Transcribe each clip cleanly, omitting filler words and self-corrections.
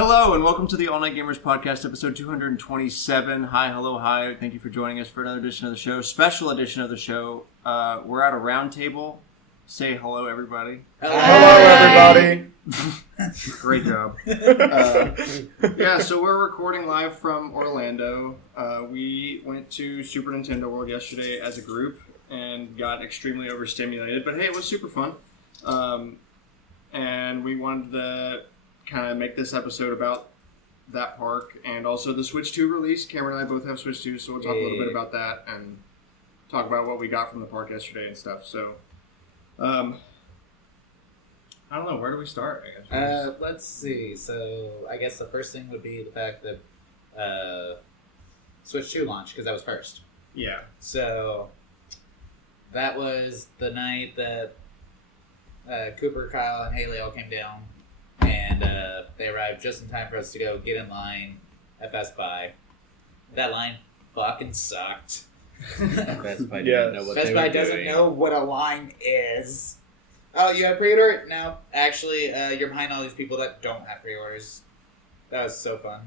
Hello and welcome to the All Night Gamers Podcast, episode 227. Hi, hello, hi. Thank you for joining us for another edition of the show, special edition of the show. We're at a round table. Say hello, everybody. Hello, everybody. Great job. So we're recording live from Orlando. We went to Super Nintendo World yesterday as a group and got extremely overstimulated, but hey, it was super fun. And we wanted to kind of make this episode about that park and also the Switch 2 release. Cameron and I both have Switch 2, so we'll talk a little bit about that and talk about what we got from the park yesterday and stuff. So, I don't know. Where do we start? I guess. Let's see. So, I guess the first thing would be the fact that Switch 2 launched, because that was first. Yeah. So, that was the night that Cooper, Kyle, and Haley all came down. And they arrived just in time for us to go get in line at Best Buy. That line fucking sucked. Best Buy didn't know what Best they Buy were doesn't doing. know what a line is. Oh, you have pre-order? No. Actually, you're behind all these people that don't have pre-orders. That was so fun.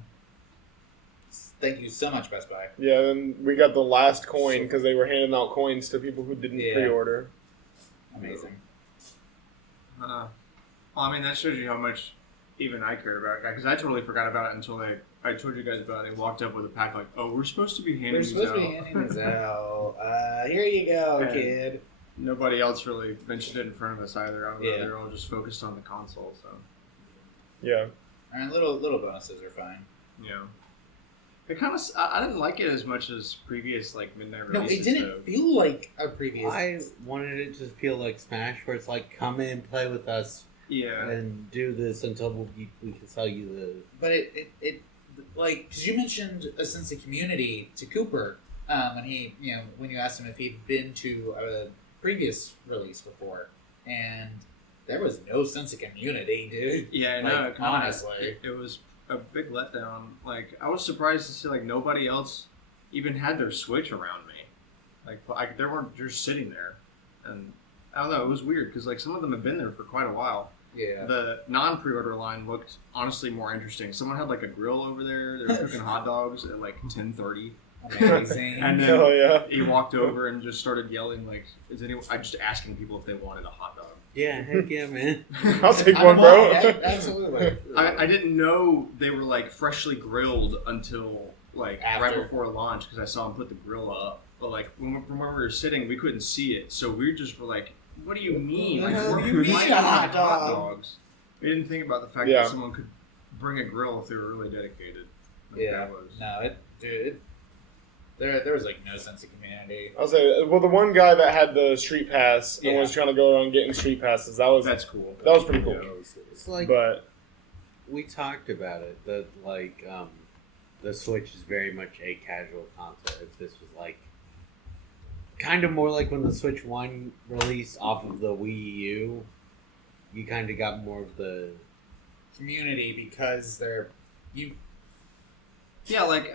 Thank you so much, Best Buy. Yeah, and we got the last coin because they were handing out coins to people who didn't pre-order. Amazing. Well, I mean, that shows you how much even I cared about it, because I totally forgot about it until I told you guys about it. They walked up with a pack like, oh, we're supposed to be handing these out. We're supposed to be handing these out. Here you go, And kid. Nobody else really mentioned it in front of us either. I don't know, Yeah. they're all just focused on the console, so. Yeah. And little bonuses are fine. Yeah. It kind of, I didn't like it as much as previous, like, midnight No, releases. it didn't feel like a previous. I wanted it to feel like Smash, where it's like, come in, play with us, Yeah. and do this until we can sell you the... But it like, because you mentioned a sense of community to Cooper, when he, when you asked him if he'd been to a previous release before, and there was no sense of community, dude. Yeah, Like, no, honestly. it was a big letdown. Like, I was surprised to see, like, nobody else even had their Switch around me. Like they weren't just sitting there. And, I don't know, it was weird, because, like, some of them have been there for quite a while. Yeah. The non-pre-order line looked, honestly, more interesting. Someone had, like, a grill over there. They were cooking hot dogs at, like, 10:30. Amazing. And then yeah. he walked over and just started yelling, like, is anyone... I just asking people if they wanted a hot dog. Yeah, heck yeah, man. I'll take one, bro. Absolutely. I didn't know they were, like, freshly grilled until, like, After. right before launch, because I saw him put the grill up. But, like, from where we were sitting, we couldn't see it. So we just were like, what do you mean? Like, What do you we're mean buying a hot hot dog? dogs. We didn't think about the fact Yeah. that someone could bring a grill if they were really dedicated. Like, Yeah. that was. No, there was, like, no sense of community. I'll say, well, the one guy that had the street pass and Yeah. was trying to go around getting street passes, That's cool. that was pretty cool. Yeah. It's like, But we talked about it, that, like, the Switch is very much a casual console. If this was, like, kind of more like when the Switch 1 released off of the Wii U, you kind of got more of the... Community, because Yeah, like,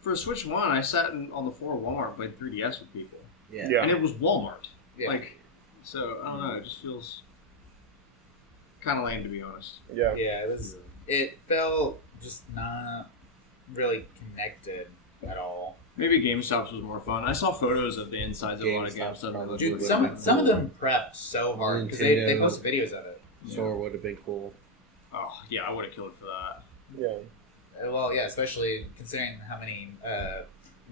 for Switch 1, I sat on the floor of Walmart and played 3DS with people. Yeah. Yeah. And it was Walmart. Yeah. Like, so, I don't know, it just feels kind of lame, to be honest. yeah. Yeah, it felt just not really connected at all. Maybe GameStop's was more fun. I saw photos of the insides of a lot of GameStop's GameStop. probably Dude, would've some been of cool. them prepped so hard because they Nintendo. posted videos of it. Store would have been cool. Oh, yeah, I would have killed for that. Yeah. Well, yeah, especially considering how many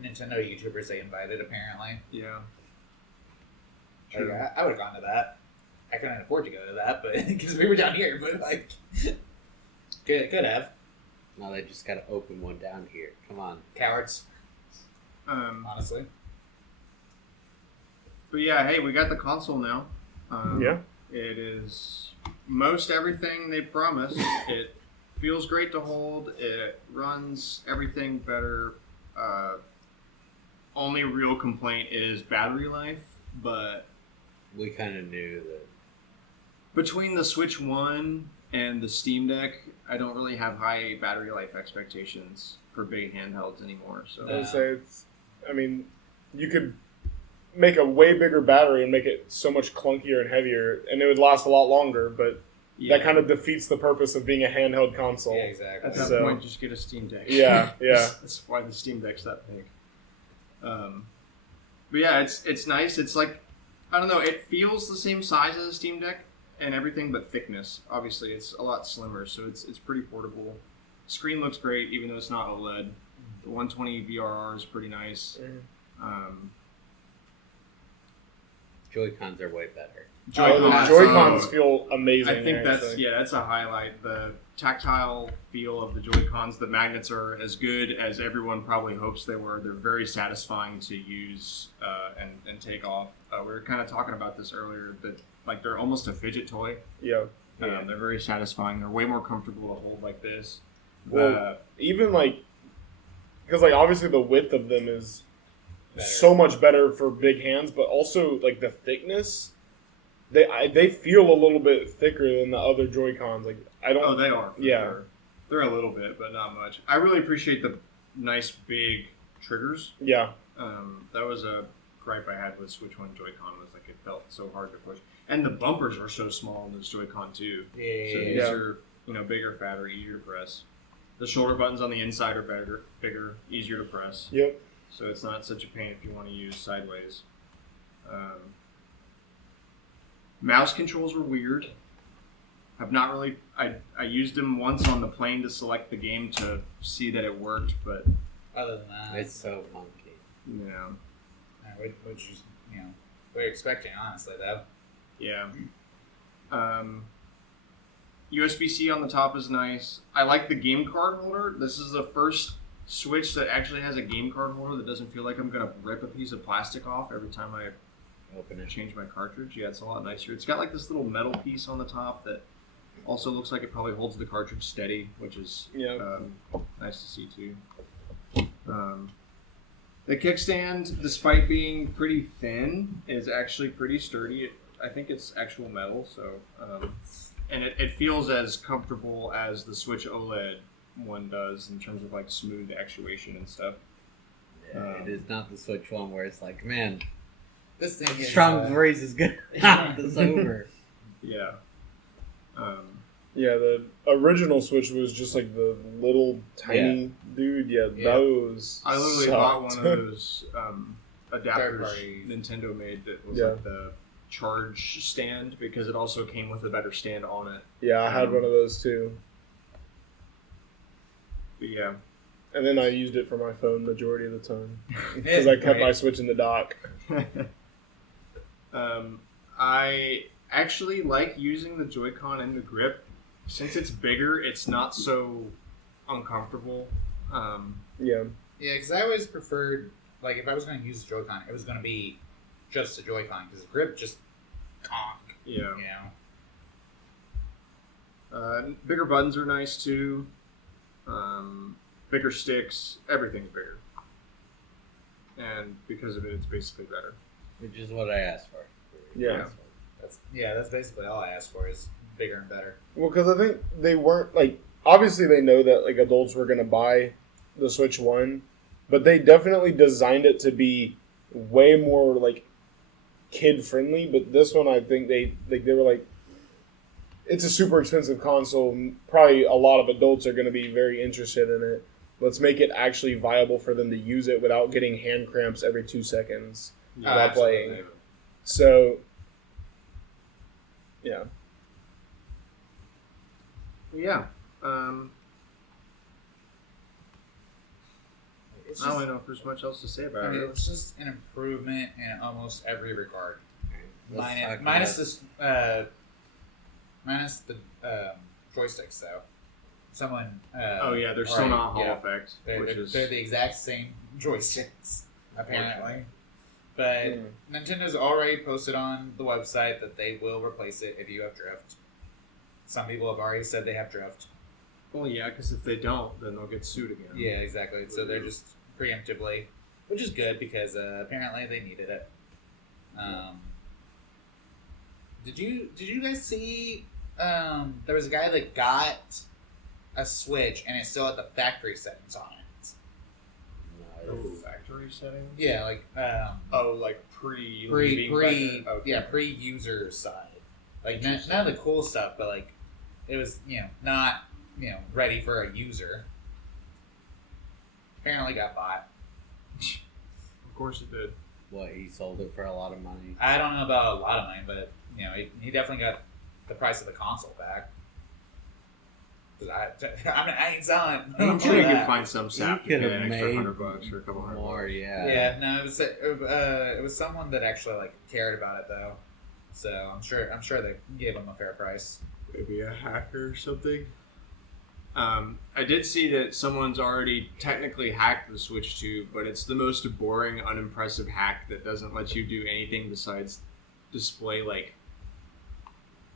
Nintendo YouTubers they invited, apparently. Yeah. Like, I would have gone to that. I couldn't afford to go to that, but because we were down here, but like, could have. Now they just got to open one down here. Come on. Cowards, honestly. But yeah, hey, we got the console now. Yeah. It is most everything they promised. It feels great to hold. It runs everything better. Only real complaint is battery life, but We kind of knew that. between the Switch 1 and the Steam Deck, I don't really have high battery life expectations for big handhelds anymore. So I would say you could make a way bigger battery and make it so much clunkier and heavier, and it would last a lot longer, but that kind of defeats the purpose of being a handheld console. Yeah, exactly. At that So- point, just get a Steam Deck. Yeah, yeah. That's why the Steam Deck's that big. But yeah, it's nice. It's like, I don't know, it feels the same size as a Steam Deck and everything, but thickness. Obviously, it's a lot slimmer, so it's pretty portable. Screen looks great, even though it's not OLED. The 120 VRR is pretty nice. Joy-Cons are way better. Joy-Cons feel amazing. I think actually. that's a highlight. The tactile feel of the Joy-Cons. The magnets are as good as everyone probably hopes they were. They're very satisfying to use and take off. We were kind of talking about this earlier, but like they're almost a fidget toy. Yeah. They're very satisfying. They're way more comfortable to hold like this. Well, even like, because like obviously the width of them is Better. so much better for big hands, but also like the thickness, they feel a little bit thicker than the other Joy-Cons. Like I don't. Oh, they are. For Yeah. sure. They're a little bit, but not much. I really appreciate the nice big triggers. Yeah. That was a gripe I had with Switch 1 Joy-Con, was like it felt so hard to push. And the bumpers are so small in this Joy-Con too. So these Yeah. are, bigger, fatter, easier to press. The shoulder buttons on the inside are bigger, easier to press. Yep. So it's not such a pain if you want to use sideways. Mouse controls were weird. I've not really. I used them once on the plane to select the game to see that it worked, but Other than that, It's so funky. which is, we're expecting, honestly, though. yeah. USB-C on the top is nice. I like the game card holder. This is the first Switch that actually has a game card holder that doesn't feel like I'm gonna rip a piece of plastic off every time I Open it. change my cartridge. Yeah, it's a lot nicer. It's got like this little metal piece on the top that also looks like it probably holds the cartridge steady, which is nice to see too. The kickstand, despite being pretty thin, is actually pretty sturdy. I think it's actual metal, so and it feels as comfortable as the Switch OLED one does in terms of like smooth actuation and stuff. Yeah, it is not the Switch one where it's like, man, This thing is strong breeze is good. This over. Yeah. Yeah, the original Switch was just like the little tiny dude. Yeah, Yeah. those. I literally sucked. bought one of those adapters Third-party. Nintendo made that was Yeah. like the charge stand because it also came with a better stand on it. Yeah, I had one of those too, But yeah. and then I used it for my phone majority of the time because I kept my Switch in the dock. I actually like using the Joy-Con in the grip. Since it's bigger, it's not so uncomfortable. Yeah, Yeah, because I always preferred, like, if I was going to use the Joy-Con, it was going to be just a Joy-Con, because the grip just conk, Yeah. you know? Bigger buttons are nice too. Bigger sticks. Everything's bigger. And because of it, it's basically better. Which is what I asked for. yeah. That's basically all I asked for is bigger and better. Well, because I think they weren't like obviously they know that like adults were gonna buy the Switch 1, but they definitely designed it to be way more like kid friendly. But this one, I think they were like, it's a super expensive console. Probably a lot of adults are gonna be very interested in it. Let's make it actually viable for them to use it without getting hand cramps every 2 seconds while playing. So, yeah. Yeah. It's I just, don't know if there's much else to say about I mean, it. it's just an improvement in almost every regard. Let's talk Minus about- this, minus the joysticks, though. Someone. Oh yeah, they're still not Hall yeah. effect, They're, which they're, is they're the exact same joysticks, apparently. But Mm. Nintendo's already posted on the website that they will replace it if you have drift. Some people have already said they have drift. well, yeah, because if they don't, then they'll get sued again. Yeah, exactly. So they're just preemptively, which is good because apparently they needed it. Did you guys see? There was a guy that got a Switch and it still had the factory settings on it. Oh, factory settings. Yeah, like Like pre-user side. Like none of the cool stuff, but like it was not ready for a user. Apparently got bought. Of course it did. What, he sold it for a lot of money? I don't know about a lot of money, but he definitely got the price of the console back. 'Cause I ain't selling. I'm sure you that. could find some sap to could get have an extra made $100 or a couple $100. More, yeah. Yeah, no, it was someone that actually cared about it though, so I'm sure they gave him a fair price. Maybe a hacker or something. I did see that someone's already technically hacked the Switch 2, but it's the most boring, unimpressive hack that doesn't let you do anything besides display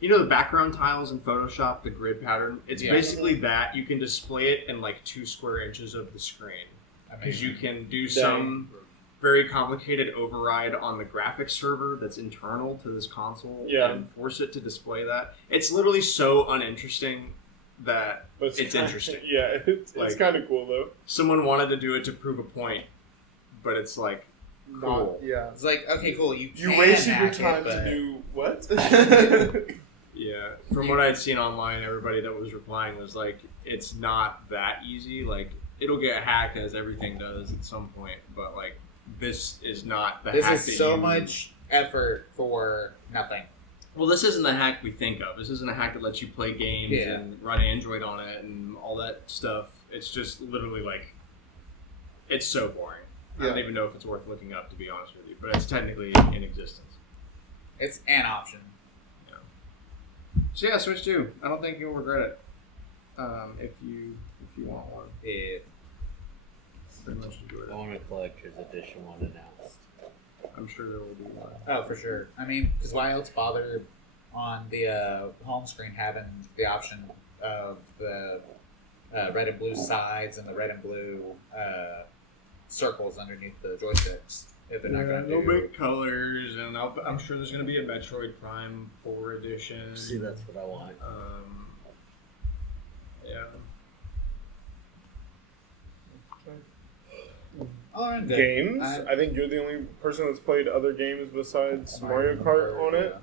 the background tiles in Photoshop, the grid pattern. It's basically that. You can display it in 2 square inches of the screen. Because you can do some very complicated override on the graphics server that's internal to this console and force it to display that. It's literally so uninteresting that it's interesting. Yeah, it's kind of cool though. Someone wanted to do it to prove a point, but it's cool. It's okay, cool. You wasted your hack time it, to do what? Yeah, from what I'd seen online, everybody that was replying was it's not that easy. It'll get hacked as everything does at some point, but this is not the hack. This is so much effort for nothing. Well, this isn't the hack we think of. This isn't a hack that lets you play games and run Android on it and all that stuff. It's just literally it's so boring. I don't even know if it's worth looking up, to be honest with you, but it's technically in existence. It's an option. So yeah, Switch 2. I don't think you'll regret it. If you want one. Yeah. Pretty much enjoy I it. want a collector's edition one announced. I'm sure there will be one. Oh, for sure. I mean, because why else bother on the home screen having the option of the red and blue sides and the red and blue circles underneath the joysticks? If they're not going to they'll do... make colors, and I'm sure there's going to be a Metroid Prime 4 edition. See, that's what I want. Yeah. Oh, I'm good. Games? I think you're the only person that's played other games besides Mario Kart on it.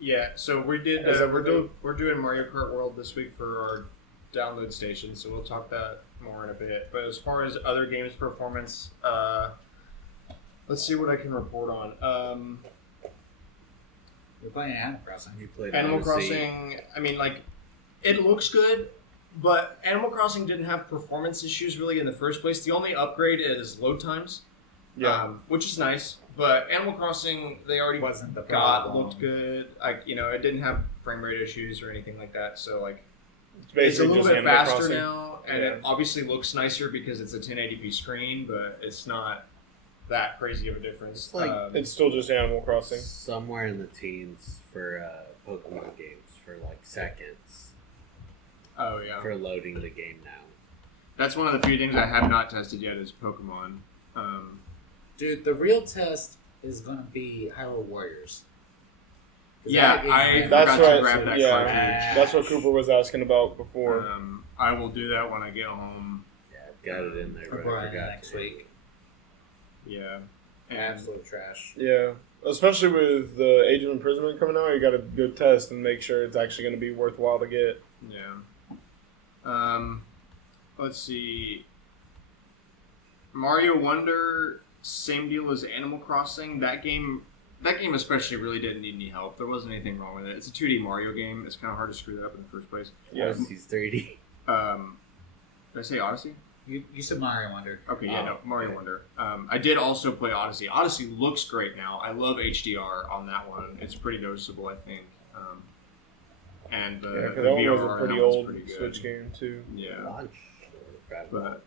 Yeah, so we did. Is that we're doing Mario Kart World this week for our download station, so we'll talk that more in a bit. But as far as other games performance, let's see what I can report on. You're playing Animal Crossing. You played Animal Odyssey. Crossing. I mean, it looks good, but Animal Crossing didn't have performance issues really in the first place. The only upgrade is load times, which is nice. But Animal Crossing, they already Wasn't the got problem. looked good. It didn't have frame rate issues or anything like that. So It's it's a basically little just bit Animal faster Crossing. now, and it obviously looks nicer because it's a 1080p screen, but it's not that crazy of a difference. It's It's still just Animal Crossing. Somewhere in the teens for Pokemon games for seconds oh yeah, for loading the game now. that's one of the few things I have not tested yet is Pokemon. Dude, the real test is going to be Hyrule Warriors. 'Cause Yeah, that game- I That's forgot to right. grab that Yeah. cartridge. That's what Cooper was asking about before. I will do that when I get home. Yeah, I've got it in there, We're but going I to forgot next to. week. Yeah. And Absolute trash. Yeah. Especially with the Age of Imprisonment coming out, you got to go test and make sure it's actually going to be worthwhile to get. yeah. Let's see. Mario Wonder, same deal as Animal Crossing. That game especially really didn't need any help. There wasn't anything wrong with it. It's a 2D Mario game. It's kind of hard to screw that up in the first place. Yeah. Odyssey's 3D. Did I say Odyssey? You said Mario Wonder. Okay, yeah, Oh, no, Mario okay. Wonder. I did also play Odyssey. Odyssey looks great now. I love HDR on that one. It's pretty noticeable, I think. And the, Yeah, because the that one VR was a on pretty that was old pretty good. Switch game, too. Yeah. Launch. But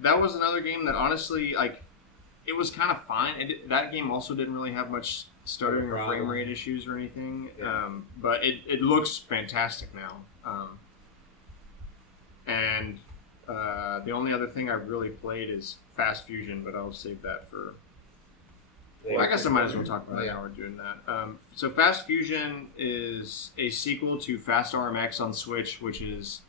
that was another game that honestly, it was kind of fine. That game also didn't really have much stuttering or frame rate issues or anything. Yeah. But it looks fantastic now. And the only other thing I've really played is Fast Fusion, but I'll save that for... Well, I guess I might as well talk about it while we're doing that. So Fast Fusion is a sequel to Fast RMX on Switch, which is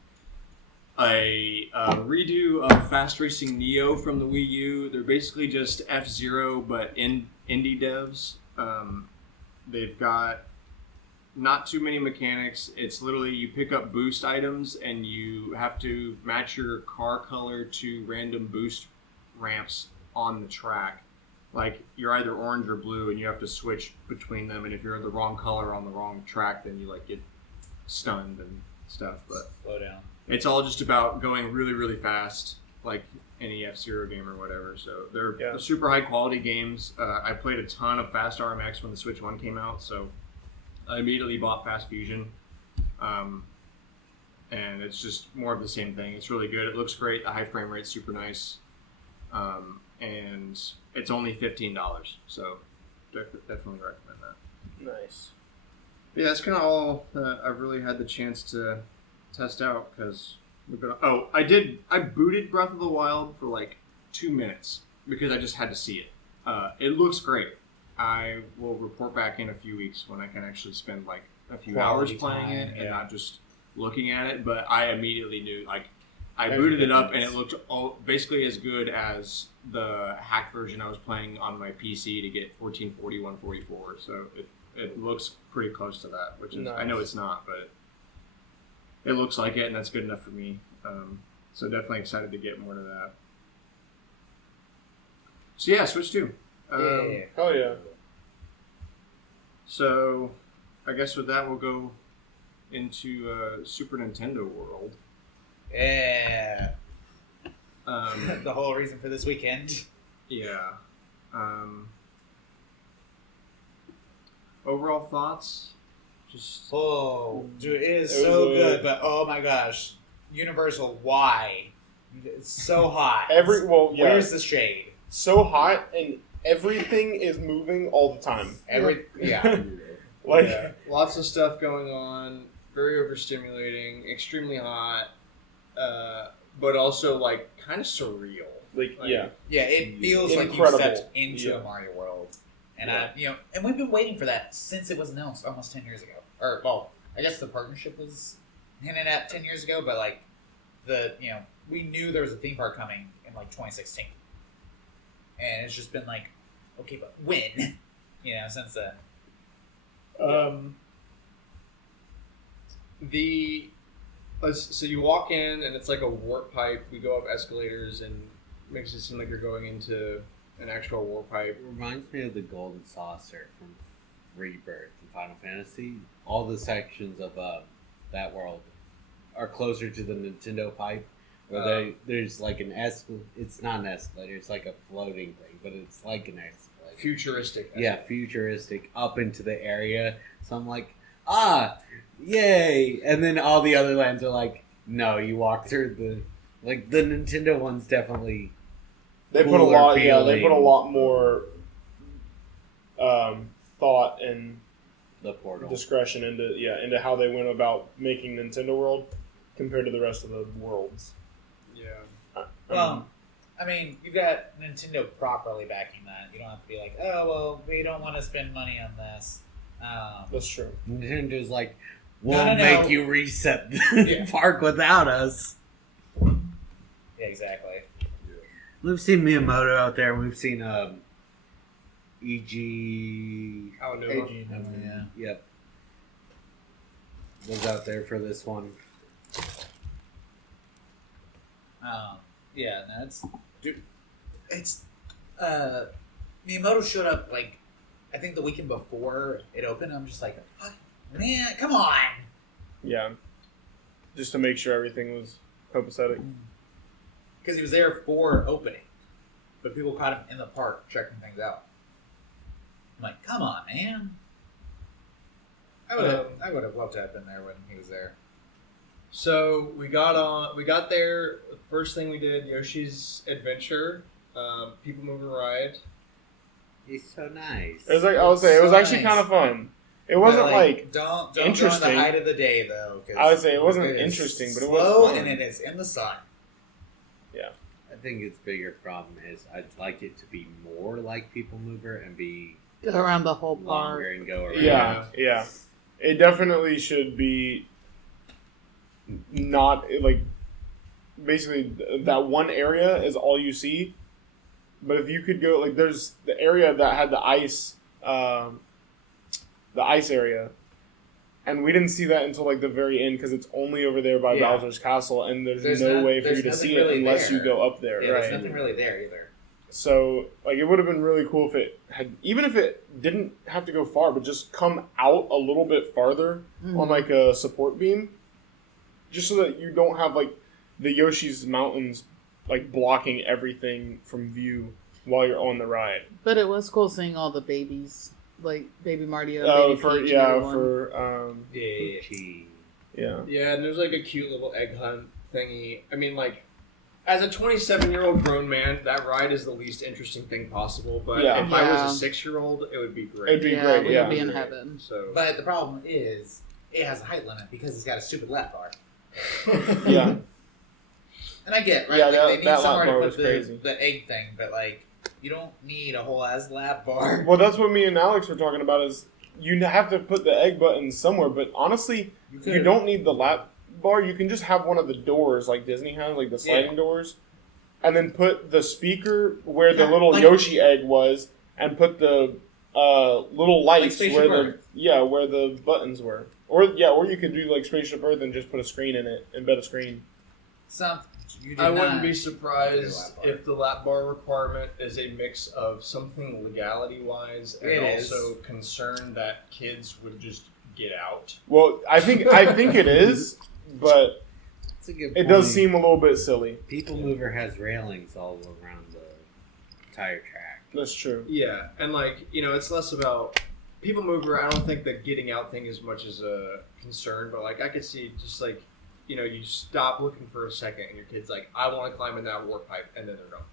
a redo of Fast Racing Neo from the Wii U. They're basically just F-Zero, but indie devs. They've got not too many mechanics. It's literally you pick up boost items and you have to match your car color to random boost ramps on the track. Like you're either orange or blue and you have to switch between them, and if you're the wrong color on the wrong track, then you like get stunned and stuff. But Slow down. it's all just about going really, really fast, like any F-Zero game or whatever. So they're super high quality games. I played a ton of Fast RMX when the Switch 1 came out, so I immediately bought Fast Fusion. And it's just more of the same thing. It's really good. It looks great. The high frame rate's super nice. And it's only $15, so definitely recommend that. Nice. Yeah, that's kind of all that I've really had the chance to test out because we've been. Oh, I booted Breath of the Wild for like 2 minutes because I just had to see it. It looks great. I will report back in a few weeks when I can actually spend like a few hours playing it and not just looking at it. But I immediately knew, like, I booted it up and it looked basically as good as the hack version I was playing on my PC to get 1440, 144. So it looks pretty close to that, which is Nice. I know it's not, but it looks like it, and that's good enough for me. So definitely excited to get more to that. So yeah, Switch 2. Yeah. Oh yeah. So I guess with that we'll go into Super Nintendo world. Yeah. The whole reason for this weekend. Yeah. Overall thoughts? Just Oh, dude, it is It was so a- good, but oh my gosh. Universal, why? It's so hot. Where's the shade? So hot and everything is moving all the time. Yeah. Like yeah, lots of stuff going on. Very overstimulating. Extremely hot. But also like kind of surreal. like Like, yeah. Yeah, it feels like you Incredible. stepped into Yeah. a Mario world. And Yeah. and we've been waiting for that since it was announced almost 10 years ago. Or, well, I guess the partnership was hinted at 10 years ago, but like we knew there was a theme park coming in like 2016. And it's just been like, okay, but when? Since then. So you walk in and it's like a warp pipe. We go up escalators and it makes it seem like you're going into an actual warp pipe. It reminds me of the Golden Saucer from Rebirth in Final Fantasy. All the sections of that world are closer to the Nintendo pipe, where there's like an it's not an escalator, it's like a floating thing, but it's like an escalator. Futuristic. Yeah, futuristic, up into the area. So I'm like, yay! And then all the other lands are like, no, you walk through the Nintendo one's definitely They put a cooler lot. Yeah, they feeling. put a lot more thought and the portal. discretion into how they went about making Nintendo World compared to the rest of the worlds. Yeah. Well, I mean, you've got Nintendo properly backing that. You don't have to be like, oh, well, we don't want to spend money on this. That's true. Nintendo's like, No, won't no. make you reset the Yeah. park without us. Yeah, exactly. We've seen Miyamoto out there. We've seen E.G. Yeah. Yep. Was out there for this one. Yeah, no, it's Miyamoto showed up like I think the weekend before it opened. I'm just like, fuck, man, come on. Yeah. Just to make sure everything was copacetic. Because he was there for opening, but people caught him in the park checking things out. I'm like, come on, man. I would have loved to have been there when he was there. So we got there. First thing we did, Yoshi's Adventure, People Mover Ride. He's so nice. It was like I would say, it was So actually nice. kind of fun. It wasn't But, like don't go interesting. in the height of the day though. 'Cause I would say it wasn't is interesting, but it slow was fun. and it is in the sun. I think its bigger problem is I'd like it to be more like People Mover and be Go around the whole longer park. and go around. yeah. It definitely should be not like basically that one area is all you see. But if you could go like there's the area that had the ice the ice area. And we didn't see that until like the very end because it's only over there by Yeah. Bowser's Castle, and there's There's no no- way for there's you to nothing see it really unless there. you go up there, Yeah, right? there's nothing really there either. So like it would have been really cool if it had, even if it didn't have to go far, but just come out a little bit farther on like a support beam, just so that you don't have like the Yoshi's Mountains like blocking everything from view while you're on the ride. But it was cool seeing all the babies, like Baby Mario, Oh, Baby for Peach, yeah, and everyone. for Yeah. yeah. Yeah, and there's like a cute little egg hunt thingy. I mean, like, as a 27-year-old grown man, that ride is the least interesting thing possible. But Yeah. if I was Yeah. a 6-year-old, it would be great. It'd be Yeah, great. we'd Yeah. be in heaven. So, But the problem is, it has a height limit because it's got a stupid lap bar. Yeah. And I get, right? Yeah, like, that- they need that lap somewhere bar to was put crazy. the egg thing, but like, you don't need a whole ass lap bar. Well, that's what me and Alex were talking about. Is you have to put the egg button somewhere, but honestly, you don't need the lap bar. You can just have one of the doors like Disney has, like the sliding doors, and then put the speaker where the Yeah, little like- Yoshi egg was, and put the little lights Spaceship where Earth. where the buttons were. Or you could do like Spaceship Earth and just put a screen in it, embed a screen. Some you did I wouldn't not be do surprised a lap bar. if the lap bar requirement is a mix of something legality-wise and It is. also concern that kids would just get out. Well, I think it is, but That's a good it does point. seem a little bit silly. People Mover has railings all around the entire track. That's true. Yeah, and like, it's less about People Mover. I don't think the getting out thing as much as a concern, but like I could see just like, you stop looking for a second and your kid's like, I want to climb in that warp pipe, and then they're gone.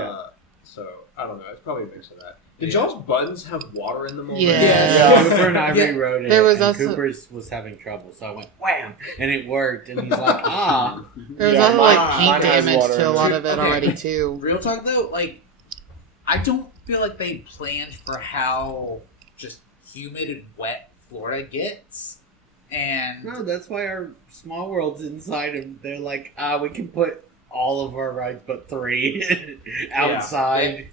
Yeah. So I don't know. It's probably a mix of that. Did Yeah. y'all's buttons have water in them already? Yeah. Yeah. Cooper and Ivory Yeah. rode it, There was and also- Cooper's was having trouble, so I went wham, and it worked, and he's like, ah. There was Yeah, also mine- like paint mine has damage water to a in lot it. of it Okay. already too. Real talk though, like, I don't feel like they planned for how just humid and wet Florida gets. And No, that's why our small world's inside, and they're like, we can put all of our rides but 3 outside.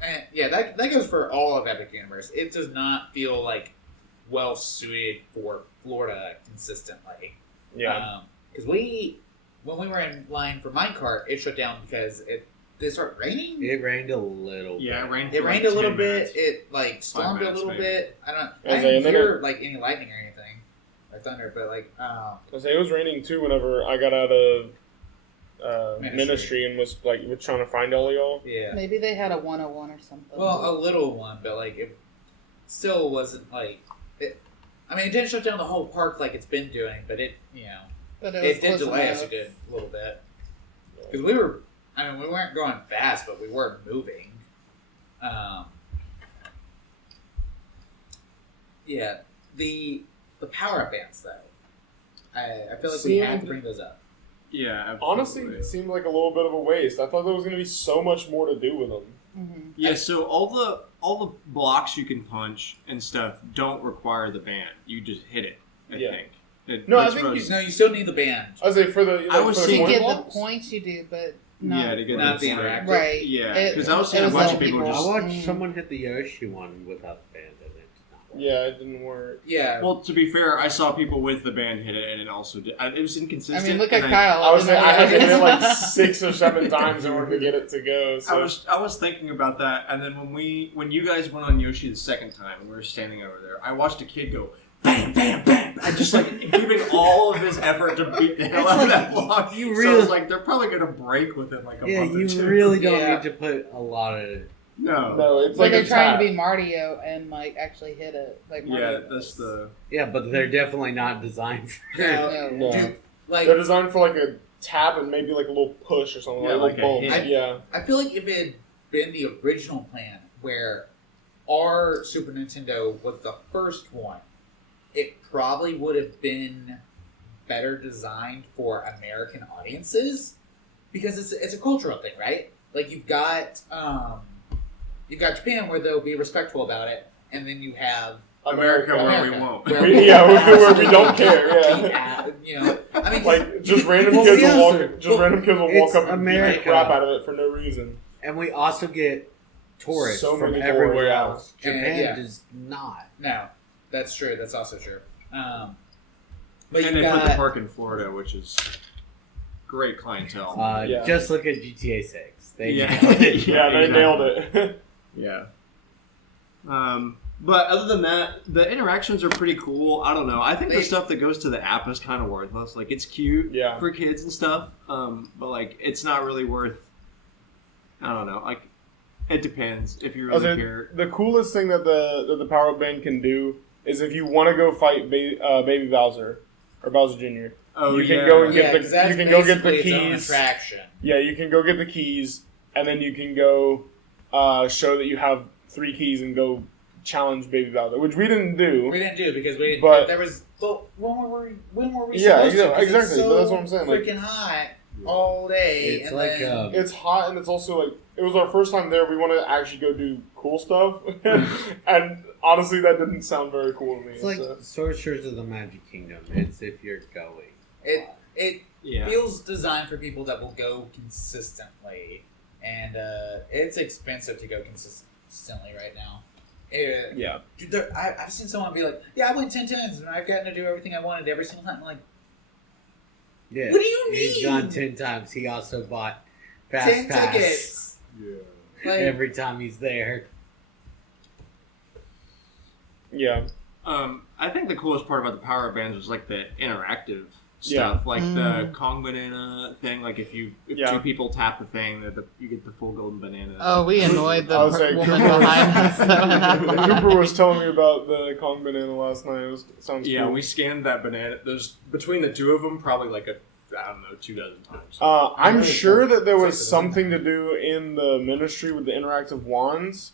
that goes for all of Epic Universe. It does not feel like well suited for Florida consistently. Yeah. Because when we were in line for minecart, it shut down because did it start raining? It rained a little bit. Yeah, it rained. It for rained like a little 10 bit. minutes. It like stormed a minutes, little maybe. bit. I Okay, didn't and then hear like any lightning or anything or thunder, but like Cause it was raining too whenever I got out of Ministry. ministry and was trying to find all y'all. yeah. Maybe they had a 101 or something. Well, a little one, but like it still wasn't like it. I mean, it didn't shut down the whole park like it's been doing, but it but it did close delay enough. us a little bit because we weren't going fast, but we were moving. Yeah, the power up bands though. I feel like we had to bring those up. Yeah, absolutely. Honestly, it seemed like a little bit of a waste. I thought there was going to be so much more to do with them. Mhm. Yeah, so all the blocks you can punch and stuff don't require the band. You just hit it. I Yeah. think. No, I that's think what you- No, you still need the band. I was like for the I was for the To seeing- point get the blocks? points you do, but not, Yeah, to get Not the point. interactive. right. Yeah, It- 'cause I was it seeing a bunch of letting people I just- watched someone hit the Yoshi one without the band in it. Yeah, it didn't work. Yeah. Well, to be fair, I saw people with the band hit it, and it also did. It was inconsistent. I mean, look at and Kyle. I was saying I had to hit it like Yeah. 6 or 7 times in order to get it to go. So I was thinking about that, and then when you guys went on Yoshi the second time, and we were standing over there, I watched a kid go bam, bam, bam, and just like giving all of his effort to beat the hell out of that block. You So I really- was like, they're probably gonna break within like a Yeah, month or you two. really don't Yeah. need to put a lot of. No. it's Like like they're a trying tap. to be Mario and like actually hit it. Like Mario Yeah, does. that's the. Yeah, but they're definitely not designed for. No, No. dude, like They're designed for like a tap and maybe like a little push or something, Yeah, like like a little a bump. hit. Yeah. I feel like if it had been the original plan, where our Super Nintendo was the first one, it probably would have been better designed for American audiences because it's a cultural thing, right? Like you've got Japan where they'll be respectful about it, and then you have America where we America, won't. where Where we don't care. Yeah. I mean, Like just random Well, kids yeah, will so- walk. Just random kids will walk it's up and beat the America. crap out of it for no reason. And we also get tourists so from many everywhere more, else. yeah. Japan Yeah. does not. No, that's true. That's also true. But And you they put the got park in Florida, which is great clientele. Yeah. Just look at GTA 6. They Yeah. nailed it. Yeah, they exactly. nailed it. Yeah. But other than that, the interactions are pretty cool. I don't know. I think the stuff that goes to the app is kind of worthless. Like, it's cute Yeah. for kids and stuff, but, like, it's not really worth... I don't know. Like, it depends if you really care. The coolest thing that the Power Band can do is if you want to go fight Baby Bowser or Bowser Jr. Oh, you can yeah. go and yeah, get the 'cause that's you can go get the basically its own keys. attraction. Yeah, you can go get the keys, and then you can go show that you have 3 keys and go challenge Baby Bowser, which we didn't do. We didn't do because there was. Well, when were we Yeah, supposed to? 'Cause exactly, It's so but that's what I'm saying, like- freaking hot all day. It's and like then, It's hot, and it's also like it was our first time there. We want to actually go do cool stuff, and honestly, that didn't sound very cool to me. It's like so. Sorcerers of the Magic Kingdom. It's if you're going. it Yeah. feels designed for people that will go consistently, and it's expensive to go consistently right now. Yeah. I've seen someone be like, "Yeah, I went 10 times and I've gotten to do everything I wanted every single time." I'm like, Yeah. what do you He's mean? gone 10 times. He also bought Fast 10 Pass tickets. Yeah. Like, every time he's there. Yeah. I think the coolest part about the Power Bands was, like, the interactive Yeah. stuff. Like, the Kong Banana thing. Like, if Yeah. 2 people tap the thing, you get the full golden banana. Oh, we annoyed the I was saying, woman Cooper- behind us. Though. Cooper was telling me about the Kong banana last night. It sounds Yeah, cool. we scanned that banana. There's between the 2 of them, probably like I don't know, 2 dozen times. I'm Yeah, sure that there it's was like the something to do in the ministry with the interactive wands,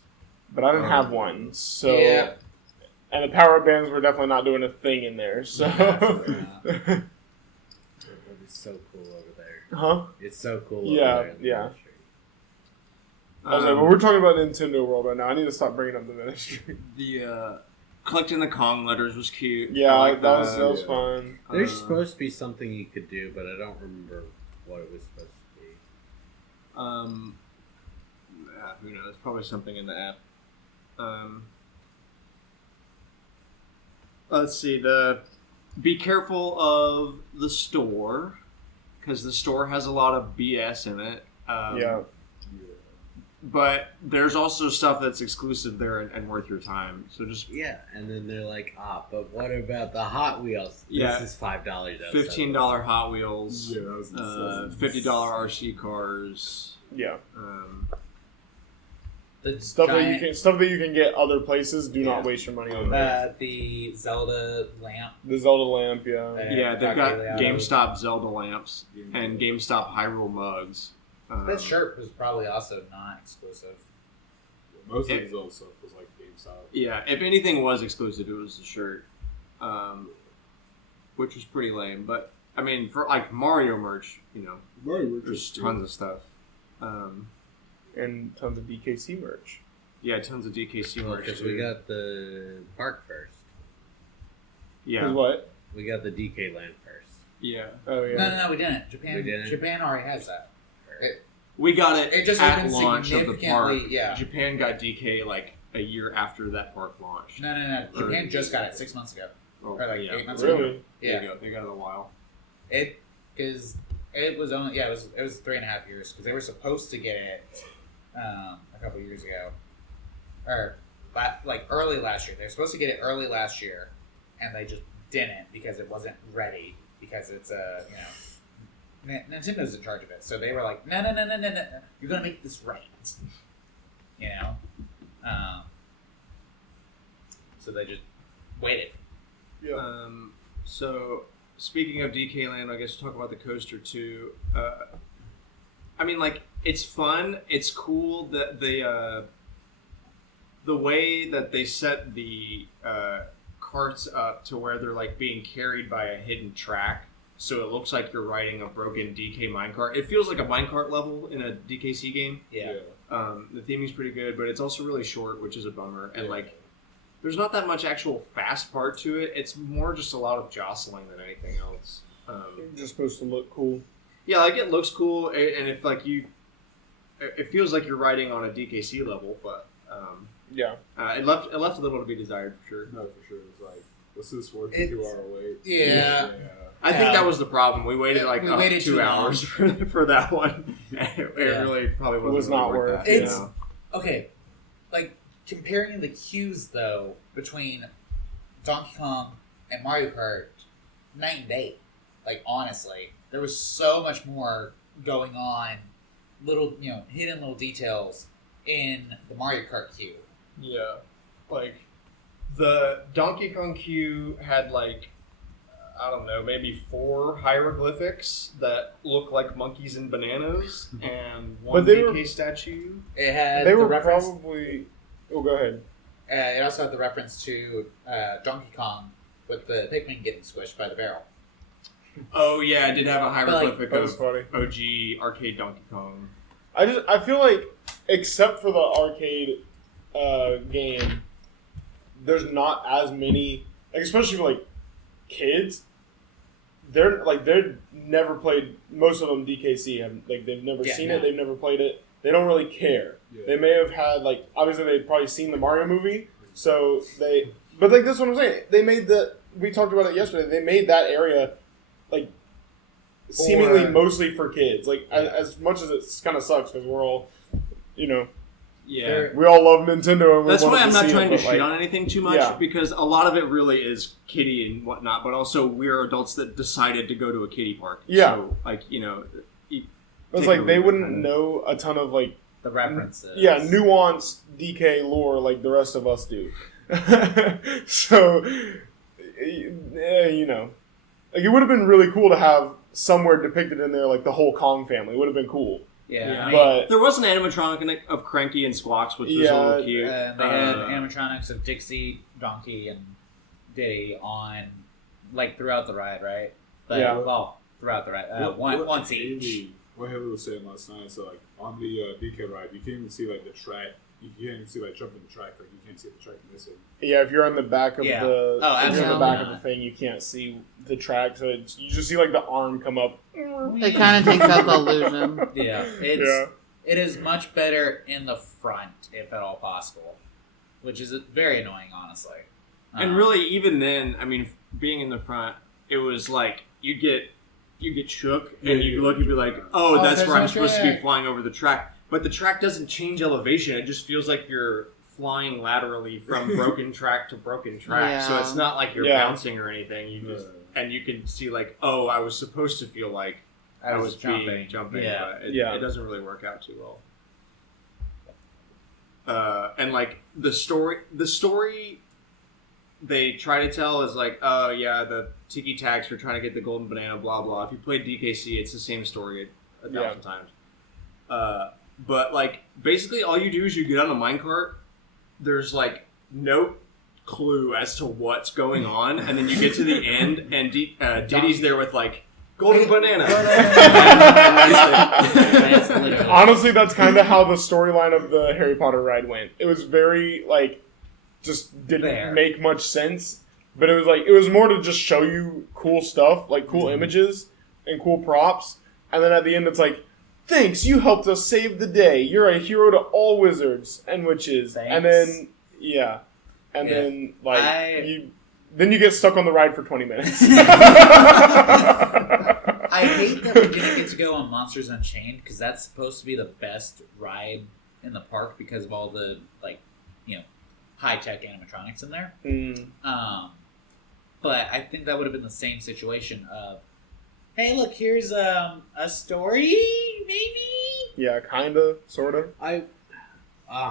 but I didn't have one. So, Yeah. and the power bands were definitely not doing a thing in there. So, It's so cool over there. huh? It's so cool. Yeah, over there in the yeah. ministry. I was like, well, we're talking about Nintendo World right now. I need to stop bringing up the ministry. The collecting the Kong letters was cute. Yeah, I like that was fun. There's supposed to be something you could do, but I don't remember what it was supposed to be. Who knows? Probably something in the app. Let's see. Be careful of the store, because the store has a lot of BS in it. Yeah. But there's also stuff that's exclusive there and worth your time. So just Yeah, and then they're like, but what about the Hot Wheels? Yeah. This is $5. $15 Hot Wheels, Yeah, that was insane. $50 RC cars. Yeah. The Stuff giant, that you can get other places. Do not waste your money on that. the Zelda lamp. The Zelda lamp, yeah. Yeah, they've got Rocket League. GameStop Zelda lamps and GameStop Hyrule mugs. That shirt was probably also not exclusive. Most of the Zelda stuff was like GameStop. Yeah, if anything was exclusive, it was the shirt, which was pretty lame. But I mean, for like Mario merch, there's tons of stuff. And tons of DKC merch. Yeah, tons of DKC merch. Because we got the park first. yeah, 'Cause what? We got the DK land first. yeah. Oh yeah. No, we didn't. Japan. We didn't? Japan already has that. We got it. It just at opened launch of the park. significantly, yeah. Japan got DK like a year after that park launched. No. Japan just got it 6 months ago. Oh, Or like yeah. 8 months ago. Really? There Yeah. you go. They got it a while. It was only it was 3.5 years because they were supposed to get it a couple years ago, or like early last year. They were supposed to get it early last year, and they just didn't because it wasn't ready because it's Nintendo's in charge of it. So they were like, no, you're gonna make this right, So they just waited. Yeah. So speaking of DK Land, I guess talk about the coaster too. I mean, like, it's fun. It's cool that the way that they set the carts up to where they're like being carried by a hidden track, so it looks like you're riding a broken DK minecart. It feels like a minecart level in a DKC game. Yeah. The theming's pretty good, but it's also really short, which is a bummer. And Yeah. like, there's not that much actual fast part to it. It's more just a lot of jostling than anything else. Just supposed to look cool. Yeah, like, it looks cool, and if like you it feels like you're riding on a DKC level, but Yeah. it left a little to be desired for sure. No, for sure. It's like, what's this worth? It's- 2 hour wait. Yeah. I think that was the problem. We waited Yeah, we up waited 2 too hours for that one. It Yeah. really probably wasn't was really not worth that, it. It's- Okay, like comparing the queues though between Donkey Kong and Mario Kart, night and day. Like honestly, there was so much more going on, little hidden little details in the Mario Kart queue. Yeah, like the Donkey Kong queue had like I don't know, maybe 4 hieroglyphics that look like monkeys and bananas, and one But they DK were- statue. It had They the were reference. probably. Oh, go ahead. It also had the reference to Donkey Kong with the Pikmin getting squished by the barrel. Oh yeah, I did have a hieroglyphic That was of funny. OG arcade Donkey Kong. I feel like, except for the arcade game, there's not as many, like, especially for like kids. They're never played. Most of them DKC have they've never Yeah, seen no. it. They've never played it. They don't really care. Yeah. They may have had obviously they've probably seen the Mario movie, so they. But that's what I'm saying. They made we talked about it yesterday. They made that area seemingly mostly for kids. As much as it kind of sucks because we're all, Yeah. we all love Nintendo. And we That's why wanted I'm to not see trying it, to but, shit on anything too much yeah. because a lot of it really is kiddie and whatnot, but also we're adults that decided to go to a kiddie park. Yeah. So, It's take like it or they leave it, wouldn't kinda. know a ton of The references. nuanced DK lore like the rest of us do. So, it would have been really cool to have somewhere depicted in there like the whole Kong family. It would have been cool. Yeah. Yeah. I mean, But There was an animatronic of Cranky and Squawks, which was a little cute. they had animatronics of Dixie, Donkey, and Diddy on throughout the ride, right? But, Yeah. Well, throughout the ride, once each. What Haley was saying last night, so on the DK ride, you can't even see the track. You can't even see jumping the track. You can't see the track missing. yeah, if you're on the back of Yeah. the Oh, if you're on the absolutely back of the not. thing, you can't see the track. So you just see the arm come up. It kind of takes out the illusion. Yeah, it is much better in the front, if at all possible, which is very annoying, honestly. And really, even then, I mean, being in the front, it was like you get shook, and you look and be like, "Oh, that's there's where I'm no supposed to be track." flying over the track." But the track doesn't change elevation; it just feels like you're flying laterally from broken track to broken track. So Yeah. it's not like you're Yeah. bouncing or anything. You just and you can see oh, I was supposed to feel like I was jumping, Yeah. but it Yeah. doesn't really work out too well. And the story they try to tell is oh yeah, the Tiki Tacs are trying to get the golden banana, blah blah. If you play DKC, it's the same story a thousand times. But basically, all you do is you get on a minecart. There's no clue as to what's going on, and then you get to the end, and Diddy's there with golden banana. That's literally- Honestly, that's kind of how the storyline of the Harry Potter ride went. It was very just didn't Fair. make much sense, but it was more to just show you cool stuff, cool images and cool props, and then at the end it's thanks, you helped us save the day. You're a hero to all wizards and witches. Thanks. And then then you get stuck on the ride for 20 minutes. I hate that we didn't get to go on Monsters Unchained because that's supposed to be the best ride in the park because of all the high tech animatronics in there. But I think that would have been the same situation of, hey, look, here's a story, maybe. Yeah, kinda, sorta. I'll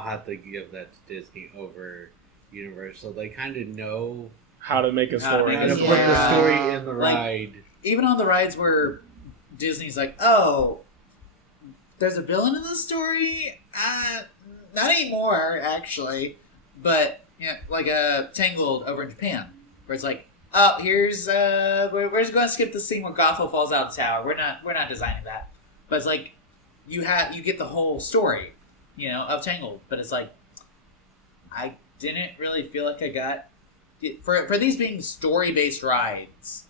have to give that to Disney over Universal. They kind of know How to make a How to story. make how a to story. put the story in the Like- ride. Even on the rides where Disney's oh, there's a villain in the story. Not anymore, actually. But Tangled over in Japan, where it's oh, here's we're just going to skip the scene where Gothel falls out the tower. We're not designing that. But it's you get the whole story, of Tangled. But it's I didn't really feel like I got for these being story based rides.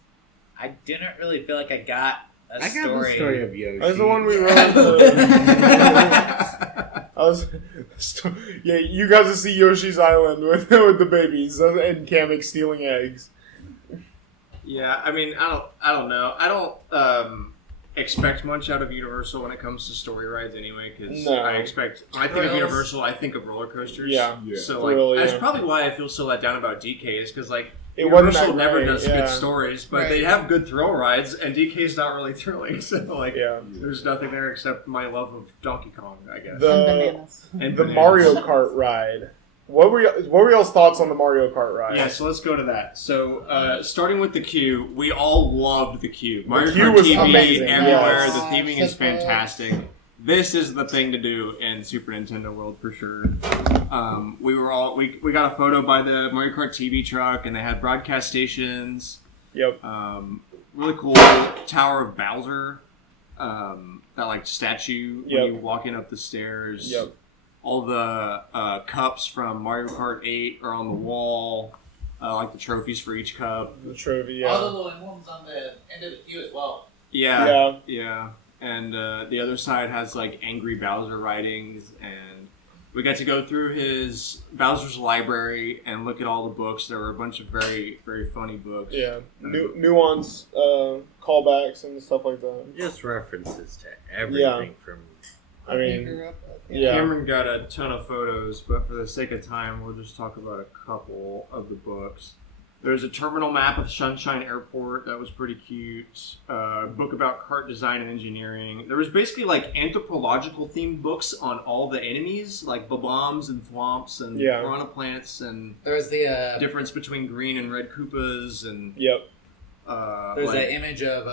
I didn't really feel like I got a I got the story of Yoshi. That's the one we rode. Yeah, you got to see Yoshi's Island with the babies and Kamek stealing eggs. Yeah, I mean, I don't know. I don't expect much out of Universal when it comes to story rides anyway, because No. I expect when I think of Thrills. Universal, I think of roller coasters. Yeah. So Thrill, like, that's yeah. probably why I feel so let down about DK is because like It wasn't Universal that never great, does yeah. good stories, but Right. they have good thrill rides, and DK's not really thrilling. So like, Yeah. there's nothing there except my love of Donkey Kong, I guess. And The bananas. And the bananas. Mario Kart ride. What were y'all's thoughts on the Mario Kart ride? Yeah, so let's go to that. So, starting with the queue, we all loved the queue. Mario queue Kart was TV amazing, everywhere. yes. The theming is So good. fantastic. This is the thing to do in Super Nintendo World for sure. We got a photo by the Mario Kart TV truck, and they had broadcast stations. Yep. Really cool Tower of Bowser. That like statue when Yep. you walking up the stairs. Yep. All the cups from Mario Kart 8 are on the wall, like the trophies for each cup. The trophy. All the Yeah. little emblems on the end of the queue as well. Yeah. And the other side has like Angry Bowser writings, and we got to go through his Bowser's library and look at all the books. There were a bunch of very, very funny books. Yeah. Nuance callbacks and stuff like that. Just references to everything from. I mean, yeah. Cameron got a ton of photos, but for the sake of time, we'll just talk about a couple of the books. There's a terminal map of Sunshine Airport that was pretty cute. A book about kart design and engineering. There was basically like anthropological themed books on all the enemies, like bombs and thwomps and Yeah. piranha plants, and There was the difference between green and red Koopas, and Yep. there's like, that image of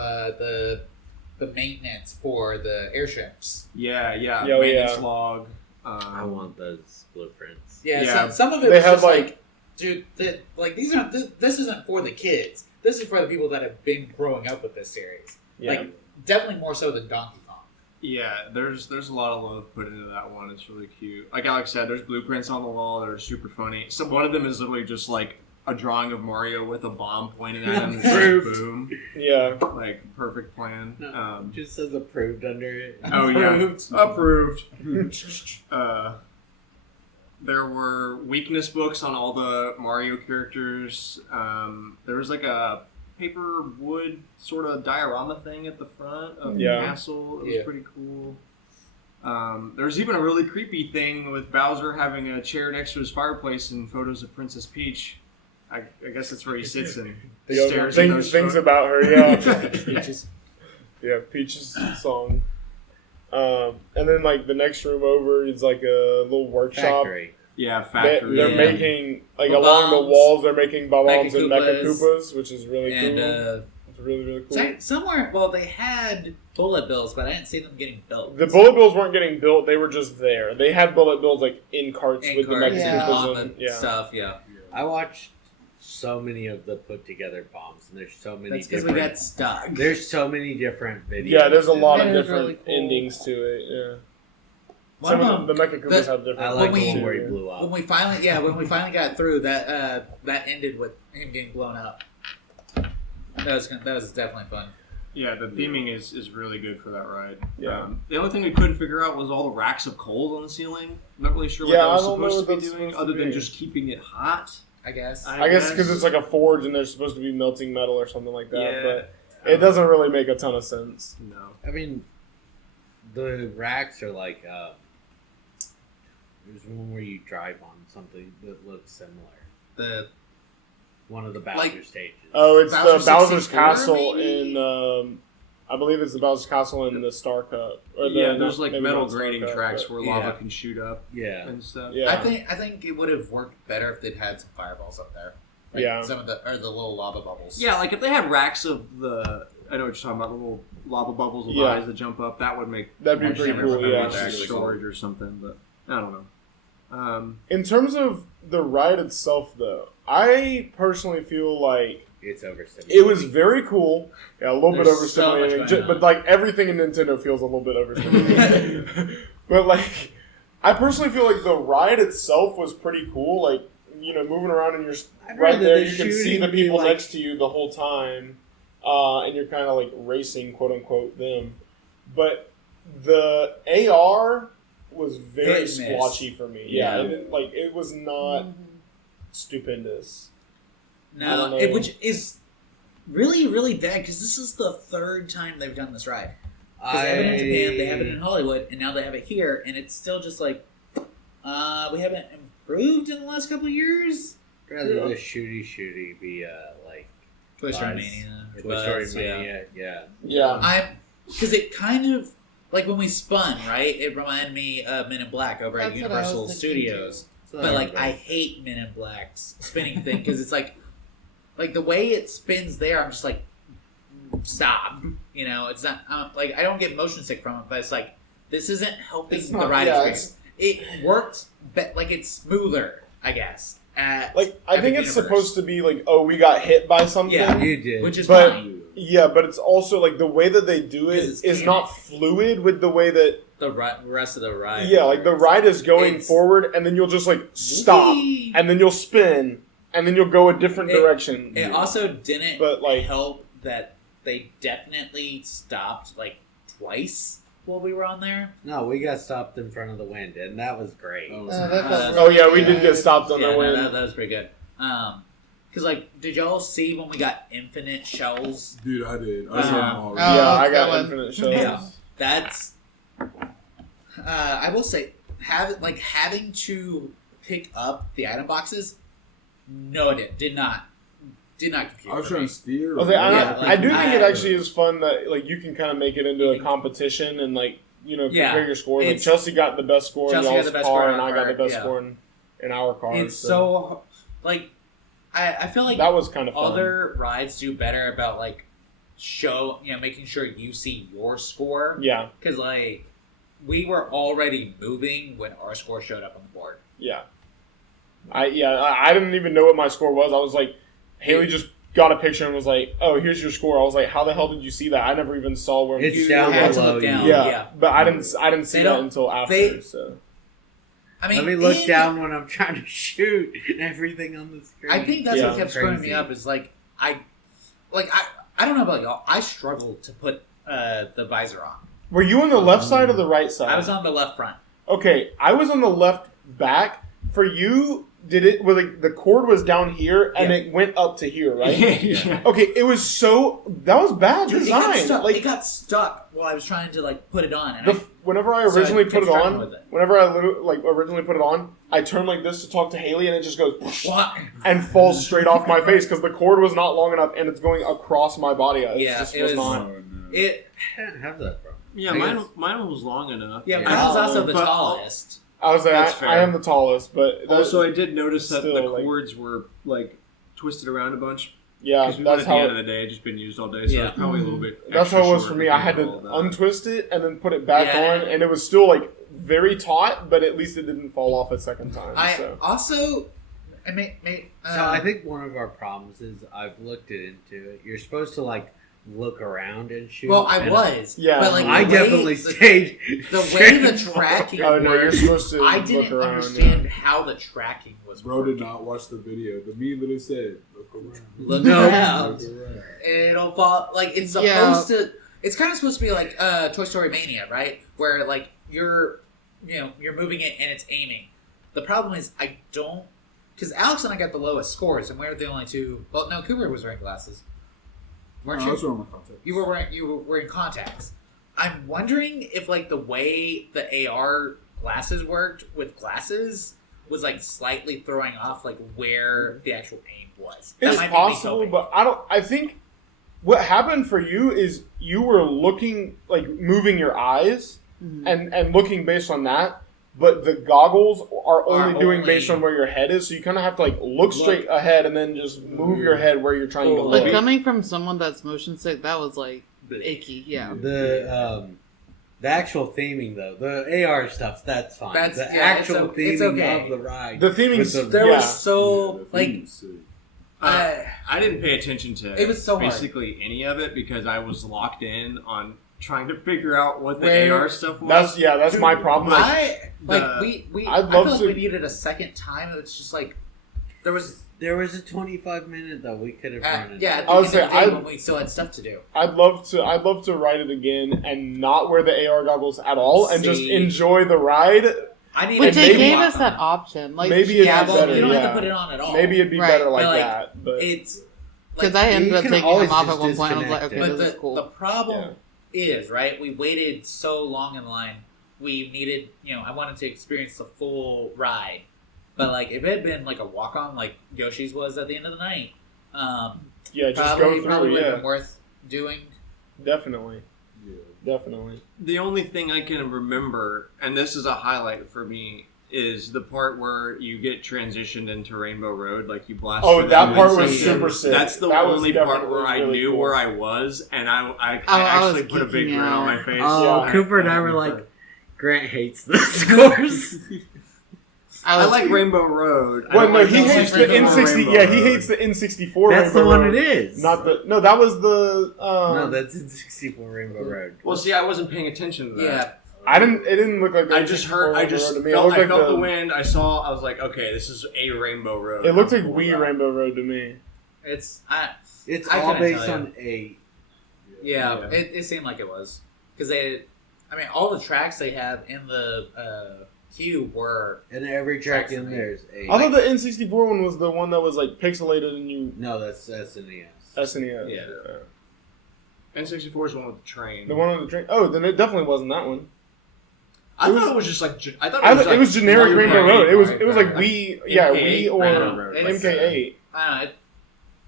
the maintenance for the airships. yeah, Oh, maintenance yeah. log. I want those blueprints. Yeah, Yeah. some of it They was had just like dude, these aren't. This isn't for the kids. This is for the people that have been growing up with this series. yeah. Like, definitely more so than Donkey Kong. Yeah, there's a lot of love put into that one. It's really cute. Like Alex said, there's blueprints on the wall that are super funny. So one of them is literally just like a drawing of Mario with a bomb pointed at him. And it's Approved. just boom, yeah. like perfect plan. Just says approved under it. Oh yeah, approved. There were weakness books on all the Mario characters. There was like a paper wood sort of diorama thing at the front of Yeah. the castle. It was Yeah. pretty cool. There's even a really creepy thing with Bowser having a chair next to his fireplace and photos of Princess Peach. I guess that's where he sits and stares at those Things photos. about her. Yeah. Peaches. Yeah. Peach's song. And then like the next room over is like a little workshop. Factory. Yeah, They, factory. they're Yeah. making like Bob-ombs. along the walls. They're making bob-ombs and Mecha mecha Koopas, which is really And cool. It's really cool. somewhere, well, they had bullet bills, but I didn't see them getting built. The bullet bills weren't getting built; they were just there. They had bullet bills like in carts In with cards the Mecha Yeah. and on Koopas. the And, yeah, stuff, yeah. I watched so many of the put together bombs, and there's so many That's because different. we got stuck. There's so many different videos. yeah. There's a lot of It is different really cool. endings to it. Yeah, One some of of the Mecha Koopas have different. I like the When one we- where he too, blew up. when we finally got through that, that ended with him getting blown up. That was definitely fun. Yeah, the theming is really good for that ride. Yeah. The only thing we couldn't figure out was all the racks of coals on the ceiling. Not really sure what Yeah, that was I don't know supposed to what be that's doing, supposed to other than be. just keeping it hot. I guess. I guess because it's like a forge and they're supposed to be melting metal or something like that. Yeah. But it doesn't really make a ton of sense. No. I mean, the racks are like. There's one where you drive on something that looks similar. The One of the Bowser Like- stages. Oh, it's Bowser the Bowser's 64 Castle maybe? in. I believe it's the Bowser's Castle in the Star Cup. Or the, Yeah, there's like maybe metal not Star grading Cup, tracks but- where yeah. lava can shoot up Yeah. and stuff. Yeah. I think it would have worked better if they'd had some fireballs up there. Like Yeah. Some of the little lava bubbles. Yeah, like if they had racks of the, I know what you're talking about, the little lava bubbles with Yeah. eyes that jump up. That would make That'd be I've pretty never cool. remembered Yeah. that. storage or something, but I don't know. In terms of the ride itself, though, I personally feel like It's overstimulating. it was very cool. Yeah, a little bit There's so much overstimulating, going on. but like everything in Nintendo feels a little bit overstimulating. But like, I personally feel like the ride itself was pretty cool. Like, you know, moving around and you're I'd right rather there, the you can see shooting the be people like- next to you the whole time, and you're kind of like racing, quote unquote, them. But the AR was very Hit and miss. splotchy for me. Yeah, Yeah. it was not stupendous. I don't No, know. which is really, really bad because this is the third time they've done this ride. Because they have it in Japan, they have it in Hollywood, and now they have it here, and it's still just like, we haven't improved in the last couple of years. Rather the shooty be like Toy Story Buzz. Mania. or Toy Story Buzz, yeah. Mania. Yeah. Yeah. Because it kind of, like when we spun, right? It reminded me of Men in Black over at That's what I was Universal thinking, Studios. So But like, I hate Men in Black's spinning thing because it's like the way it spins there. I'm just like, stop. You know, it's not like I don't get motion sick from it, but it's like this isn't helping It's the not- ride yeah, experience. It works, but like it's smoother, I guess. Like I think it's supposed to be like, oh, we got hit by something. Yeah. You did. which is but- fine. Yeah, but it's also like the way that they do it 'Cause it's is canon. not fluid with the way that The rest of the ride. yeah, like the ride is going It's- forward and then you'll just like stop Whee! and then you'll spin and then you'll go a different It- direction. It also didn't But, like- help that they definitely stopped like twice while we were on there. No, we got stopped in front of the wind, and that was great. Oh, that felt Oh yeah, we really did get good. stopped on Yeah, the no, wind. that was pretty good. Because like, did y'all see when we got infinite shells? Dude, I did. I saw them all. Oh, yeah, I that got one. infinite shells. Yeah. That's. I will say, having to pick up the item boxes. No, it did not compute. I was for trying me. to steer. I was like, Yeah, I do think it I- actually is fun that like you can kind of make it into a competition and like Yeah, compare your scores. Like it's- Chelsea got the best score in Chelsea got y'all's the best car, score and in I our got the car, best yeah. score in our car. It's so like, I feel like that was kind of fun. other rides do better about like making sure you see your score. Yeah, Because like we were already moving when our score showed up on the board. yeah. I didn't even know what my score was. I was like, Haley just got a picture and was like, "Oh, here's your score." I was like, "How the hell did you see that?" I never even saw where It's You down had to below look you. down. Yeah, but I didn't see They that don't- until after. they- So I mean, Let me look in- down when I'm trying to shoot everything on the screen. I think that's Yeah. what kept screwing me Crazy. up. Is like I don't know about y'all. I struggled to put the visor on. were you on the left side or the right side? I was on the left front. Okay, I was on the left back. For you, did it? Was like the cord was down here and Yeah. it went up to here, right? Yeah. Okay, it was that was bad Dude, design. it got stuck while I was trying to like put it on. And Whenever I So I originally kept put it struggling on, with it. whenever I originally put it on, I turned like this to talk to Haley, and it just goes what? and falls straight off my face because the cord was not long enough, and it's going across my body. It Yeah, just it was was- not. Oh, no. It I don't have that problem. Yeah, I mine guess- mine was long enough. yeah, Yeah. mine was also the But- tallest. I was like, That's I fair. am the tallest, but Also, I did notice that Still, the like- cords were like twisted around a bunch yeah, because we went that's at the how end of the day. It just been used all day, so Yeah. it's probably a little bit. that's how extra it was short for me. I had because to of all that. untwist it and then put it back Yeah. on, and it was still like very taut, but at least it didn't fall off a second time. I so. also, So I think one of our problems is I've looked into it. You're supposed to like look around and shoot. well, I and was. Yeah. but like I the way definitely the- stayed. the way straight the forward. tracking Oh no, you're worked, supposed to. I look didn't around, understand how the tracking was. Bro working. did not watch the video. The me literally said, "Look around." Look No. around. Look around. It'll fall like it's Yeah. supposed to. It's kind of supposed to be like Toy Story Mania, right? Where like you're moving it and it's aiming. The problem is I don't, because Alex and I got the lowest scores, and we were the only two. Well, no, Cooper was wearing glasses, weren't No, I you? was wearing my contacts. You were wearing contacts. I'm wondering if like the way the AR glasses worked with glasses was like slightly throwing off like where the actual aim was. That It's might be me possible, hoping. but I think what happened for you is you were looking, like moving your eyes and looking based on that, but the goggles are only doing only- based on where your head is, so you kind of have to like look straight ahead and then just move your head where you're trying to But But look. coming from someone that's motion sick, that was like icky. Yeah. The actual theming though, the AR stuff, that's fine. That's- the yeah, it's actual it's theming okay. of the ride. The theming, with the- there yeah. was so Yeah, the like theme was sick. I didn't pay attention to It was so hard. basically any of it because I was locked in on trying to figure out what the Where- AR stuff was. that's my problem. Like, we I'd I love feel like to- we needed a second time. It's just like There was a 25-minute though. We could have run it. Yeah, at the I end would of say the day when we still had stuff to do. I'd love to ride it again and not wear the AR goggles at all and just See. enjoy the ride. I mean, But And they maybe- gave us that option. Like, Maybe it'd yeah, be well, better. you don't yeah. have to put it on at all. Maybe it'd be Right. better like But, like, that. But It's because like, I ended you up can taking always them off just at one point. I was like, disconnect okay, it. this but is cool. the problem is, right, we waited so long in line. We needed, I wanted to experience the full ride. But, like, if it had been, like, a walk-on like Yoshi's was at the end of the night, yeah, just probably go through. would have Yeah, been worth doing. definitely, Yeah. definitely. The only thing I can remember, and this is a highlight for me, is the part where you get transitioned into Rainbow Road, like you blast. Oh, through that the part main was station. super sick. That's the That was only part definitely where I really knew cool. where I was, and I I actually was put a big geeking grin on my out. face. Oh, Yeah. Cooper and I were like, Grant hates this course. I was like Rainbow Road. I Well, don't no, like he those hates the Rainbow N60. Rainbow Yeah, he Road. hates the N64. That's Rainbow the one Road. it is. Not the. No, that was the. No, that's in 64 Rainbow Road. Well, see, I wasn't paying attention to that. Yeah. I didn't. It didn't look like. The I just N64 heard. I Rainbow just Road to me. It felt. looked I like felt the wind. I saw. I was like, okay, this is a Rainbow Road. It looked like I'm cool with Wii that. Rainbow Road to me. It's It's I all couldn't based tell you. on 8. Yeah, Yeah. it seemed like it was. Because all the tracks they have in the queue were. And every track in there is 8. I thought the N64 one was the one that was like pixelated and you No, that's SNES. SNES. Yeah. N64 is the one with the train. The one on the train. Oh, then it definitely wasn't that one. I it thought was- it was just like. I thought I it was, thought it was generic Mario Rainbow Kart Road. 8, It was right? it was like Like Wii. Yeah, MK8 Wii or Rainbow Road. MK8. I don't know.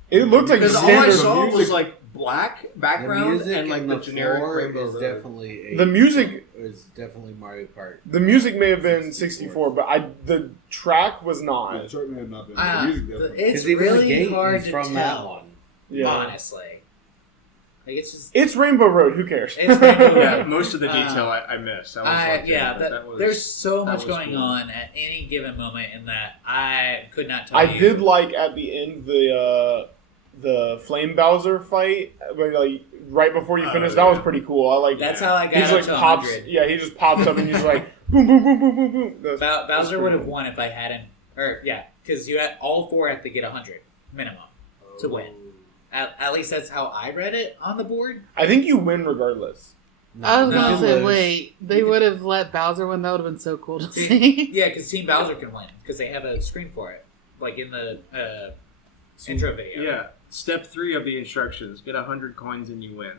It looked like Because all I standard. saw was music- like black The background music and like and the the generic floor Rainbow is Road. definitely 8. The music- is definitely Mario Kart. The music may have been 64, but the track was Yeah, not. Jordan had not been. Ah, The music definitely. it's 'Cause even the really gate hard is to from tell. that one. Yeah, Honestly, like it's just. it's Rainbow Road. Who cares? It's Rainbow Yeah, Road. most of the detail I missed. I was like, that was, there's so that much was going cool. on at any given moment in that I could not tell I you. did like at the end the Flame Bowser fight, when, like right before you Oh, finish. yeah. That was pretty cool. I like. That's how I got He's up like to pops. 100. Yeah, he just pops up and he's like boom, boom, boom, boom, boom, boom. That's Bowser pretty would have cool. won if I hadn't. Or yeah, because you had all 4 have to get 100 minimum to win. At least that's how I read it on the board. I think you win regardless. I was No. gonna You say, lose. wait, they You would have let Bowser win. That would have been so cool to See, see. yeah, because Team Bowser can win because they have a screen for it, like in the intro video. Yeah. Step 3 of the instructions: get 100 coins and you win.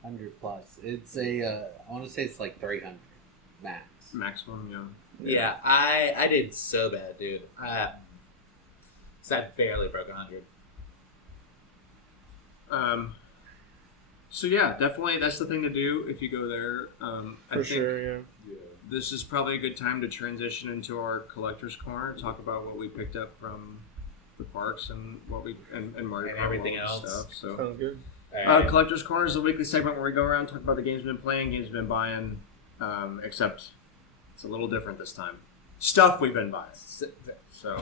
100 plus. It's I want to say it's like 300 max. Maximum, Yeah, I did so bad, dude. 'Cause I barely broke 100. So yeah, definitely that's the thing to do if you go there. I For think sure, yeah. Yeah. this is probably a good time to transition into our collector's corner. Talk about what we picked up from the parks and what we and Mario And Kart everything World and else. stuff. So. Sounds good. Collector's Corner is a weekly segment where we go around talk about the games we've been playing, games we've been buying, except it's a little different this time. Stuff we've been buying. So,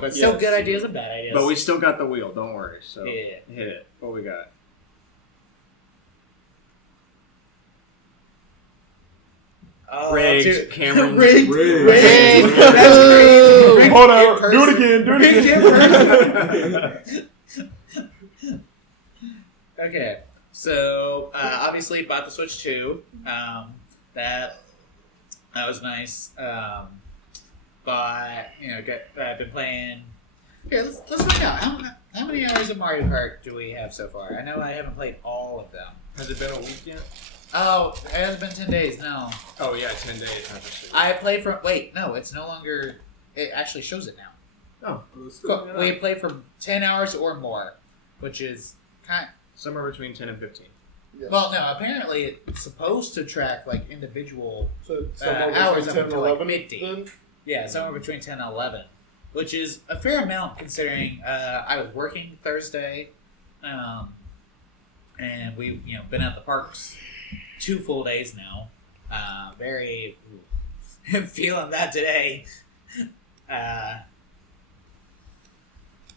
But still Yes. good ideas and bad ideas. but we still got the wheel. Don't worry. So Yeah. hit it. What we got? Oh, Rigged. dude. Cameron. Rigged. Rigged. That's crazy. Rigged Hold in on. person. Do it again. Do Rigged in it again. person. Okay, so obviously bought the Switch 2. That was nice. But I've been playing. Okay, let's find out how many hours of Mario Kart do we have so far. I know I haven't played all of them. Has it been a week yet? Oh, it hasn't been 10 days. No, Oh yeah, 10 days. Obviously. I played for. Wait, no, it's no longer. It actually shows it now. Oh, We played for 10 hours or more, which is kind. somewhere between 10 and 15. Well, no, apparently it's supposed to track like individual. So, Hours between up 10 and to, like, 11 50. then? Yeah, somewhere between 10 and 11, which is a fair amount considering I was working Thursday, and we've been at the parks 2 full days now. Very feeling that today.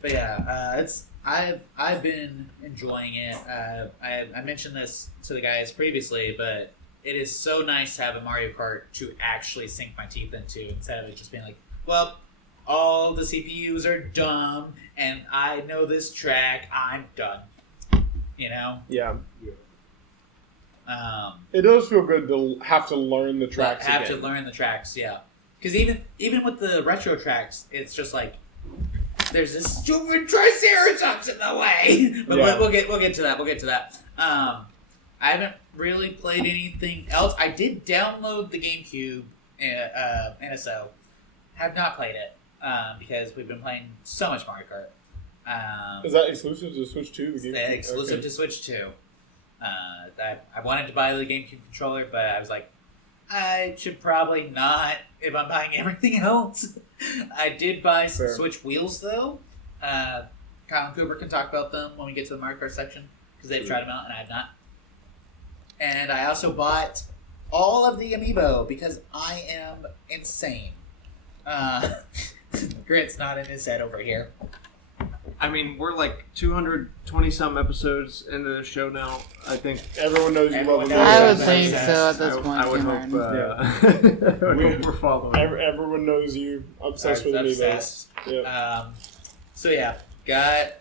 But yeah, it's I've been enjoying it. I mentioned this to the guys previously, but it is so nice to have a Mario Kart to actually sink my teeth into instead of it just being like, well, all the CPUs are dumb, and I know this track. I'm done. You know. Yeah. Um, It does feel good to have to learn the tracks have again. to learn the tracks, yeah. Because even with the retro tracks, it's just like there's this stupid Triceratops in the way. But Yeah. we'll get to that. We'll get to that. I haven't really played anything else. I did download the GameCube NSO. Have not played it because we've been playing so much Mario Kart. Is that exclusive to Switch 2? It's exclusive to Switch 2. I wanted to buy the GameCube controller, but I was like, I should probably not if I'm buying everything else. I did buy some Fair. Switch wheels, though. Kyle and Cooper can talk about them when we get to the Mario Kart section, because they've tried them out and I have not. And I also bought all of the Amiibo, because I am insane. Grant's nodding his head over here. I mean, we're like 220-some episodes into the show now. I think Everyone knows you Everyone love knows them. I Yeah, would think that's- so at this I point. would Cameron. hope, I would hope we're following. Everyone knows you. Obsessed with Amiibos. Obsessed. Yeah. So yeah, got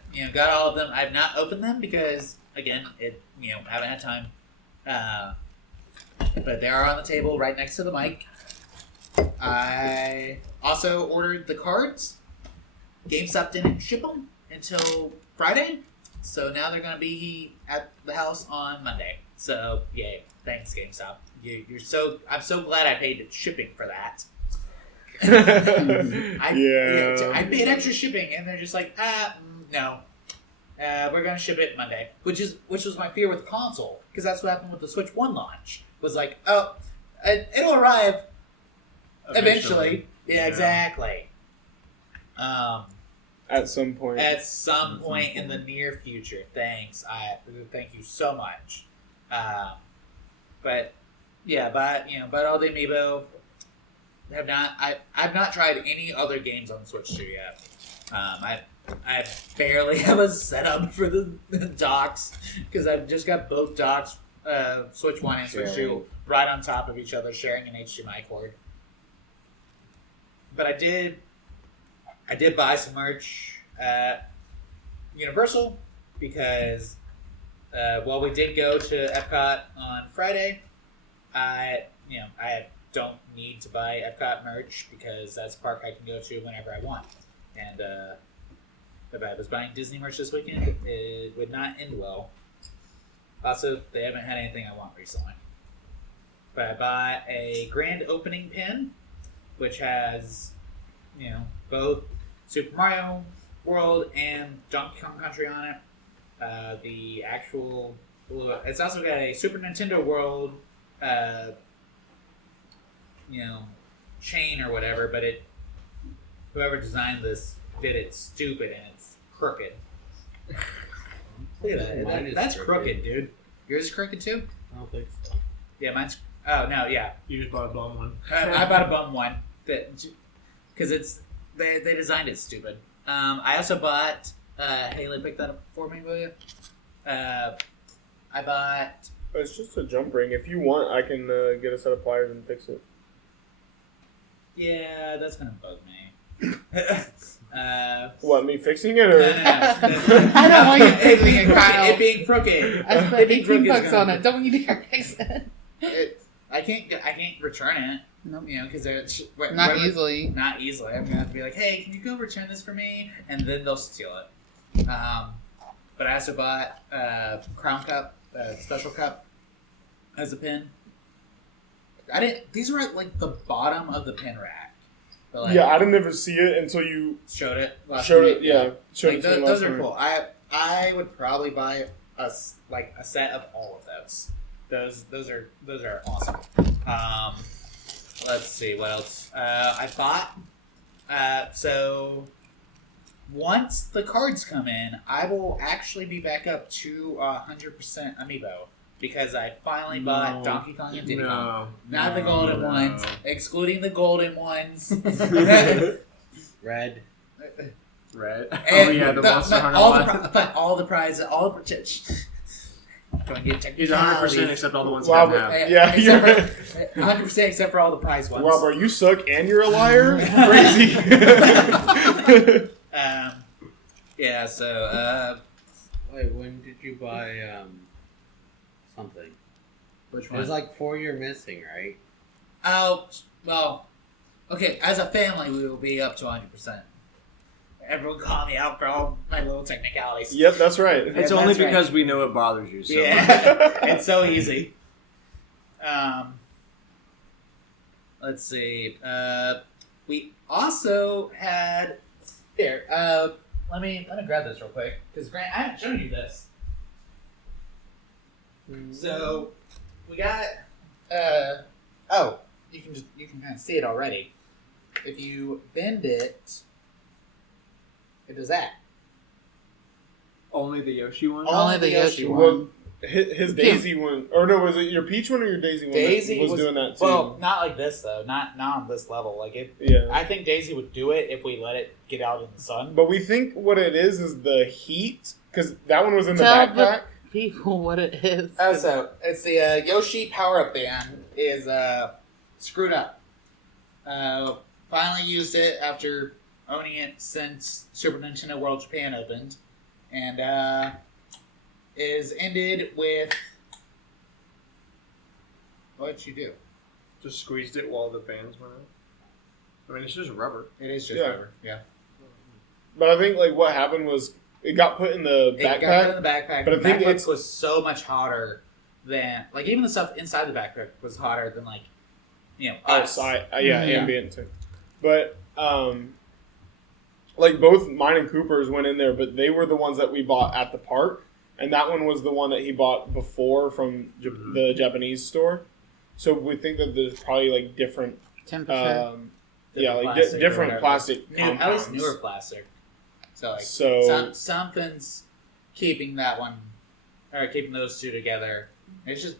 all of them. I've not opened them because again, haven't had time. But they are on the table right next to the mic. I also ordered the cards. GameStop didn't ship them until Friday, so now they're going to be at the house on Monday. So yay! Thanks, GameStop. I'm so glad I paid shipping for that. I paid extra shipping, and they're just like, no, we're gonna ship it Monday, which was my fear with the console, because that's what happened with the Switch 1 launch. Was like, oh, it'll arrive eventually. Yeah, exactly. At some point. At some point in the near future. Thanks. Thank you so much. But yeah, but all the Amiibo. I've not tried any other games on Switch 2 yet. I barely have a setup for the docks, because I've just got both docks, Switch 1 and Switch 2, right on top of each other, sharing an HDMI cord. But I did buy some merch at Universal, because while we did go to Epcot on Friday, I don't need to buy Epcot merch, because that's a park I can go to whenever I want. And if I was buying Disney merch this weekend, it would not end well. Also, they haven't had anything I want recently. But I bought a grand opening pin, which has, both Super Mario World and Donkey Kong Country on it. It's also got a Super Nintendo World chain or whatever, but whoever designed this did it stupid and it's crooked. Look at that. That's crooked, dude. Yours is crooked too? I don't think so. Yeah, mine's. Oh no, yeah. You just bought a bum one. I bought a bum one because they designed it stupid. I also bought. Haley picked that up for me, will you? I bought. It's just a jump ring. If you want, I can get a set of pliers and fix it. Yeah, that's gonna bug me. What, me fixing it? Or? No. I don't want you fixing it, Kyle. It being crooked. I spent It being 18 crooked is bucks gonna- on it. Don't you dare fix it. I can't return it. Nope. Because Not easily. Not easily. I'm gonna have to be like, hey, can you go return this for me? And then they'll steal it. But I also bought Crown Cup, special cup, as a pin. These were at like the bottom of the pin rack. But, like, Yeah, I didn't ever see it until you showed it. showed night. it. Yeah, showed Like, it to me those last are night. cool. I would probably buy a set of all of those. Those are awesome. Let's see what else. I bought. So once the cards come in, I will actually be back up to 100% Amiibo, because I finally bought Donkey Kong and Diddy Kong. Not the golden ones, excluding the golden ones. Red. Red. And Oh yeah, the Monster Hunter one. all the prizes, Don't get He's 100% except all the ones Wow, that have. yeah, you're right. 100% except for all the prize ones. Robert, you suck and you're a liar? Crazy. Yeah, so, Wait, when did you buy something? which It was like 4 you're missing, right? Oh, well, okay, as a family, we will be up to 100%. Everyone call me out for all my little technicalities. Yep, that's right. It's Yeah, only that's right. because we know it bothers you. So Yeah, it's so easy. Let's see. We also had here. Let me grab this real quick because Grant, I haven't shown you this. So we got. Oh, you can kind of see it already. If you bend it, it does that. only the Yoshi one. Only the Yoshi one. Well, his Daisy one, or no, was it your Peach one or your Daisy one? Daisy that was doing that too. Well, not like this though. Not on this level. Like it. Yeah. I think Daisy would do it if we let it get out in the sun. But we think what it is the heat, because that one was in the Tell backpack. People what it is. Oh, so it's the Yoshi power-up band is screwed up. Finally used it after owning it since Super Nintendo World Japan opened, and is ended with. What'd you do? Just squeezed it while the bands went out. I mean, it's just rubber. It is just Yeah. rubber. Yeah. But I think like what happened was it got put in the It got put backpack. in the backpack. but I the think backpack it's- was so much hotter than like even the stuff inside the backpack was hotter than like us. Outside, yeah, Yeah. ambient too. But like both mine and Cooper's went in there, but they were the ones that we bought at the park, and that one was the one that he bought before from the Japanese store. So we think that there's probably like different, Temperature. yeah, like plastic or different whatever. plastic At least compounds. newer plastic. So like So something's keeping that one or keeping those two together. It's just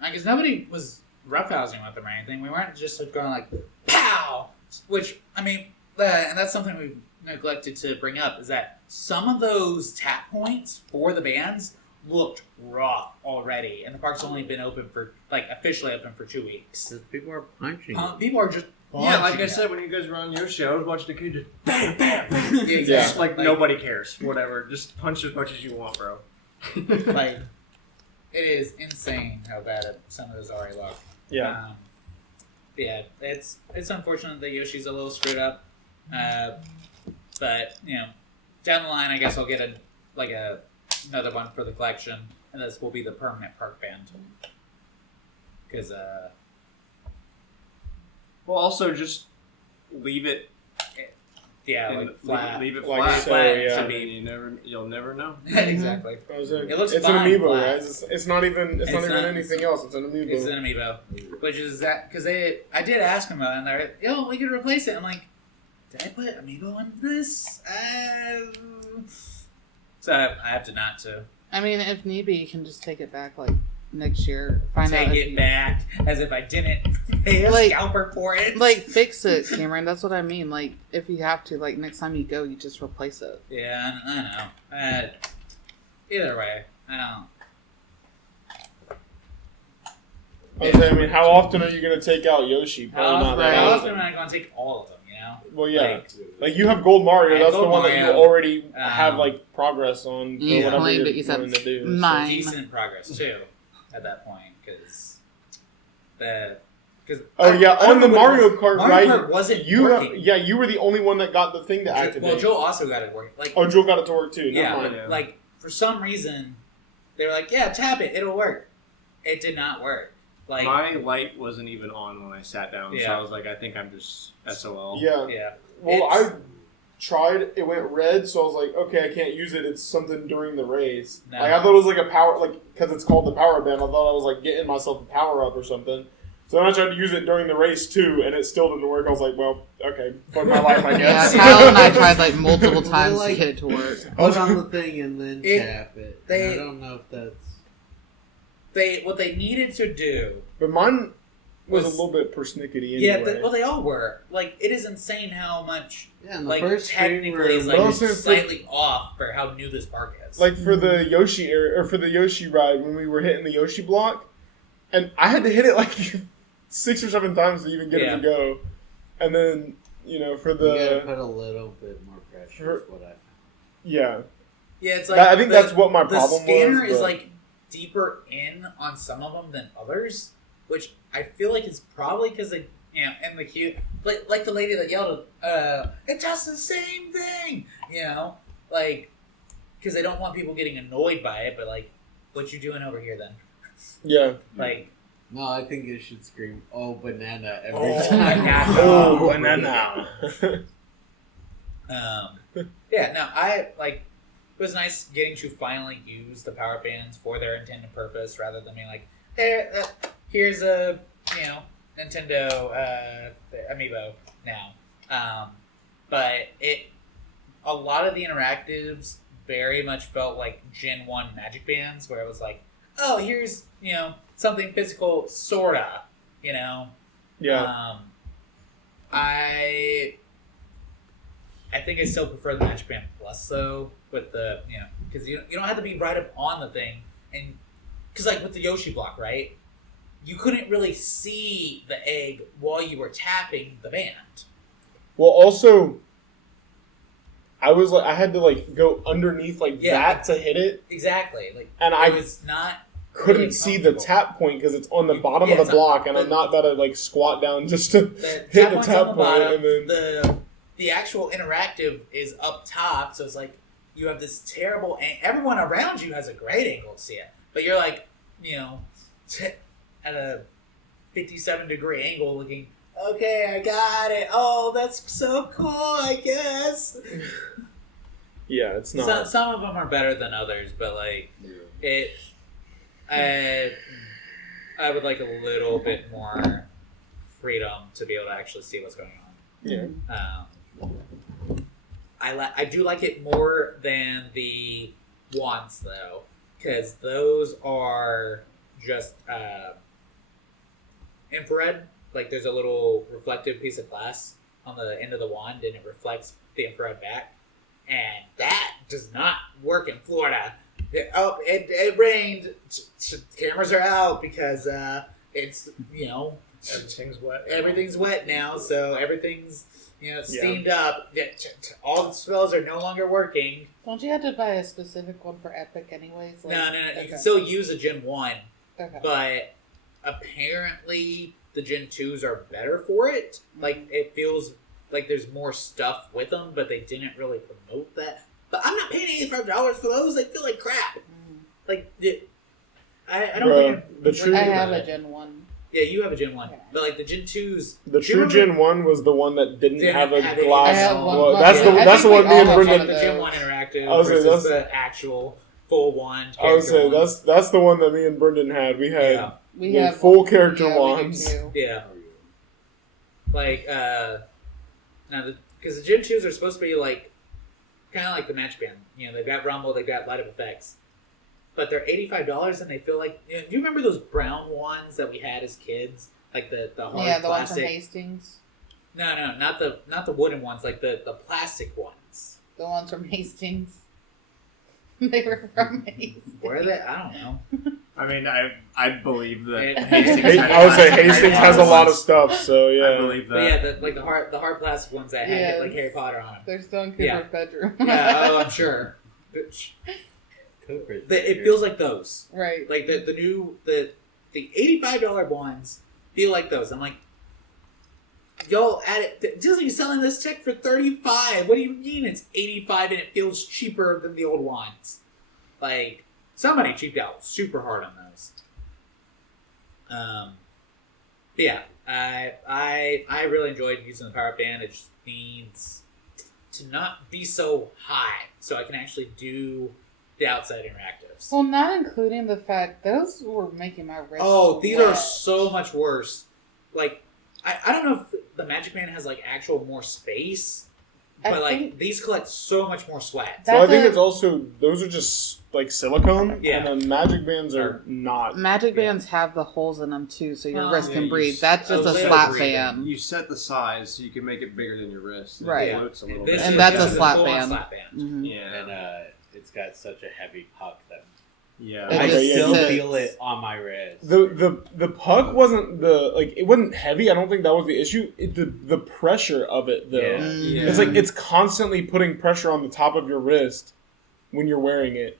because nobody was roughhousing with them or anything. We weren't just going like pow, which I mean, and that's something we've neglected to bring up is that some of those tap points for the bands looked rough already, and the park's only been open for like officially open for 2 weeks. Because people are punching. People are just Yeah, like I punching said, it. when you guys were on Yoshi, I was watching the kid just bam, bam, bam. Yeah, Just exactly. like nobody cares. Whatever. Just punch as much as you want, bro. Like it is insane how bad some of those already look. yeah, Yeah, it's unfortunate that Yoshi's a little screwed up, but you know, down the line, I guess I'll get another one for the collection, and this will be the permanent park band. Because Well, also just leave it. yeah, in- like flat. Leave it Like flat. so, Flat, yeah. I mean, you'll never know. Exactly. I was like, It looks it's fine, an amiibo, flat. guys. It's not even It's not even not- anything else. It's an amiibo. It's an amiibo, which is that because I did ask them about it, and they're like, "Yo, we could replace it." I'm like, "Did I put amiibo in this?" So I have to not to. I mean, if need be, you can just take it back like next year. Find out Take if it you, back as if I didn't pay a Like- scalper for it. like fix it, Cameron. That's what I mean. Like if you have to, like next time you go, you just replace it. Yeah, I know. Either way, I don't. I mean, how often are you going to take out Yoshi? Probably not that How often. often am I going to take all of them? You know. Well, yeah. Like, Like you have Gold Mario, I have that's the Gold one that you Mario. already have Um, like progress on for You whatever claimed you're it, you said wanting to do. mine. decent progress too at that point because Oh yeah, on the Mario Kart ride, Kart wasn't you working. you were the only one that got the thing to activate. Well, Joe also got it working. Like Oh, Joel got it to work too. yeah, Never mind. Yeah. like for some reason they were like, yeah, tap it, it'll work. It did not work. Like My light wasn't even on when I sat down, so Yeah. I was like, I think I'm just SOL. Yeah. yeah, Well, It's- I tried. It went red, so I was like, okay, I can't use it. It's something during the race. No. Like I thought it was like a power, like because it's called the power band. I thought I was like getting myself a power up or something. So then I tried to use it during the race too, and it still didn't work. I was like, well, okay, fuck my life, I Yeah, guess. Kyle and I tried like multiple times Like- to get it to work. Put on the thing and then It- tap it. they- I don't know if that's. what they needed to do. But mine, was a little bit persnickety Yeah, anyway. well, they all were. Like, it is insane how much, Yeah, in the like, first technically stream is, where like, Also, slightly off for how new this park is. Like for the Yoshi area, or for the Yoshi ride when we were hitting the Yoshi block, and I had to hit it like 6 or 7 times to even get it to go. And then, for you gotta the put a little bit more pressure. Is what I found. yeah, it's like I think that's what my problem was. The scanner is but- like deeper in on some of them than others, which I feel like is probably because they, in the queue, like the lady that yelled, "It does the same thing," like because they don't want people getting annoyed by it. But like, what you doing over here then? yeah. Like, No, I think you should scream, "Oh, banana!" every Oh, time. banana. Oh, banana. yeah, no, I like. It was nice getting to finally use the power bands for their intended purpose, rather than being like, "Hey, here's a Nintendo amiibo now." But a lot of the interactives very much felt like Gen 1 Magic Bands, where it was like, "Oh, here's something physical, sorta," Yeah. I think I still prefer the Magic Band Plus though, with the because you don't have to be right up on the thing, and because like with the Yoshi block, right, you couldn't really see the egg while you were tapping the band. Well, also, I had to go underneath that to hit it, Exactly, like, and it I was not couldn't really see the comfortable. tap point because it's on the bottom Yeah, of it's the block, not- and I'm not about to squat down just to the hit tap the point's tap on point, the bottom. and then The actual interactive is up top, so it's like you have this terrible. Everyone around you has a great angle to see it, but you're like, at a 57-degree angle, looking. Okay, I got it. Oh, that's so cool. I guess. yeah, it's not. Some of them are better than others, but it. I would like a little bit more freedom to be able to actually see what's going on. Yeah. I do like it more than the wands though, because those are just infrared. Like there's a little reflective piece of glass on the end of the wand, and it reflects the infrared back, and that does not work in Florida. It rained. Cameras are out because it's Everything's wet. everything's wet now, so everything's steamed up. All the spells are no longer working. Don't you have to buy a specific one for Epic anyways? No. Okay. You can still use a Gen 1, Okay. but apparently the Gen 2s are better for it. Like, it feels like there's more stuff with them, but they didn't really promote that. But I'm not paying $85 for those. They feel like crap. Like, I don't think... the true I have a Gen 1. Yeah, you have a Gen 1. Okay. But, like, the Gen 2s... The true Gen 1 was the one that didn't have a it. glass. I have one. Well, I that's think the one we me and all have Brendan. one The of Gen those. 1 interactive I was saying, versus that's- the actual full wand. I would say character ones. that's the one that me and Brendan had. We had Yeah. We the have full one. character Yeah, we do wands. too. Yeah. Like, because the Gen 2s are supposed to be like, kind of like the Match Band. They've got Rumble, they've got Light Up Effects. But they're $85 and they feel like, do you remember those brown ones that we had as kids? Like the hard Yeah, the one from plastic. Hastings. No, not the wooden ones, like the plastic ones. The ones from Hastings. They were from Hastings. Where are they? I don't know. I mean, I believe that It- Hastings. Hey, had I would say plastic Hastings has a lot of ones. stuff. So I yeah, believe But yeah, that. the hard plastic ones that had Yes. like Harry Potter on them. They're still in Cooper's Yeah. bedroom. Yeah, oh, I'm sure. Cooper's It feels like those. Right. Like the new the $85 ones feel like those. I'm like, y'all at it. Disney's selling this tech for $35. What do you mean it's $85 and it feels cheaper than the old ones? Like somebody cheaped out super hard on those. But yeah, I really enjoyed using the power band. It just needs to not be so high, so I can actually do the outside interactives. Well, not including the fact those were making my wrist. Oh, these are sweat. so much worse. Like, I don't know if the Magic Band has like actual more space, But I like think these collect so much more swag. Well, I think a- it's also those are just like silicone, Yeah. and then magic bands are not. magic bands have the holes in them too, so your Oh, wrist yeah, can you breathe. s- That's just a a little slap breathing. band. You set the size so you can make it bigger than your wrist. Right. It floats a little This bit. And is- that's this a is slap full-on band. slap band. Mhm. Yeah. And it's got such a heavy puck that Yeah. It I just still sits. feel it on my wrist. The puck wasn't it wasn't heavy. I don't think that was the issue. The pressure of it though. Yeah. Mm. It's like it's constantly putting pressure on the top of your wrist when you're wearing it.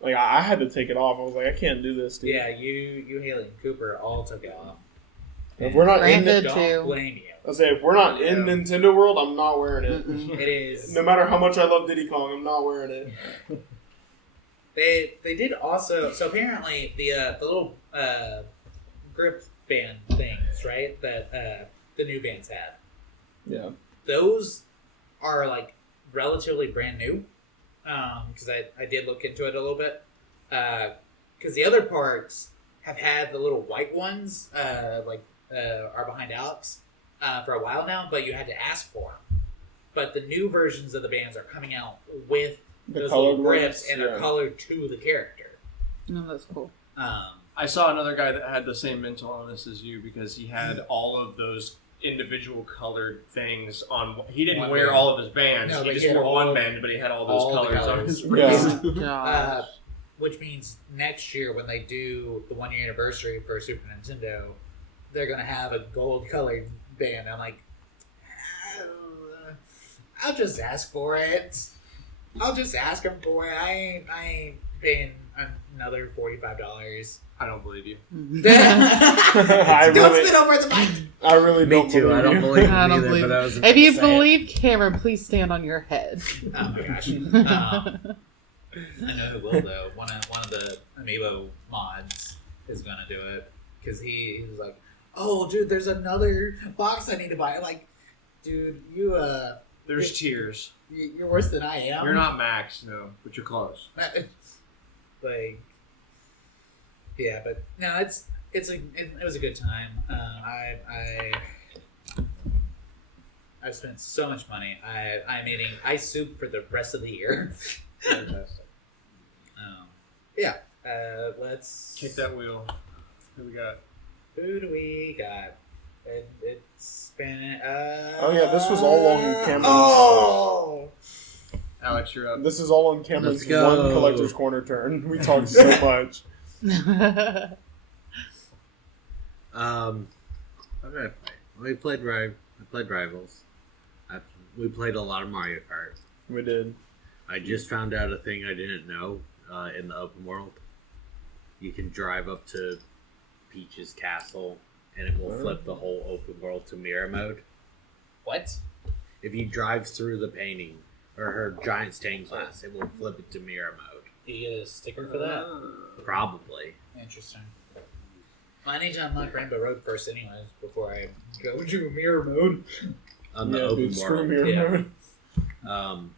Like I had to take it off. I was like, I can't do this, dude. Yeah, you, Haley, and Cooper all took it off. If we're not in, Granted. Don't too. blame you. I say if we're not in Yeah. Nintendo World, I'm not wearing it. Mm-mm. It is. No matter how much I love Diddy Kong, I'm not wearing it. They did also. So apparently the little grip band things, right? That the new bands had. Yeah. Those are like relatively brand new. Because I did look into it a little bit. Because the other parks have had the little white ones, are behind Alex, for a while now, but you had to ask for them. But the new versions of the bands are coming out with The those colored little grips ones, and yeah. are colored to the character. No, that's cool. I saw another guy that had the same mental illness as you because he had all of those individual colored things on. He didn't One wear band. all of his bands. No, he but just he had wore one all- band, but he had all those all the colors on colors. his Yeah. wrist. Gosh. Which means next year when they do the 1 year anniversary for Super Nintendo, they're gonna have a gold colored band. I'm like, I'll just ask for it. I'll just ask them for it. I ain't paying another $45. I don't believe you. I Don't really, spit over the mic. I really Me don't too. believe I don't you. believe I it don't either, believe but I was If you gonna say it. believe Cameron, please stand on your head. Oh my gosh. I know who will though. One of the Amiibo mods is gonna do it because he was like, "Oh, dude, there's another box I need to buy." I'm like, dude, There's tiers. you're worse than I am. You're not Max, no, but you're close. Like, yeah, but no, it was a good time. I've spent so much money. I'm eating ice soup for the rest of the year. Fantastic. Yeah. Let's Kick that wheel. Who we got? Who do we got? It's been. Oh, yeah, this was all on Cameron's. Oh. Alex, you're up. This is all on Cameron's Let's go. one collector's corner turn. We talked so much. What did I play? We played Rivals. We played a lot of Mario Kart. We did. I just found out a thing I didn't know in the open world. You can drive up to Peach's castle, and it will flip the whole open world to mirror mode. What? If you drive through the painting or her giant stained glass, it will flip it to mirror mode. Do you get a sticker for that? Probably. Interesting. Well, I need to unlock Rainbow Road first, anyways, before I go to mirror mode. On the Yeah, open dude, screw world. mirror Yeah. mode.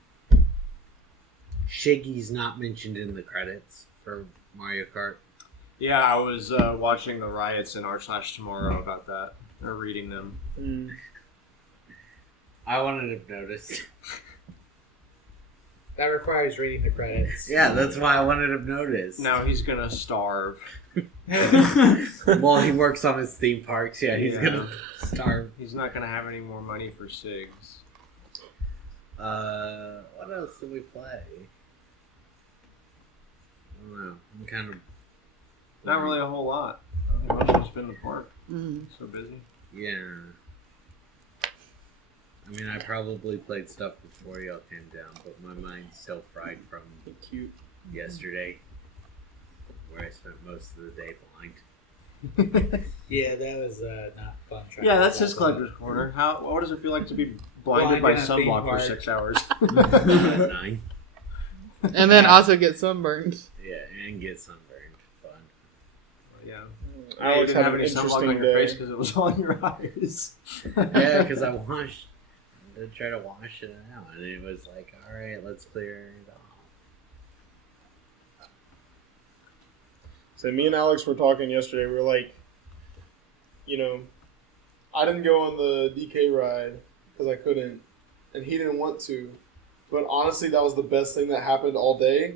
Shiggy's not mentioned in the credits for Mario Kart. Yeah, I was watching the riots in r/tomorrow about that, or reading them. Mm. I wanted to notice. That requires reading the credits. Yeah, that's why I wanted to notice. Now he's gonna starve. Well, he works on his theme parks. Yeah, he's Yeah. gonna starve. He's not gonna have any more money for SIGs. What else did we play? I don't know. I'm kind of Not really a whole lot. I think most of it's been the park. Mm. So busy. Yeah. I mean, I probably played stuff before y'all came down, but my mind's still fried from Cute. yesterday, where I spent most of the day blind. Yeah, that was not fun. trying Yeah, to that's do his that. collector's corner. What does it feel like to be blinded Blind by in a theme sunblock for park. 6 hours? 9. And then also get sunburned. Yeah, and get sunburned. Fun. Yeah. Alex you didn't had have an any sunblock interesting on your face day. because it was on your eyes. Yeah, because I tried to wash it out, and it was like, all right, let's clear it off. So me and Alex were talking yesterday. We were like, I didn't go on the DK ride because I couldn't, and he didn't want to. But honestly, that was the best thing that happened all day,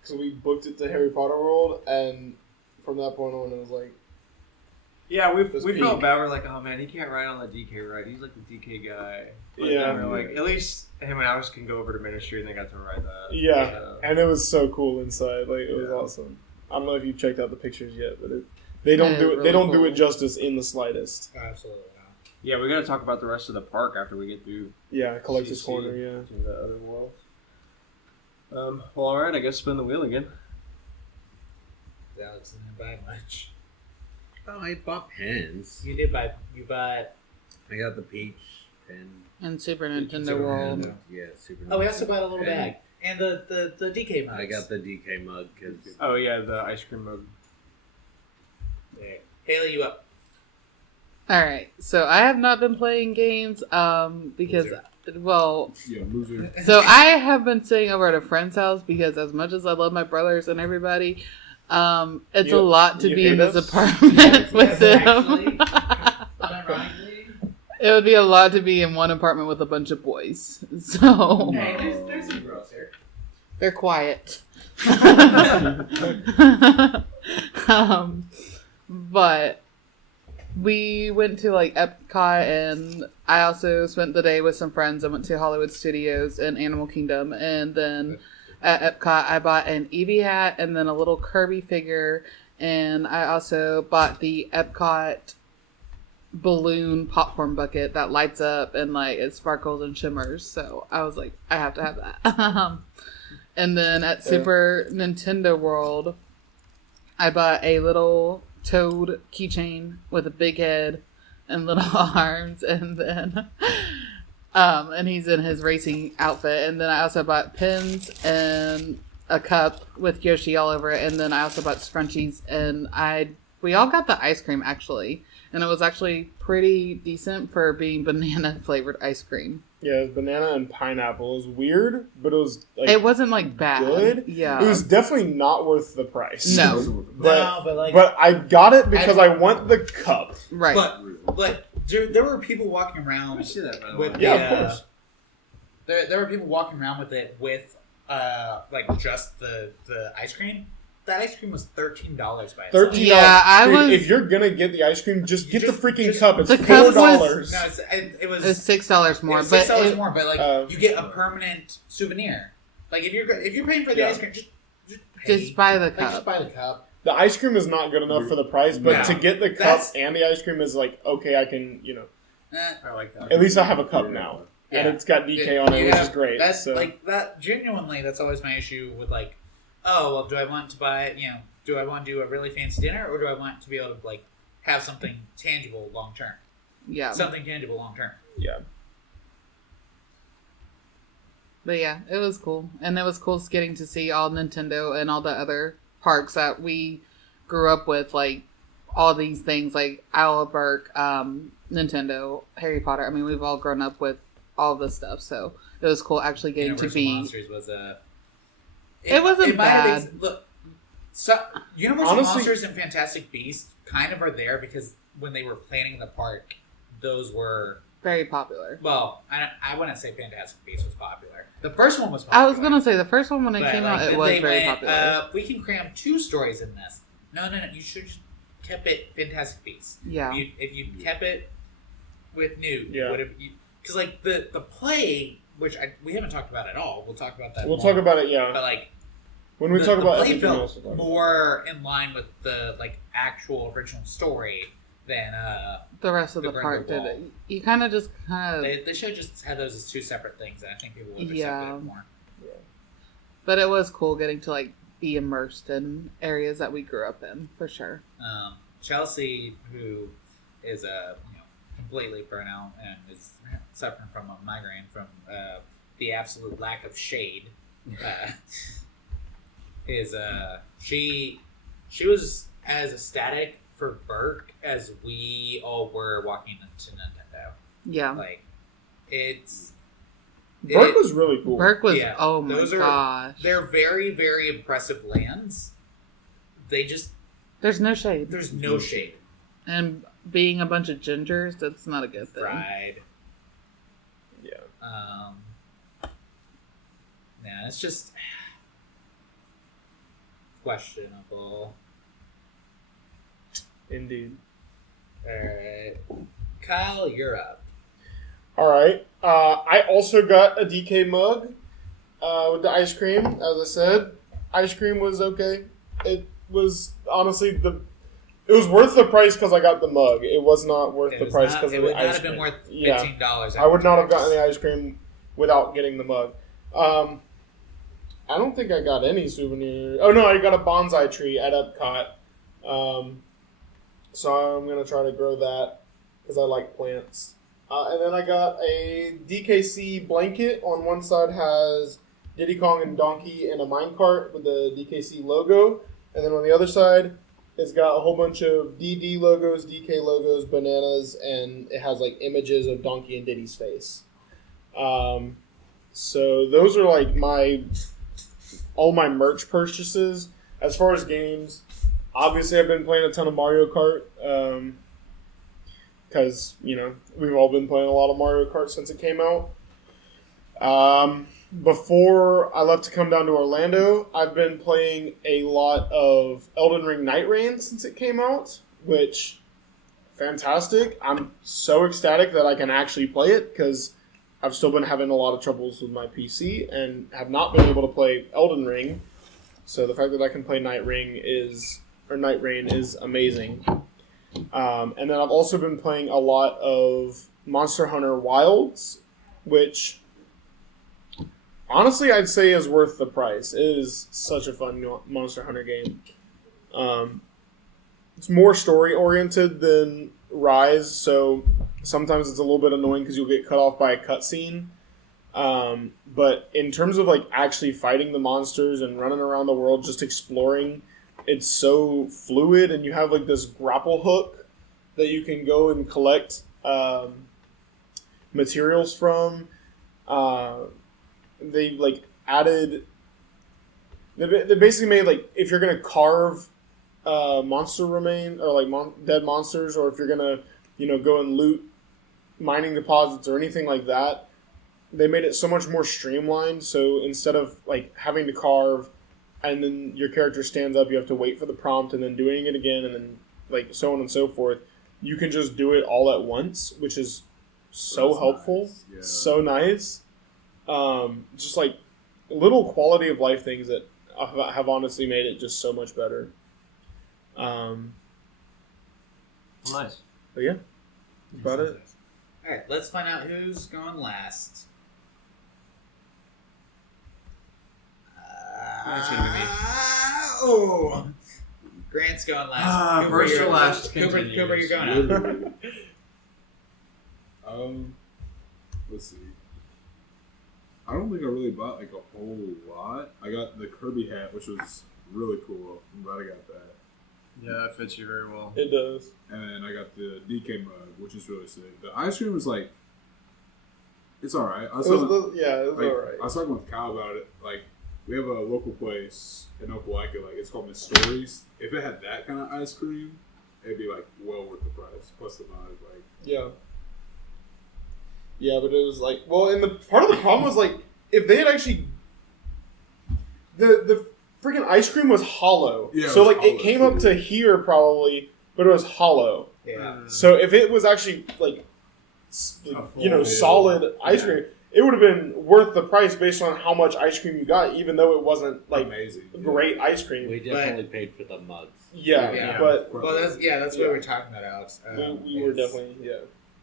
because we booked it to Harry Potter World, and from that point on, it was like, Yeah, we Just felt peak. bad. We're like, oh man, he can't ride on the DK ride. He's like the DK guy. But Yeah. then we're like, at least him and Alex can go over to Ministry and they got to ride that. yeah, So, and it was so cool inside. Like it was Yeah. awesome. I don't know if you checked out the pictures yet, but they don't Yeah, do it. really They don't do cool. it justice in the slightest. Absolutely not. yeah, we got to talk about the rest of the park after we get through Yeah, Collector's CC Corner. Yeah. to the other world. Well, all right. I guess spin the wheel again. Alex didn't buy much. Oh, I bought pens. You did buy. You bought. I got the Peach pen. And Super Nintendo Super World. Nintendo. Yeah, Super. Oh, we also bought a little And bag and the DK mugs. I got the DK mug because Oh yeah, the ice cream mug. There. Haley, you up? All right, so I have not been playing games because, Loser. well, Yeah, loser. so I have been staying over at a friend's house because as much as I love my brothers and everybody, it's a You- lot to you be in hate this us? apartment with Yes, them. Unironically. It would be a lot to be in one apartment with a bunch of boys. So Hey, there's some girls here. they're quiet. But we went to like Epcot, and I also spent the day with some friends. I went to Hollywood Studios and Animal Kingdom, and then at Epcot I bought an Eevee hat and then a little Kirby figure, and I also bought the Epcot balloon popcorn bucket that lights up and like it sparkles and shimmers. So I was like, I have to have that. And then at Super Nintendo World, I bought a little Toad keychain with a big head and little arms, and then and he's in his racing outfit. And then I also bought pins and a cup with Yoshi all over it, and then I also bought scrunchies, and we all got the ice cream actually, and it was actually pretty decent for being banana flavored ice cream. Yeah, it was banana and pineapple. It was weird, but it was like It wasn't like bad. good. Yeah. It was definitely not worth the price. No. But I got it because I want the cup. Right. But there were people walking around I see that by the with way. the, Yeah, of course. There were people walking around with it with like just the ice cream. That ice cream was $13 by itself. $13. Yeah, I Dude, was- If you're gonna get the ice cream, just get the freaking just- cup. It's The cup $4. was- No, it was It was $6 more, it was but $6 it- more. But like you get a permanent souvenir. Like if you're paying for the Yeah. ice cream, just pay. just buy the Like, cup. just buy the cup. The ice cream is not good enough for the price, but No. to get the cup That's- and the ice cream is like, okay, I can, I like that. at least I have a cup now. And Yeah. it's got DK on it, You which have- is great. That's so. like that. Genuinely, that's always my issue with like, oh well, do I want to buy? Do I want to do a really fancy dinner, or do I want to be able to like have something tangible long term? Yeah. Something tangible long term. Yeah. But yeah, it was cool. And it was cool getting to see all Nintendo and all the other parks that we grew up with, like all these things like Isle of Berk, Nintendo, Harry Potter. I mean, we've all grown up with all this stuff, so it was cool actually getting Universal to be. Monsters was a. It wasn't might have bad. look, so Universal Honestly- Monsters and Fantastic Beasts kind of are there because when they were planning the park, those were Very popular. well. I wouldn't say Fantastic Beasts was popular. The first one was popular. I was gonna say the first one when it But, came like, out, it then was they very went, popular. we can cram 2 stories in this. No. You should just kept it Fantastic Beasts. Yeah. If you kept it with new, Yeah. because like the play, which we haven't talked about at all. We'll talk about that. We'll more. talk about it, yeah. But like When we the talk about play everything else, felt we'll talk about more in line with the like actual original story than The rest of the the Brink park of did Wall. it. You kind of just they should just have those as 2 separate things, and I think people would have accepted Yeah. it more. but it was cool getting to like be immersed in areas that we grew up in for sure. Chelsea, who is completely burnt out and is suffering from a migraine from the absolute lack of shade, is she was as ecstatic for Burke as we all were walking into Nintendo. Yeah. Like it's Burke was really cool. Burke was, Yeah, oh my those are- gosh. they're very, very impressive lands. They just There's no shade. there's no shade. And being a bunch of gingers, that's not a good thing. Fried. Yeah. Yeah, it's just questionable. Indeed. Alright. Kyle, you're up. All right. I also got a DK mug with the ice cream. As I said, ice cream was okay. It was honestly it was worth the price because I got the mug. It was not worth the price because of the ice cream. It would not have been worth $15. Yeah. I would not have gotten the ice cream without getting the mug. I don't think I got any souvenir. Oh no, I got a bonsai tree at Epcot. So I'm gonna try to grow that because I like plants. And then I got a DKC blanket. On one side has Diddy Kong and Donkey in a minecart with the DKC logo. And then on the other side, it's got a whole bunch of DD logos, DK logos, bananas, and it has like images of Donkey and Diddy's face. So those are like all my merch purchases. As far as games, obviously I've been playing a ton of Mario Kart. Because, we've all been playing a lot of Mario Kart since it came out. Before I left to come down to Orlando, I've been playing a lot of Elden Ring Night Reign since it came out, which, fantastic. I'm so ecstatic that I can actually play it, because I've still been having a lot of troubles with my PC, and have not been able to play Elden Ring. So the fact that I can play Night Reign is amazing. And then I've also been playing a lot of Monster Hunter Wilds, which honestly I'd say is worth the price. It is such a fun Monster Hunter game. It's more story oriented than Rise, so sometimes it's a little bit annoying because you'll get cut off by a cutscene. But in terms of like actually fighting the monsters and running around the world just exploring, it's so fluid, and you have like this grapple hook that you can go and collect materials from. They like added. They basically made like if you're gonna carve monster remain or like dead monsters, or if you're gonna go and loot mining deposits or anything like that, they made it so much more streamlined. So instead of like having to carve and then your character stands up, you have to wait for the prompt and then doing it again and then like so on and so forth. You can just do it all at once, which is so helpful. Nice. Yeah. So nice. Just like little quality of life things that have honestly made it just so much better. Nice. But yeah, that's about it. Alright, let's find out who's going last. That's gonna be me. Oh! Grant's going last. First you're- or last Cooper, continues. you're going out. Let's see. I don't think I really bought like a whole lot. I got the Kirby hat, which was really cool. I'm glad I got that. Yeah, that fits you very well. It does. And then I got the DK mug, which is really sick. The ice cream was like, it's alright. It was like, alright. I was talking with Kyle about it. Like, we have a local place in Opelika, like it's called Miss Stories. If it had that kind of ice cream, it'd be like well worth the price. Plus the mug, like Yeah. Yeah, but it was like, well, and the part of the problem was like, if they had actually, the freaking ice cream was hollow. Yeah, it so was like it hollow, came up too. to here probably, but it was hollow. Yeah. So if it was actually like, A full solid ice Yeah. cream, it would have been worth the price based on how much ice cream you got, even though it wasn't like amazing. great ice cream. We definitely paid for the mugs. Yeah, Yeah. but Well, that's what we were talking about, Alex. we were definitely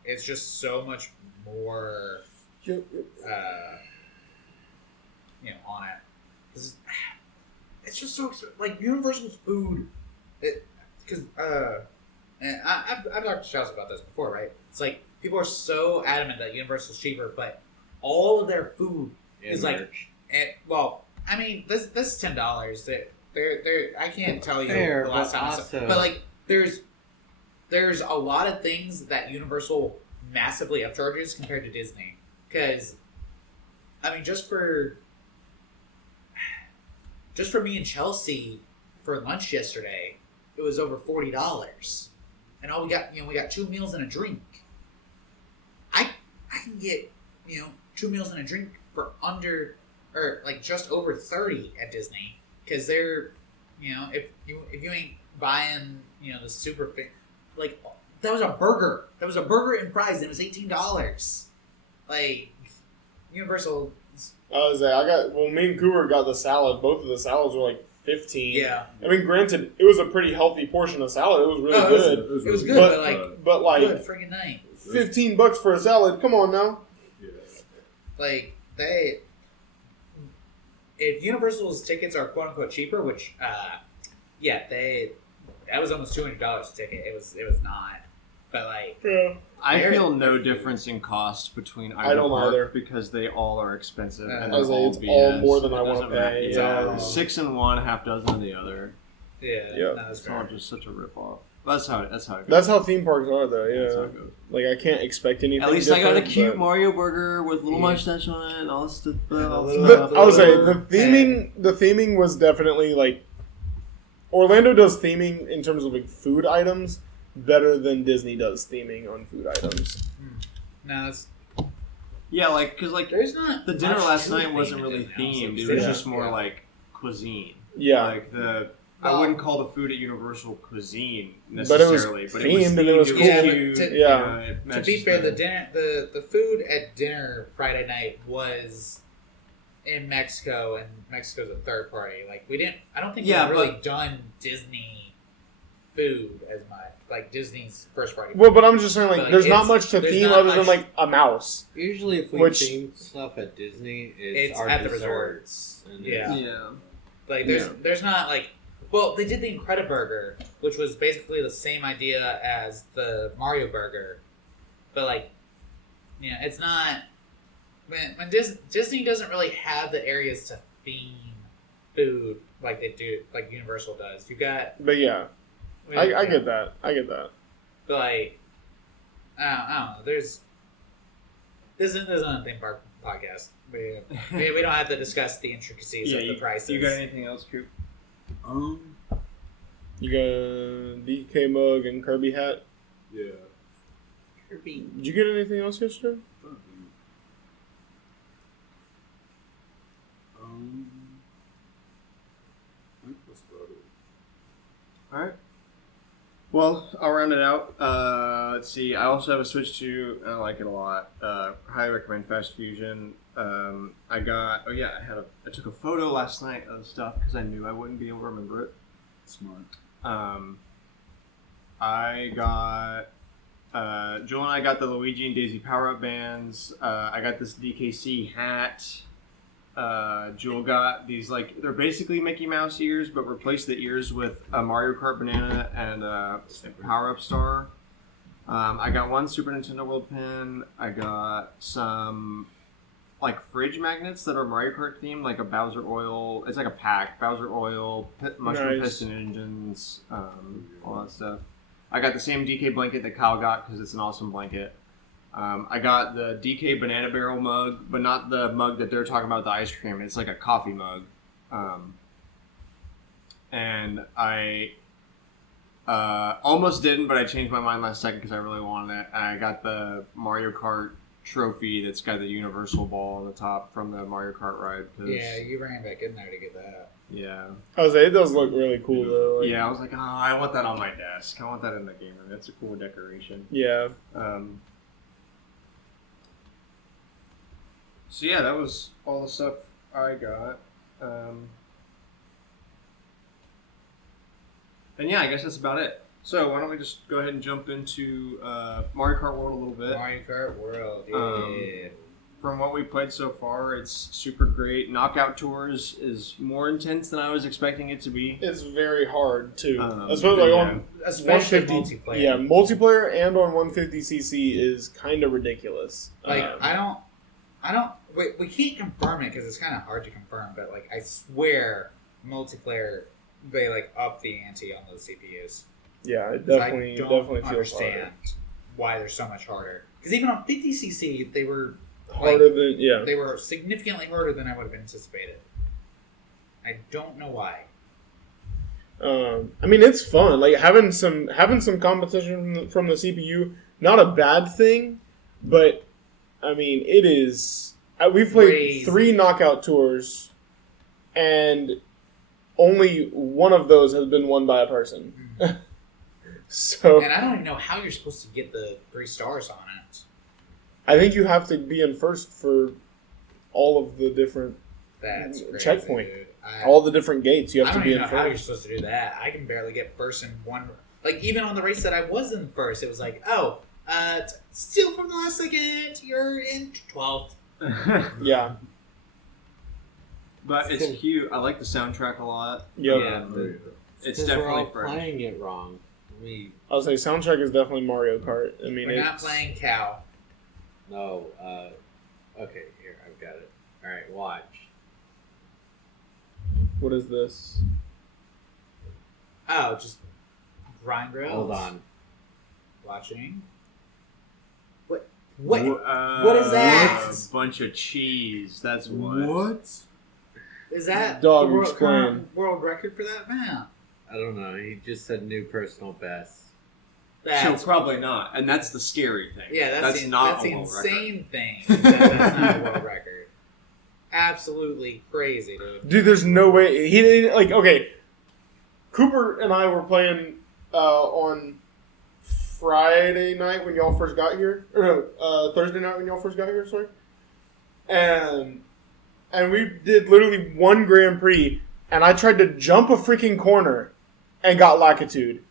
It's just so much more, on it. 'Cause it's just so like Universal's food. Because and I've talked to Charles about this before, right? It's like people are so adamant that Universal's cheaper, but all of their food is like, merch. I mean, this is $10. They're I can't tell you Fair, the last but time, also- but like there's a lot of things that Universal massively upcharges compared to Disney. Because, I mean, just for me and Chelsea for lunch yesterday, it was over $40, and all we got 2 meals and a drink. I can get 2 meals and a drink for under, or like just over 30 at Disney, because they're, if you ain't buying, the super like that was a burger. That was a burger and fries. And it was $18. Like Universal. Me and Cooper got the salad. Both of the salads were like 15. Yeah. I mean, granted, it was a pretty healthy portion of salad. It was really good. It was really good, but like good freaking night. $15 for a salad. Come on now. Yeah. Like if Universal's tickets are quote unquote cheaper, which that was almost $200 a ticket. It was not, but like I feel no difference in cost between either don't park either. because they all are expensive and I they're was all it's BS. all more than I It want to doesn't matter. pay. It's Yeah. 6 in one, half dozen in the other. yeah, That's It's all just such a ripoff. That's how it goes. That's how theme parks are, though. That's how Yeah. it goes. Like I can't expect anything. At least I got a different, cute but- Mario burger with little mustache on it and all this stuff. I would say the theming was definitely like Orlando does theming in terms of like food items better than Disney does theming on food items. no, that's Yeah, because there's not the dinner much last to night theme wasn't at really Disney, honestly. themed. It was Yeah. just more like cuisine. Yeah, Like I wouldn't call the food at Universal cuisine But it was necessarily, themed and it was themed, cool. Yeah, cute, but to- Yeah. it To matches be fair, the food at dinner Friday night was in Mexico, and Mexico's a third party. Like I don't think Yeah, we've really but- done Disney food as much, like Disney's first party. well, but I'm just saying like Like, there's not it's- much to there's theme not other than much- like a mouse. Usually, if we Which- theme stuff at Disney, It's our at the desserts. resorts. And Yeah. Yeah. Like there's not like, well, they did the Incrediburger, which was basically the same idea as the Mario Burger, but like, it's not. When Disney doesn't really have the areas to theme food like they do, like Universal does. You got, But yeah, I get that. I get that. but like, I don't know. This isn't a theme park podcast. We don't have to discuss the intricacies of the prices. You got anything else, Coop? You got a DK mug and Kirby hat. Yeah. Kirby. Did you get anything else yesterday? I think that's about it. All right. Well, I'll round it out. Let's see. I also have a Switch 2. I like it a lot. Highly recommend Fast Fusion. I took a photo last night of stuff because I knew I wouldn't be able to remember it. Smart. I got Joel and I got the Luigi and Daisy power up bands. I got this DKC hat. Joel got these they're basically Mickey Mouse ears, but replace the ears with a Mario Kart banana and a power up star. I got one Super Nintendo World pin. I got some fridge magnets that are Mario Kart themed, like a Bowser oil. It's like a pack. Bowser oil, mushroom Nice. piston engines, all that stuff. I got the same DK blanket that Kyle got because it's an awesome blanket. I got the DK Banana Barrel mug, but not the mug that they're talking about, the ice cream. It's like a coffee mug. And I almost didn't, but I changed my mind last second because I really wanted it. And I got the Mario Kart trophy that's got the universal ball on the top from the Mario Kart ride. 'Cause, Yeah, you ran back in there to get that. yeah. I was like, it does look really cool though. Like, Yeah, I was like, I want that on my desk. I want that in the game room. That's a cool decoration. Yeah. So yeah, that was all the stuff I got. And yeah, I guess that's about it. So why don't we just go ahead and jump into Mario Kart World a little bit. Mario Kart World, yeah. From what we played so far, it's super great. Knockout Tours is more intense than I was expecting it to be. It's very hard too. yeah. Especially on Especially 150 multiplayer. Yeah, multiplayer and on 150cc is kind of ridiculous. Like, I don't. We can't confirm it because it's kind of hard to confirm. But like, I swear, multiplayer they up the ante on those CPUs. Yeah, it 'Cause definitely I don't definitely feels understand why they're so much harder. Because even on 50cc, they were harder than they were significantly harder than I would have anticipated. I don't know why. I mean, it's fun. Like having some competition from the CPU, not a bad thing, but I mean, it is We've played Crazy. 3 knockout tours, and only one of those has been won by a person. So And I don't even know how you're supposed to get the 3 stars on it. I think you have to be in first for all of the different That's crazy, checkpoint. dude. all the different gates. You I have to don't be even in know how you're first. supposed to do that. I can barely get first in one. Like, even on the race that I was in first, it was like, oh, still from the last second, you're in 12th. Yeah. But it's cute. I like the soundtrack a lot. Yep. Yeah. It's 'Cause definitely we're all fresh. playing it wrong. I'll say soundtrack is definitely Mario Kart. I mean, We're not it's, playing cow. No. Okay, here I've got it. All right, watch. what is this? Oh, just grind rails. Hold on. Watching. What? What? What What is that? A bunch of cheese. That's what. What? Is that Dog, the world, explain. current world record for that map? I don't know. He just said new personal best. So That's probably not, and that's the scary thing. yeah, that's the, not that's a the world record. insane thing. That's not a world record. Absolutely crazy, dude. Dude, there's no way he didn't like. Okay, Cooper and I were playing on Friday night when y'all first got here, or no, Thursday night when y'all first got here. Sorry, and we did literally one Grand Prix, and I tried to jump a freaking corner and got Lackitude.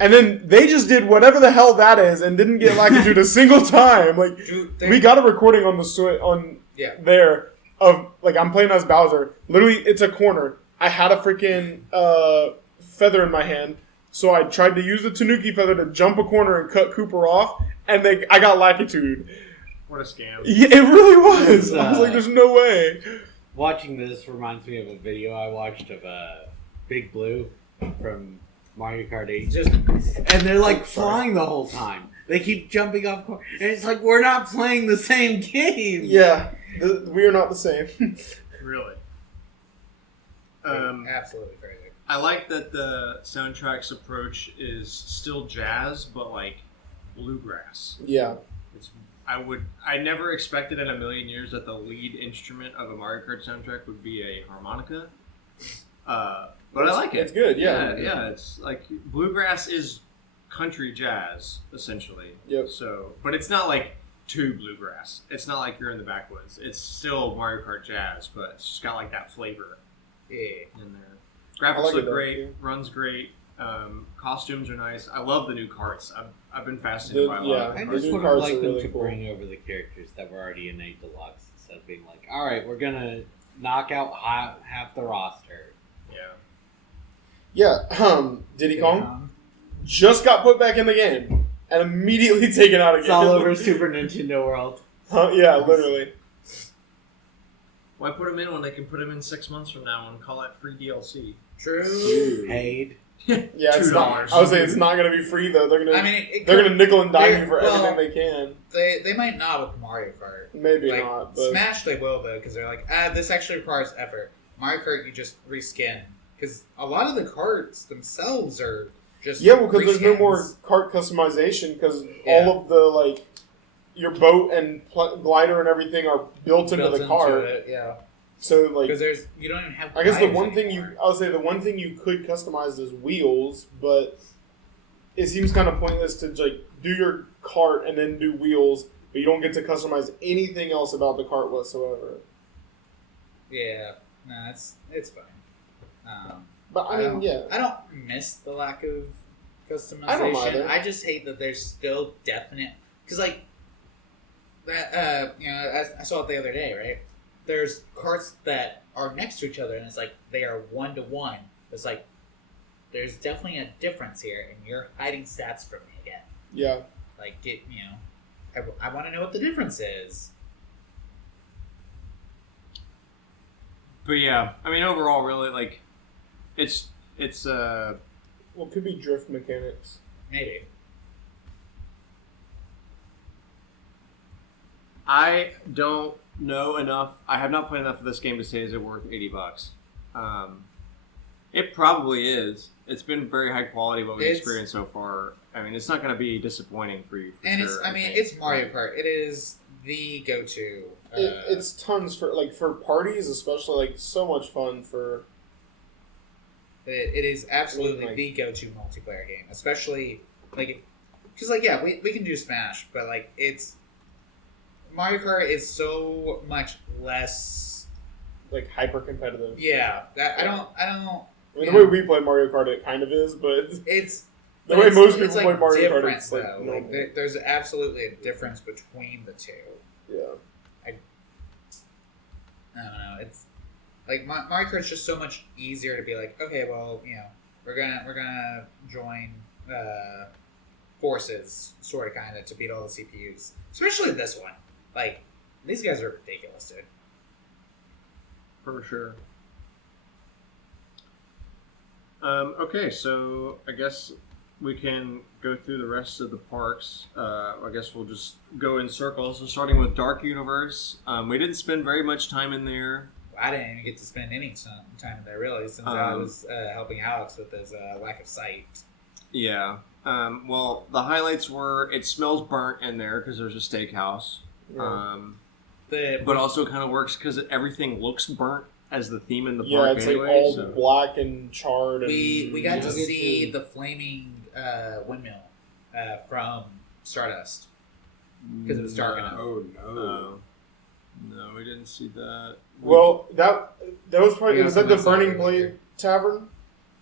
And then they just did whatever the hell that is and didn't get Lackitude a single time. Like, Dude, we got a recording on the Yeah. there of like I'm playing as Bowser. Literally, it's a corner. I had a freaking feather in my hand, so I tried to use the Tanuki feather to jump a corner and cut Cooper off, and I got Lackitude. What a scam. Yeah, it really was. I was like, "There's no way." Watching this reminds me of a video I watched of Big Blue from Mario Kart 8. And they're like flying the whole time. They keep jumping off course. And it's like, we're not playing the same game. Yeah, we are not the same. Really. Absolutely crazy. I like that the soundtrack's approach is still jazz, but like bluegrass. Yeah. I never expected in a million years that the lead instrument of a Mario Kart soundtrack would be a harmonica. But I like it. It's good, yeah. Yeah. It's like bluegrass is country jazz essentially. Yep. So, but it's not like too bluegrass. It's not like you're in the backwoods. It's still Mario Kart jazz, but it's just got like that flavor Yeah. in there. Graphics like it look though, great. yeah. Runs great. Costumes are nice. I love the new carts. I've been fascinated by a lot yeah. of I them. just new would have cards liked are them really to cool. bring over the characters that were already in A Deluxe instead of being like, all right, we're going to knock out half the roster. Yeah. Yeah. Diddy Kong just got put back in the game and immediately taken out again. It's all over Super Nintendo World. Yeah, literally. Why put them in when they can put them in 6 months from now and call it free DLC? True. Paid. Yeah, it's not. $2. I would say it's not going to be free though. They're gonna I mean, they're gonna nickel and dime they- you for well, everything they can. They might not with Mario Kart. Maybe Like, not, but Smash they will though, because they're like, this actually requires effort. Mario Kart you just reskin, because a lot of the carts themselves are just yeah, well, because there's no reskins. more cart customization because Yeah. all of the like your boat and glider and everything are built into Built the cart. it, yeah. So like, Because you don't even have. I guess the gliders one thing anymore. I would say the one thing you could customize is wheels, but it seems kind of pointless to like do your cart and then do wheels, but you don't get to customize anything else about the cart whatsoever. Yeah, no, it's fine. But I mean, yeah, I don't miss the lack of customization. I don't either. I just hate that there's still definite because like that. I saw it the other day. Right, there's carts that are next to each other, and it's like they are 1-to-1. It's like there's definitely a difference here, and you're hiding stats from me again. yeah. Like I want to know what the difference is. But yeah, I mean, overall, really, like, it's Well, it could be drift mechanics. Maybe. I don't know enough. I have not played enough of this game to say is it worth $80. It probably is. It's been very high quality what we've It's- experienced so far. I mean, it's not going to be disappointing for you. For And sure, it's think. it's Mario Kart. It is the go-to. It's tons for parties, especially so much fun for. It is absolutely Like- the go-to multiplayer game, especially because we can do Smash, but it's Mario Kart is so much less. Hyper competitive. Yeah, that I don't. I mean, the way we play Mario Kart, it kind of is, but It's the way most people play Mario Kart, different, it's though. normal. There's absolutely a difference between the two. Yeah. I don't know. It's Mario Kart's just so much easier to be okay, well, we're gonna join forces, sort of, kind of, to beat all the CPUs. Especially this one. These guys are ridiculous, dude. For sure. Okay, so I guess we can go through the rest of the parks. I guess we'll just go in circles. So starting with Dark Universe, we didn't spend very much time in there. I didn't even get to spend any time in there, really, since I was helping Alex with his lack of sight. Yeah. Well, the highlights were it smells burnt in there because there's a steakhouse. Yeah. But also kind of works because everything looks burnt as the theme in the Yeah, park it's anyway. all so. black and charred. And We got to Yeah. see the flaming windmill from Stardust because it was dark enough. Oh no. No, we didn't see that. Well, that was probably Yeah, was that the that's not Burning really Blade there. Tavern?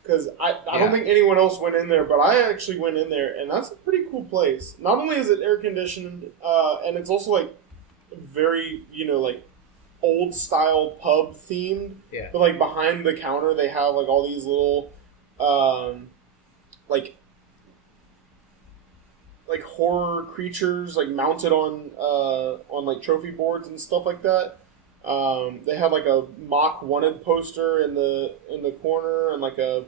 Because I Yeah. don't think anyone else went in there, but I actually went in there, and that's a pretty cool place. Not only is it air conditioned, and it's also very old style pub themed. Yeah. But behind the counter, they have all these little horror creatures mounted on trophy boards and stuff like that. They had a mock wanted poster in the corner and a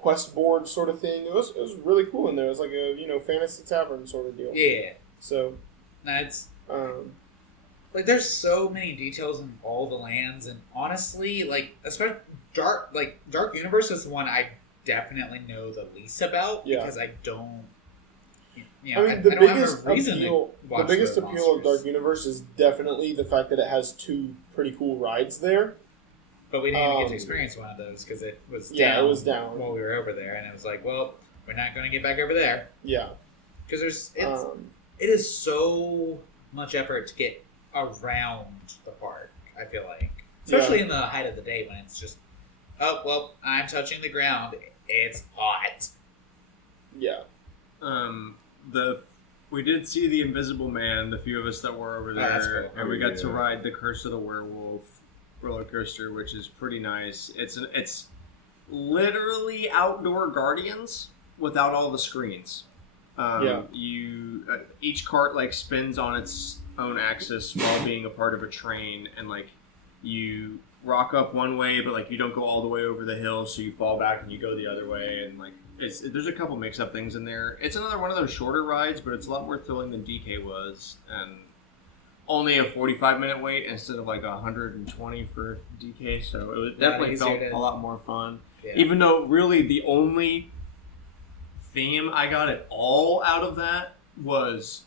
quest board sort of thing. It was really cool in there. It was a fantasy tavern sort of deal. Yeah. So No, it's um, there's so many details in all the lands, and honestly, especially Dark Universe is the one I definitely know the least about Yeah. because I don't. I I mean, the don't have biggest a reason appeal, to the watch biggest the appeal of monsters. Dark Universe is definitely the fact that it has two pretty cool rides there. But we didn't even get to Um, experience one of those because it was down. Yeah, it was down. while we were over there, and it was well, we're not going to get back over there Yeah. because Um, it is so much effort to get around the park. I feel especially in the height of the day when it's just, oh well, I'm touching the ground. It's hot. yeah. We did see the Invisible Man, the few of us that were over that's there, cool. and we got to Yeah. ride the Curse of the Werewolf roller coaster, which is pretty nice. It's literally outdoor Guardians without all the screens. Yeah. You each cart spins on its own axis while being a part of a train, and you rock up one way, but you don't go all the way over the hill, so you fall back and you go the other way, and there's a couple mix-up things in there. It's another one of those shorter rides, but it's a lot more thrilling than DK was, and only a 45-minute wait instead of 120 for DK, so it definitely easier felt to- a lot more fun. Yeah. Even though really the only theme I got at all out of that was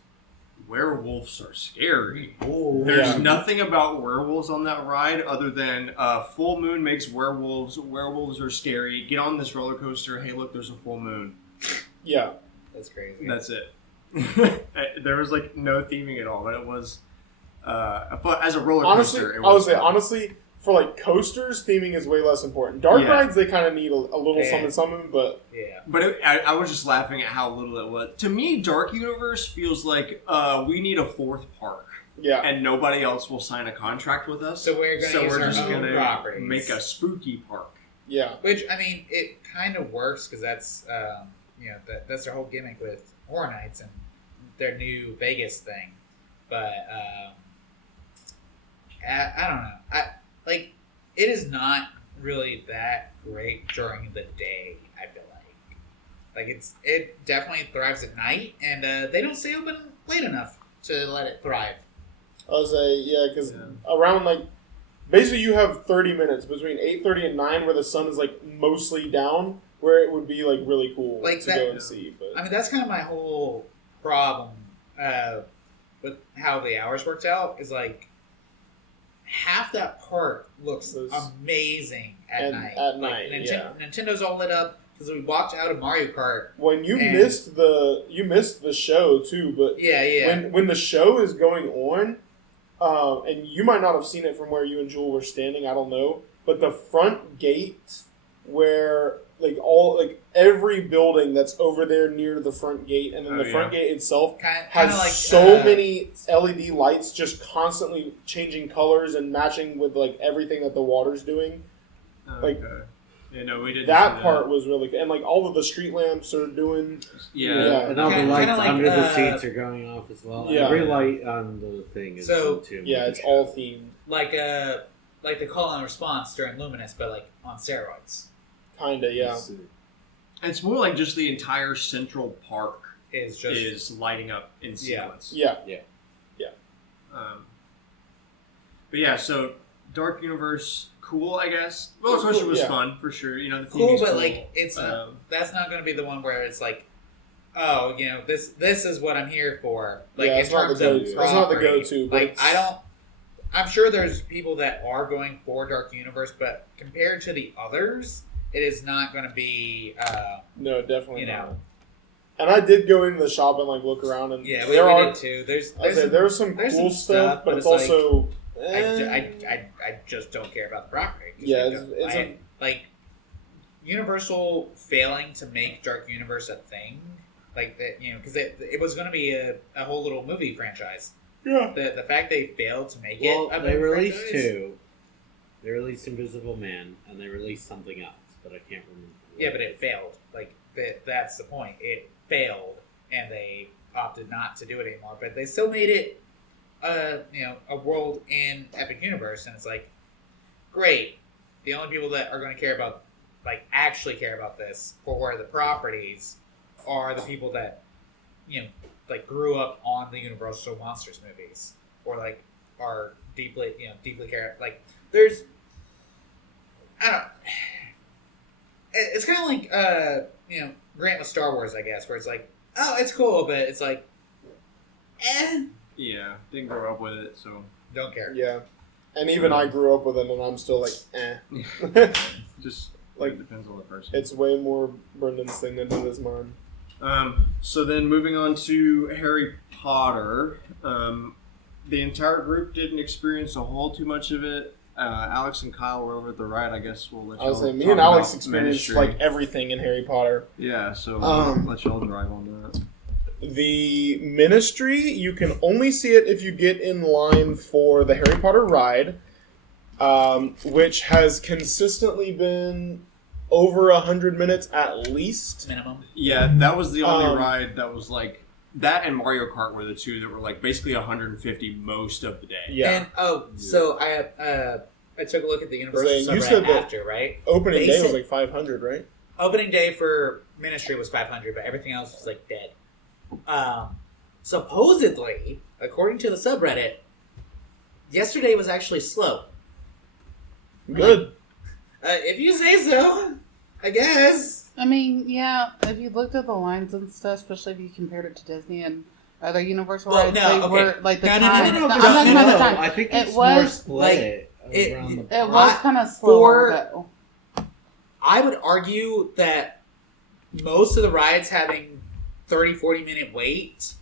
werewolves are scary. There's Yeah. nothing about werewolves on that ride other than full moon makes werewolves. Werewolves are scary. Get on this roller coaster. Hey, look, there's a full moon. Yeah. That's crazy. That's it. There was no theming at all, but it was as a roller Honestly, coaster. It I would was say fun. honestly, for coasters, theming is way less important. Dark Yeah. rides, they kind of need a little Yeah. something, but Yeah. But I was just laughing at how little it was. To me, Dark Universe feels like we need a fourth park, yeah. and nobody else will sign a contract with us. So we're gonna use our just own gonna properties. make a spooky park. Yeah. Which it kind of works because that's that's their whole gimmick with Horror Nights and their new Vegas thing. But I don't know. It is not really that great during the day. I feel it definitely thrives at night, and they don't stay open late enough to let it thrive. I would say, yeah, because around basically you have 30 minutes between 8:30 and 9 where the sun is mostly down, where it would be really cool to that- go and see. But That's kind of my whole problem with how the hours worked out is like half that park looks amazing at night. At night, Nintendo's all lit up because we walked out of Mario Kart. When you missed the show too, but when the show is going on, and you might not have seen it from where you and Jewel were standing, I don't know, but the front gate where every building that's over there near the front gate, and then the front gate itself has like, so many LED lights just constantly changing colors and matching with like everything that the water's doing. We didn't. That part was really good, and like all of the street lamps are doing. And all the lights under the seats are going off as well. Yeah. Every light on the thing is too. Yeah, it's all themed. Like the call and response during Luminous, but like on steroids. Kinda, yeah. It's more like just the entire central park is lighting up in sequence. Yeah. But yeah, so Dark Universe, cool, I guess. Well, Social was fun for sure. You know, the cool, but like it's that's not going to be the one where it's like, oh, you know, this is what I'm here for. Like in terms of it's not the go-to. Like I'm sure there's people that are going for Dark Universe, but compared to the others, it is not going to be. No, definitely not. And I did go into the shop and like look around, and we did too. There's some cool stuff, but it's also. I just don't care about the property. Yeah, like Universal failing to make Dark Universe a thing, like that, you know, because it was going to be a whole little movie franchise. Yeah. The fact they failed to make it. A they released franchise, two. They released Invisible Man, and they released something else, but I can't remember. Yeah, but it failed. Like that's the point. It failed, and they opted not to do it anymore. But they still made it. A world in Epic Universe, and it's like, great. The only people that are going to actually care about this for the properties are the people that, you know, like grew up on the Universal Monsters movies, or like are deeply care. Like, there's, I don't. It's kind of like Grant with Star Wars, I guess, where it's like, oh, it's cool, but it's like, Yeah, didn't grow up with it, so don't care. Yeah, and even I grew up with it, and I'm still like, Just like it depends on the person. It's way more Brendan's thing than it is mine. So then moving on to Harry Potter, the entire group didn't experience a whole too much of it. Alex and Kyle were over at the ride. I guess we'll let y'all. I was saying, me and Alex experienced like everything in Harry Potter. Yeah, so we'll let y'all drive on that. The Ministry, you can only see it if you get in line for the Harry Potter ride, which has consistently been over 100 minutes at least. Minimum. Yeah, that was the only ride that was like... That and Mario Kart were the two that were like basically 150 most of the day. Yeah. And, so I took a look at the Universal subreddit after, right? Opening day was like 500, right? Opening day for Ministry was 500, but everything else was like dead. Supposedly, according to the subreddit, yesterday was actually slow. Good. If you say so, I guess. I mean, yeah, if you looked at the lines and stuff, especially if you compared it to Disney and other Universal rides, were like the time. No, I'm talking about the time. I think it was more split. It was kind of slower, though. I would argue that most of the rides having 30-40 minute wait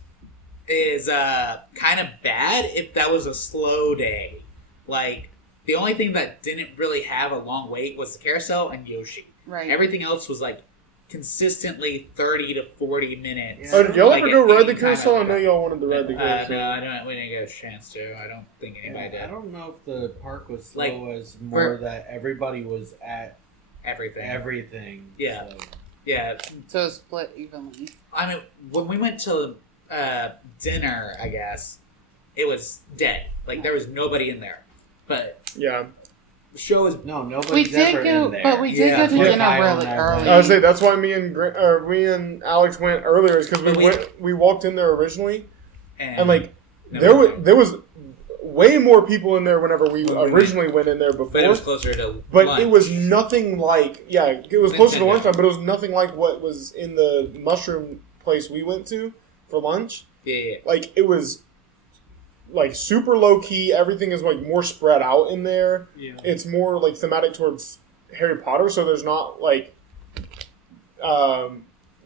is kind of bad if that was a slow day. Like, the only thing that didn't really have a long wait was the carousel and Yoshi. Right. Everything else was like consistently 30 to 40 minutes. Oh, did y'all ever go ride the carousel? I know y'all wanted to ride the carousel. No, we didn't get a chance to. I don't think anybody did. I don't know if the park was slow as more that everybody was at everything. Yeah. So. Yeah. So split evenly. I mean, when we went to dinner, I guess, it was dead. Like, there was nobody in there. But yeah, the show is nobody's ever in there. But we did go to dinner really early. I would say that's why me and Alex went earlier, is because we walked in there originally, and like there was way more people in there whenever we originally went in there before. But it was closer to lunch. It was nothing like it was closer to lunchtime, but it was nothing like what was in the mushroom place we went to for lunch. Yeah. Like, it was like super low key. Everything is like more spread out in there. Yeah. It's more like thematic towards Harry Potter, so there's not like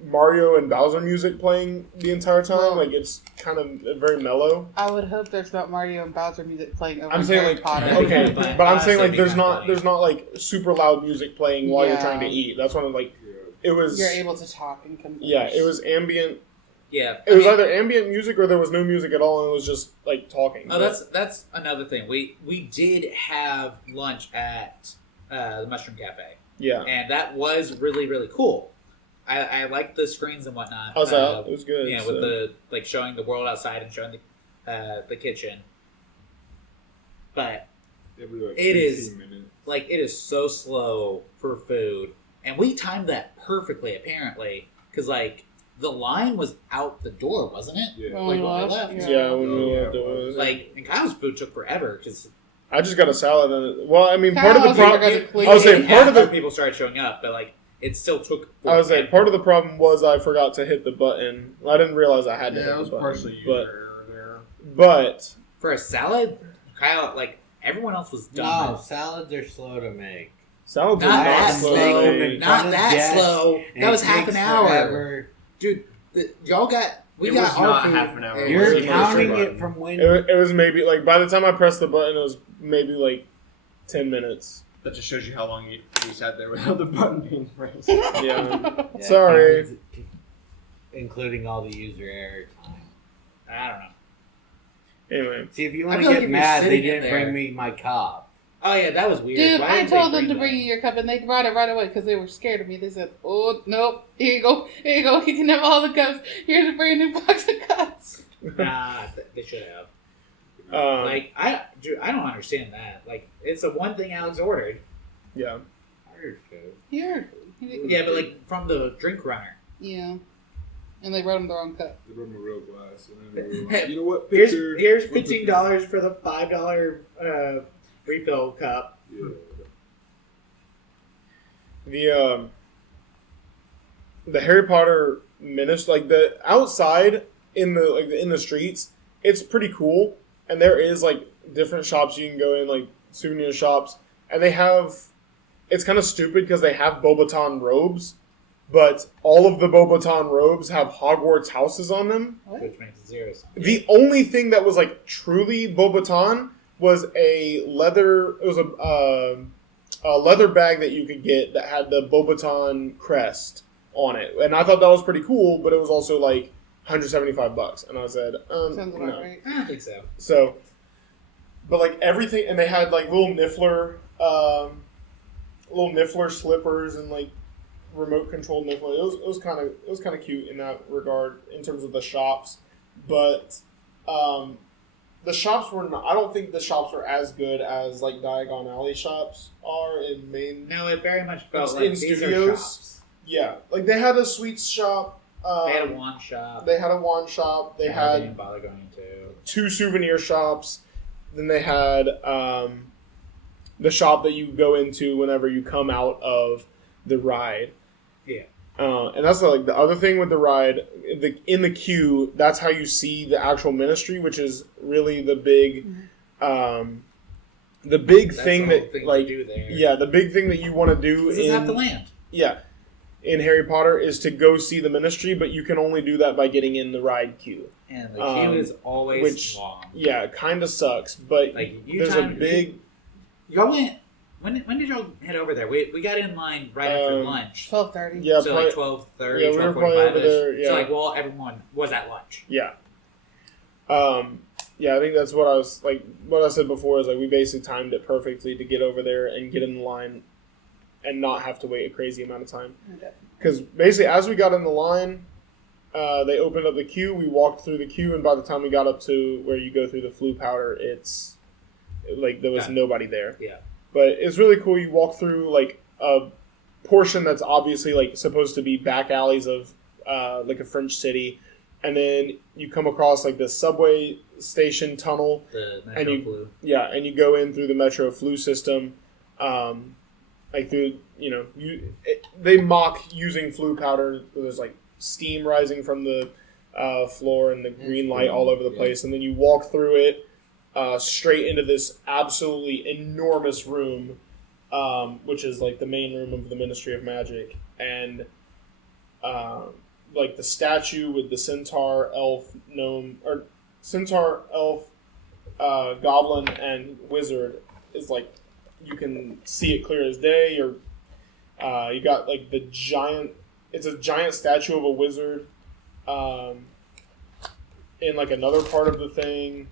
Mario and Bowser music playing the entire time. Well- Like it's kind of very mellow. I would hope there's not Mario and Bowser music playing over I'm saying Harry like Potter. okay, But but I'm saying honestly, like there's it'd be not kinda there's not like super loud music playing while you're Yeah. trying to eat. That's when like Yeah. it was. You're able to talk and converse. Yeah, it was ambient. Yeah. It was either ambient music or there was no music at all, and it was just like talking. Oh, that's another thing. We did have lunch at the Mushroom Cafe, yeah. and that was really really cool. I liked the screens and whatnot. I was out. It was good. Yeah, so. with the like showing the world outside and showing the kitchen. But Every like It 15 is- minutes. like it is so slow for food, and we timed that perfectly apparently because like the line was out the door, wasn't it? Yeah. When Like we when we left, left. Yeah, when Oh, we yeah, left, it was Like and Kyle's food took forever because I just got a salad and well, I mean, part of the Kyle, problem. you forgot to I was saying clean part of the. people started showing up, but like it still took. I was saying forever. part of the problem was I forgot to hit the button. I didn't realize I had to Yeah, hit it was the button. partially user but error there. but For a salad, Kyle, like everyone else was No, done. salads are slow to make. salads Not are that not slow. slow. Make them in Not front of that Jess, slow. and That it was half takes an hour, forever. dude. Y'all got we It got was our not food. half an hour. It You're was- counting button. it from when. It was maybe like by the time I pressed the button, it was maybe like 10 minutes. That just shows you how long you sat there without the button being pressed. Yeah. Yeah, Sorry. including all the user error time. I don't know. Anyway, See, if you I want to feel like get if you're mad, they sitting in didn't there- bring me my cup. Oh yeah, that was weird. Dude, Why I didn't told they them to that? bring you your cup, and they brought it right away because they were scared of me. They said, "Oh nope, here you go, here you go. You can have all the cups. Here's a brand new box of cups." Nah, they should have. like I don't understand that. Like, it's the one thing Alex ordered. yeah. Ordered food. Here, Yeah, but like from the drink runner. yeah, and they brought him the wrong cup. They brought me a real glass. And then they were like, you know what? Here's Picture. here's We'll put $15 for the $5 refill cup. Yeah. The Harry Potter ministry, like the outside in the streets, it's pretty cool, and there is like different shops you can go in, like souvenir shops, and they have. It's kind of stupid because they have Bobaton robes, but all of the Bobaton robes have Hogwarts houses on them. Which makes zero sense. The only thing that was like truly Bobaton was a leather. It was a leather bag that you could get that had the Bobaton crest on it, and I thought that was pretty cool. But it was also like $175, and I said, Sounds about no. right. I don't think so. So, but like everything, and they had like little Niffler slippers and like remote controlled Niffler. It was kind of cute in that regard in terms of the shops, but the shops were not. I don't think the shops were as good as like Diagon Alley shops are in Maine. No, it very much felt In like these studios? are shops. Yeah, like they had a sweets shop. They had a wand shop. They had a wand shop. They I had didn't bother going to. 2 souvenir shops. Then they had the shop that you go into whenever you come out of the ride. Yeah. And that's like the other thing with the ride. In the queue, that's how you see the actual ministry, which is really the big, That's thing the whole that thing like they do there. yeah, the big thing that you want to do This is half the land. in Harry Potter is to go see the ministry, but you can only do that by getting in the ride queue. And the queue is always which- long. Yeah, it kind of sucks, but Like you there's a timed- big. Y'all went. When did y'all head over there? We got in line right after lunch. 12:30. Yeah, So probably, like 12:30, yeah, we were probably 12:45 over there, yeah. So like, well, everyone was at lunch. yeah. Yeah, I think that's what I was like. What I said before is like we basically timed it perfectly to get over there and get in the line, and not have to wait a crazy amount of time. Okay. Because basically, as we got in the line, they opened up the queue. We walked through the queue, and by the time we got up to where you go through the flu powder, it's like there was Yeah. nobody there. Yeah. But it's really cool. You walk through like a portion that's obviously like supposed to be back alleys of like a French city, and then you come across like this subway station tunnel. The And Metro you- Blue. Yeah, and you go in through the Metro flu system. Like through, they mock using flu powder. There's like steam rising from the floor and the green light all over the place. And then you walk through it, straight into this absolutely enormous room, which is like the main room of the Ministry of Magic, and like the statue with the centaur, elf, gnome, or centaur, elf, goblin, and wizard is like you can see it clear as day. Or you got like the giant. It's a giant statue of a wizard. In like another part of the thing,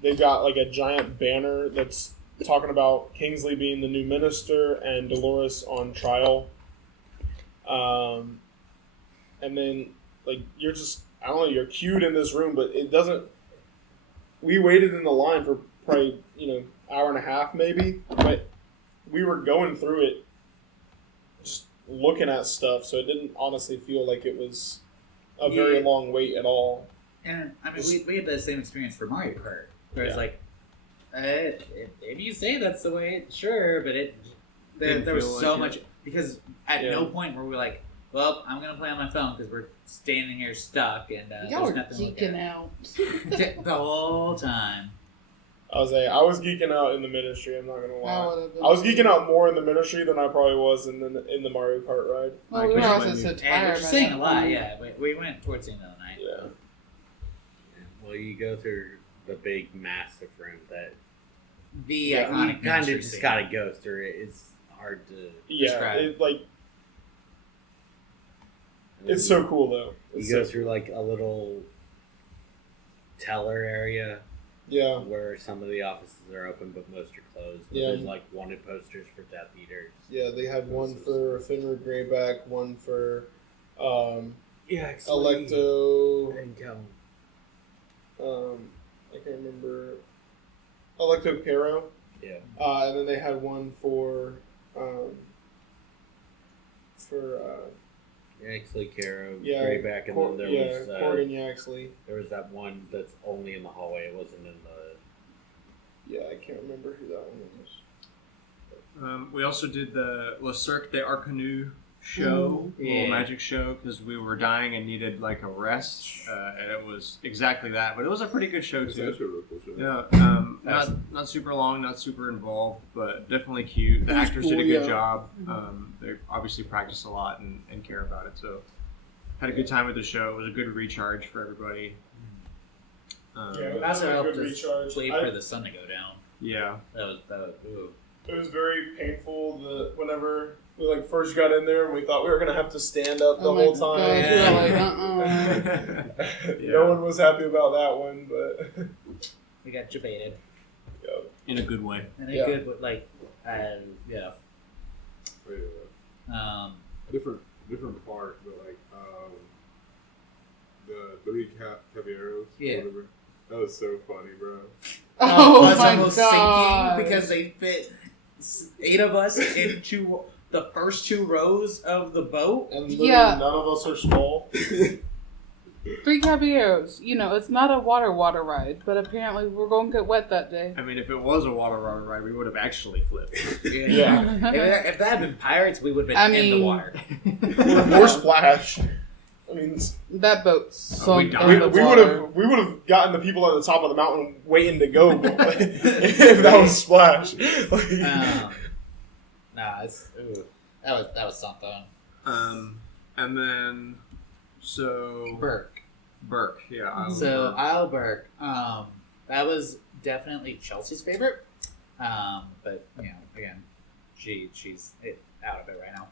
they've got like a giant banner that's talking about Kingsley being the new minister and Dolores on trial. And then like you're just, I don't know, you're queued in this room, but it doesn't. We waited in the line for probably hour and a half maybe, but we were going through it, just looking at stuff, so it didn't honestly feel like it was a very long wait at all. And I mean, we had the same experience for Mario Kart, where it's like, if you say that's the way, sure, but there was so much, because at no point were we like, well, I'm gonna play on my phone because we're standing here stuck and Y'all were there's nothing geeking out. the whole time. I was geeking out in the Ministry. I'm not gonna lie. I was geeking out more in the Ministry than I probably was in the Mario Kart ride. Well, we were also so And tired. we're just saying a lot, yeah. We went towards the end of the night. Yeah. Well, you go through the big, massive room that The you iconic kind of ministry just scene. got to go through it. It's hard to. Yeah, it's so cool though. You go through like a little teller area. Yeah. Where some of the offices are open, but most are closed. Yeah. There's like wanted posters for Death Eaters. Yeah, they had one for Fenrir Greyback, one for Electo. And I can't remember. Electo Caro. Yeah. And then they had one for Yaxley, Caro, yeah, Greyback, and then there was Corgan Yaxley. there was that one that's only in the hallway. It wasn't in the. Yeah, I can't remember who that one was. We also did the Le Cirque de Arcanu show, little magic show, because we were dying and needed like a rest, and it was exactly that. But it was a pretty good show too. That's a really cool show. Yeah, not super long, not super involved, but definitely cute. The actors did a good job. They obviously practiced a lot and care about it, so had a good time with the show. It was a good recharge for everybody. It also helped us wait for the sun to go down. Yeah, That was ooh. It was very painful whenever we first got in there and we thought we were gonna have to stand up the whole time. No one was happy about that one, but We got debated. in a good way. And a good, yeah. Different part, but the three caballeros, whatever. That was so funny, bro. Oh Us my almost god! sinking because they fit 8 of us into the first 2 rows of the boat. and literally none of us are small. Three Caballeros. It's not a water ride, but apparently we're going to get wet that day. I mean, if it was a water ride, we would have actually flipped. Yeah. If that had been pirates, we would have been in the water. More splash. I mean, That boat sunk died. in the water. we would have gotten the people at the top of the mountain waiting to go if that was splash. That was something. And then Burke, yeah. Isle Burke. That was definitely Chelsea's favorite. But again, she's out of it right now.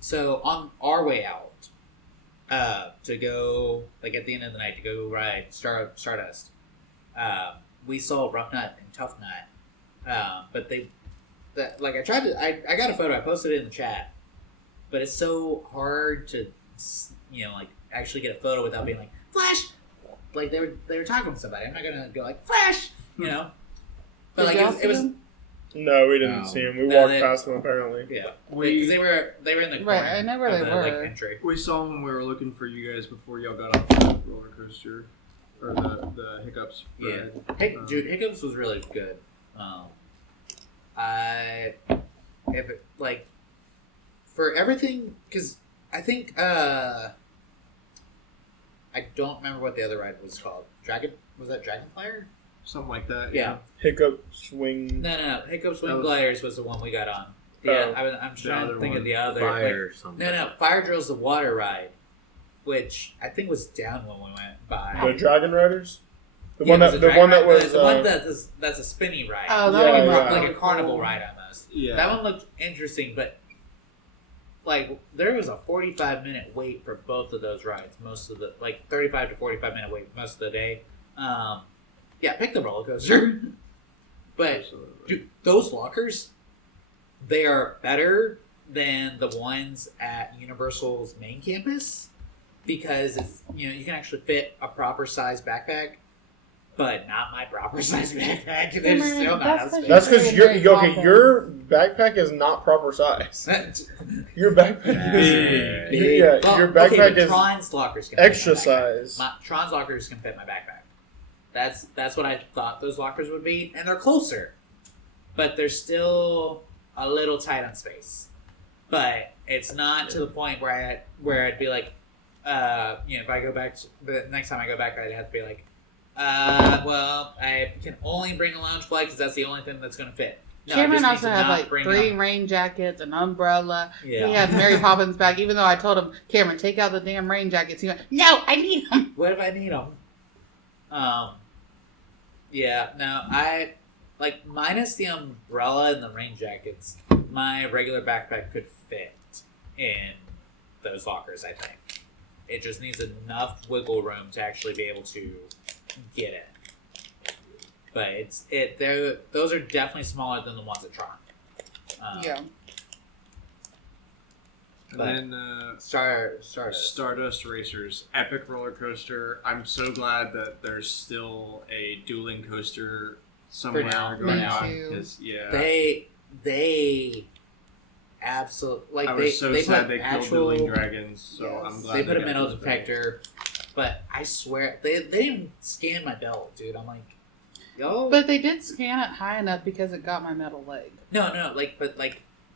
So on our way out, to go at the end of the night to go ride Stardust, we saw Rough Nut and Tough Nut, but I got a photo, I posted it in the chat, but it's so hard to actually get a photo without being like Flash, they were talking to somebody. I'm not gonna go Flash, but Did y'all it was. see him? No, we didn't see him. We walked past him apparently. Yeah, because they were in the corner. Right, I know where they were. Entry. We saw when we were looking for you guys before y'all got off the roller coaster, or the hiccups. Yeah, ride. dude, Hiccups was really good. For everything, because I think I don't remember what the other ride was called. Was that Dragonflyer? Something like that. Yeah. Hiccup swing. No. Hiccup Swing That was- Gliders was the one we got on. Oh. Yeah, I'm The trying other to think of one. the other. Fire or something. No. Fire Drill's the water ride, which I think was down when we went by. The Dragon Riders. The Yeah, one was that it the Dragon one that Ride? was the one that's a spinny ride. Oh, that Yeah, one yeah. looked Like a really carnival cool. ride almost. Yeah. That one looked interesting, but like there was a 45-minute wait for both of those rides. Most of the 35 to 45-minute wait most of the day. Yeah, pick the roller coaster. But Absolutely. dude, those lockers, they are better than the ones at Universal's main campus because it's you can actually fit a proper size backpack. But not my proper size backpack. They're man, still not that's as what big. That's because Very, your very okay. awful. Your backpack is not proper size. Your backpack is Big. yeah. Well, your okay, backpack but is Tron's lockers can extra fit my backpack. size. Tron's lockers can fit my backpack. That's what I thought those lockers would be, and they're closer, but they're still a little tight on space. But it's not to the point where I'd be like, if I go back, the next time I go back, I'd have to be like, well, I can only bring a lounge flight because that's the only thing that's going to fit. No, I Cameron just need also to had not like bring 3 up- rain jackets, an umbrella. Yeah. He had Mary Poppins bag, even though I told him, Cameron, take out the damn rain jackets. He went, no, I need them. What if I need them? Yeah, no, I like minus the umbrella and the rain jackets. My regular backpack could fit in those lockers. I think it just needs enough wiggle room to actually be able to get it. But those are definitely smaller than the ones at Tron. Yeah. But And then Stardust. Stardust Racers, epic roller coaster. I'm so glad that there's still a dueling coaster somewhere now. going Me on. too. 'Cause, yeah, They absolutely I was so they sad put they killed actual, dueling dragons. So Yes. I'm glad They put a got metal those back. detector, but I swear they didn't scan my belt, dude. I'm like, yo, But they did scan it high enough because it got my metal leg. no,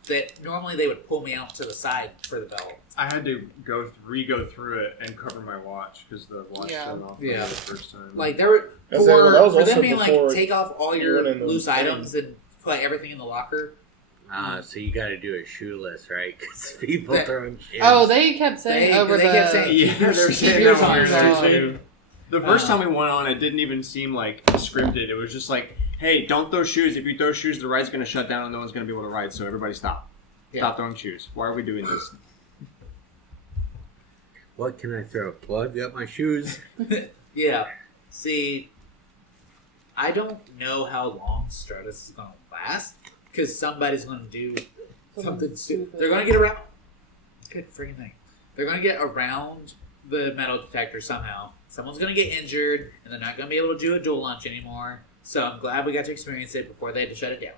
that normally they would pull me out to the side for the belt. I had to re-go through it and cover my watch because the watch Yeah. shut off Yeah. the first time. Like there were That was for also them being like before take off all you your went in the loose thing. items and put everything in the locker. So you got to do it shoeless, right? Because people That- throwing shoes. Oh, they kept saying They- over they the... kept saying- yeah, they were Keep saying your that shoes weird on. too. The first Uh, time we went on, it didn't even seem like scripted. It was just like, hey, don't throw shoes. If you throw shoes, the ride's going to shut down and no one's going to be able to ride. So everybody stop. Yeah. Stop throwing shoes. Why are we doing this? What can I throw? Well, I've got my shoes. Yeah. See, I don't know how long Stardust is going to last because somebody's going to do something stupid. They're going to get around. Good freaking thing. They're going to get around the metal detector somehow. Someone's going to get injured, and they're not going to be able to do a dual launch anymore. So I'm glad we got to experience it before they had to shut it down.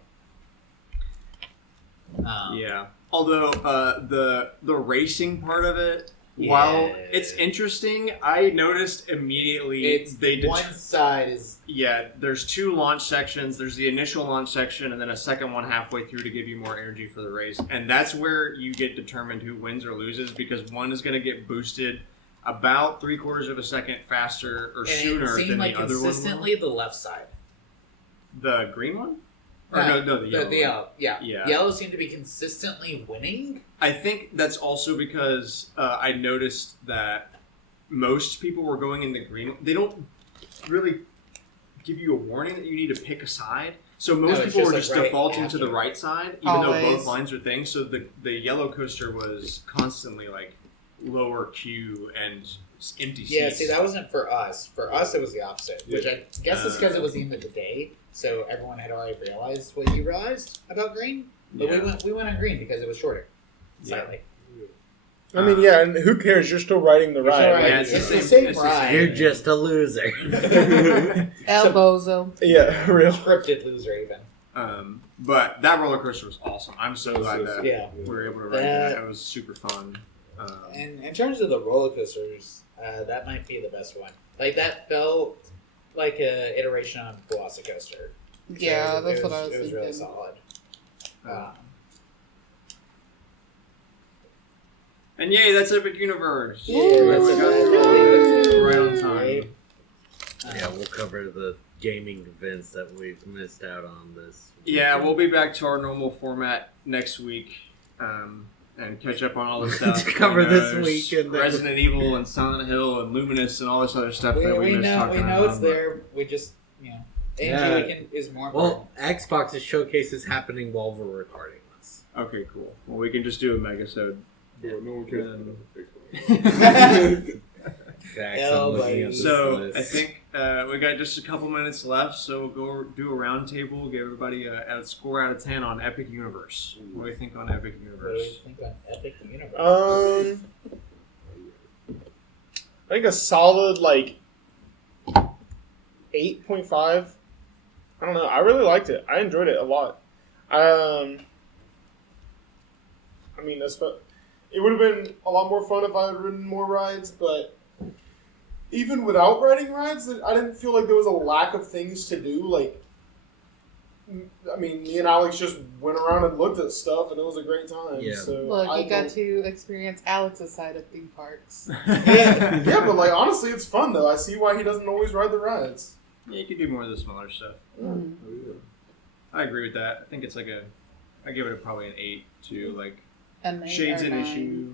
Yeah. Although the racing part of it, while Yeah. it's interesting, I noticed immediately It's they did. one side is Yeah, there's 2 launch sections. There's the initial launch section, and then a second one halfway through to give you more energy for the race. And that's where you get determined who wins or loses because one is going to get boosted about 3/4 of a second faster or and sooner it seemed than like the other one. will. consistently the left side. The green one? Or no, the yellow. The yellow, yeah. Yeah. Yellow seemed to be consistently winning. I think that's also because I noticed that most people were going in the green. They don't really give you a warning that you need to pick a side. So most it's people were just, just like, right defaulting to the after. right side, even though Always. both lines are things. So the yellow coaster was constantly like lower queue and empty seats. Yeah, see, that wasn't for us. For us, it was the opposite, which I guess is because it was the end of the day, so everyone had already realized what you realized about green. But Yeah. we went on green because it was shorter, Yeah. slightly. I mean, yeah, and who cares? You're still riding the You're ride. still Like, riding. Yeah, It's the the same- same it's the ride. You're just a loser. El Bozo. yeah, real. Scripted loser, even. But that roller coaster was awesome. I'm so glad that Yeah. we were able to ride that. It was super fun. And in terms of the roller coasters, that might be the best one. Like, that felt like a iteration on Velocicoaster. Yeah, So that's what I was It was thinking. really solid. And yay, that's Epic Universe. Yeah, that's We got it. through all of it. Right time. Yeah, we'll cover the gaming events that we've missed out on this. Yeah, we'll be back to our normal format next week, and catch up on all the stuff. To cover this there's week and then- Resident Evil and Silent Hill and Luminous and all this other stuff that we missed talking about. it's there. We just, AMG is more important. Well, Xbox's showcase is happening while we're recording this. Okay, cool. Well, we can just do a megasode. Bro, no one cares about Facts, Yeah, I'm looking buddy. at this So list. I think we got just a couple minutes left, so we'll go do a round table, give everybody a score out of 10 on Epic Universe. What do you think on Epic What do you Universe? think on Epic Universe? I think a solid 8.5. I don't know. I really liked it. I enjoyed it a lot. I mean, it would have been a lot more fun if I had ridden more rides, but even without riding rides, I didn't feel like there was a lack of things to do. Like, I mean, me and Alex just went around and looked at stuff, and it was a great time. Yeah. So Look, I you got don't- to experience Alex's side of theme parks. Yeah, but honestly, it's fun though. I see why he doesn't always ride the rides. Yeah, you could do more of the smaller stuff. Mm. I agree with that. I think it's I give it probably an 8 to And they Shade's are an 9. issue.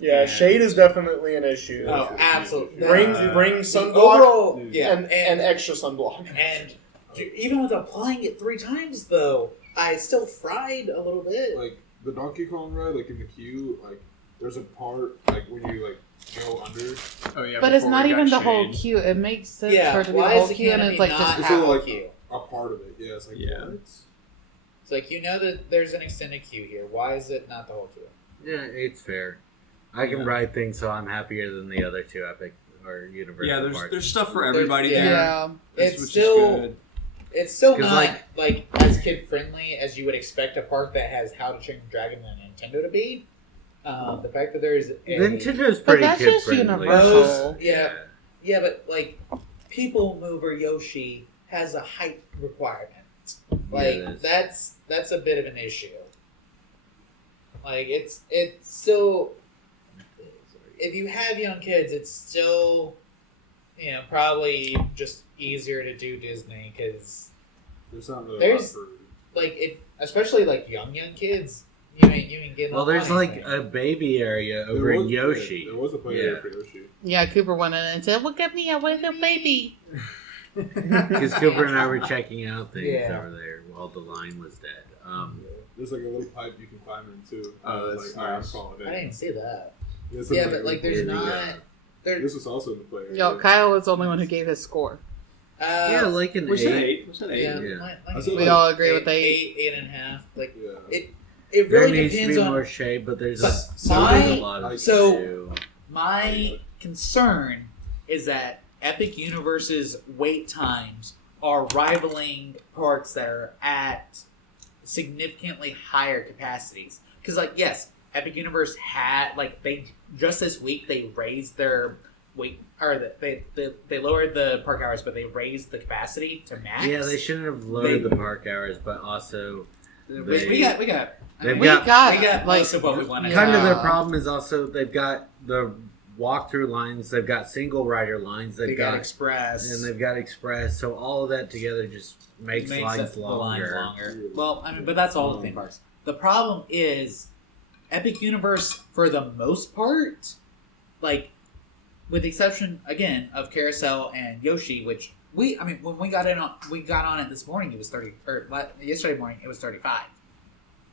Yeah, shade is definitely an issue. Oh, absolutely. Bring Uh, sunblock Overall, yeah, and extra sunblock. and dude, even with applying it 3 times, though, I still fried a little bit. Like the Donkey Kong ride, in the queue, there's a part when you go under. Oh yeah, But it's before not we even got the whole Shade. queue. It makes sense Yeah, for it to be the why whole is the queue, and canopy it's like not just It's half all, a like- queue? A part of it, yeah. It's Yeah. what? It's like, that there's an extended queue here. Why is it not the whole queue? Yeah, it's fair. I can Yeah. ride things, so I'm happier than the other two Epic or Universal Yeah, parks. there's stuff for everybody There's- there. yeah. It's which still- is good. It's still 'Cause, not as kid friendly as you would expect a park that has How to Train Your Dragon and Nintendo to be. The fact that there's Nintendo's But pretty that's kid just friendly. Universal. yeah, but People Mover Yoshi has a height requirement. it is. That's a bit of an issue. It's still, if you have young kids, it's still probably just easier to do Disney because There's not really There's- a lot for especially young kids, you ain't getting. Well, on there's anything. a baby area There over in was- Yoshi. There was a play area for Yoshi. Yeah, Cooper went in and said, "Look at me, I'm with a baby." Because Cooper and I were checking out things Yeah. over there while the line was dead. There's a little pipe you can climb in too. Oh, I was that's "All right, I'm nice. calling it I in." didn't see that. There's Yeah, something but there's really not. good. There, This was also in the play area. Yo, Kyle was the only one who gave his score. yeah, like an Was that 8. 8? Was that 8? yeah, Yeah. I said, We all agree with the 8, 8.5. Yeah. It There really needs to depends be on. more shade, but there's But still my- a lot of so- to do. My concern is that Epic Universe's wait times are rivaling parks that are at significantly higher capacities. Because, yes, Epic Universe had they just this week they raised their wait, or they lowered the park hours, but they raised the capacity to max. Yeah, they shouldn't have lowered the park hours, but also We got. They've We got- got most of what we wanted. kind of their Yeah. problem is also they've got the walkthrough lines, they've got single rider lines, They they've got got Express. and they've got express. So all of that together just makes lines the longer. longer. Well, but that's all the theme parks. The problem is Epic Universe, for the most part, with the exception again of Carousel and Yoshi, which when we got on it this morning, it was 30, or yesterday morning it was 35.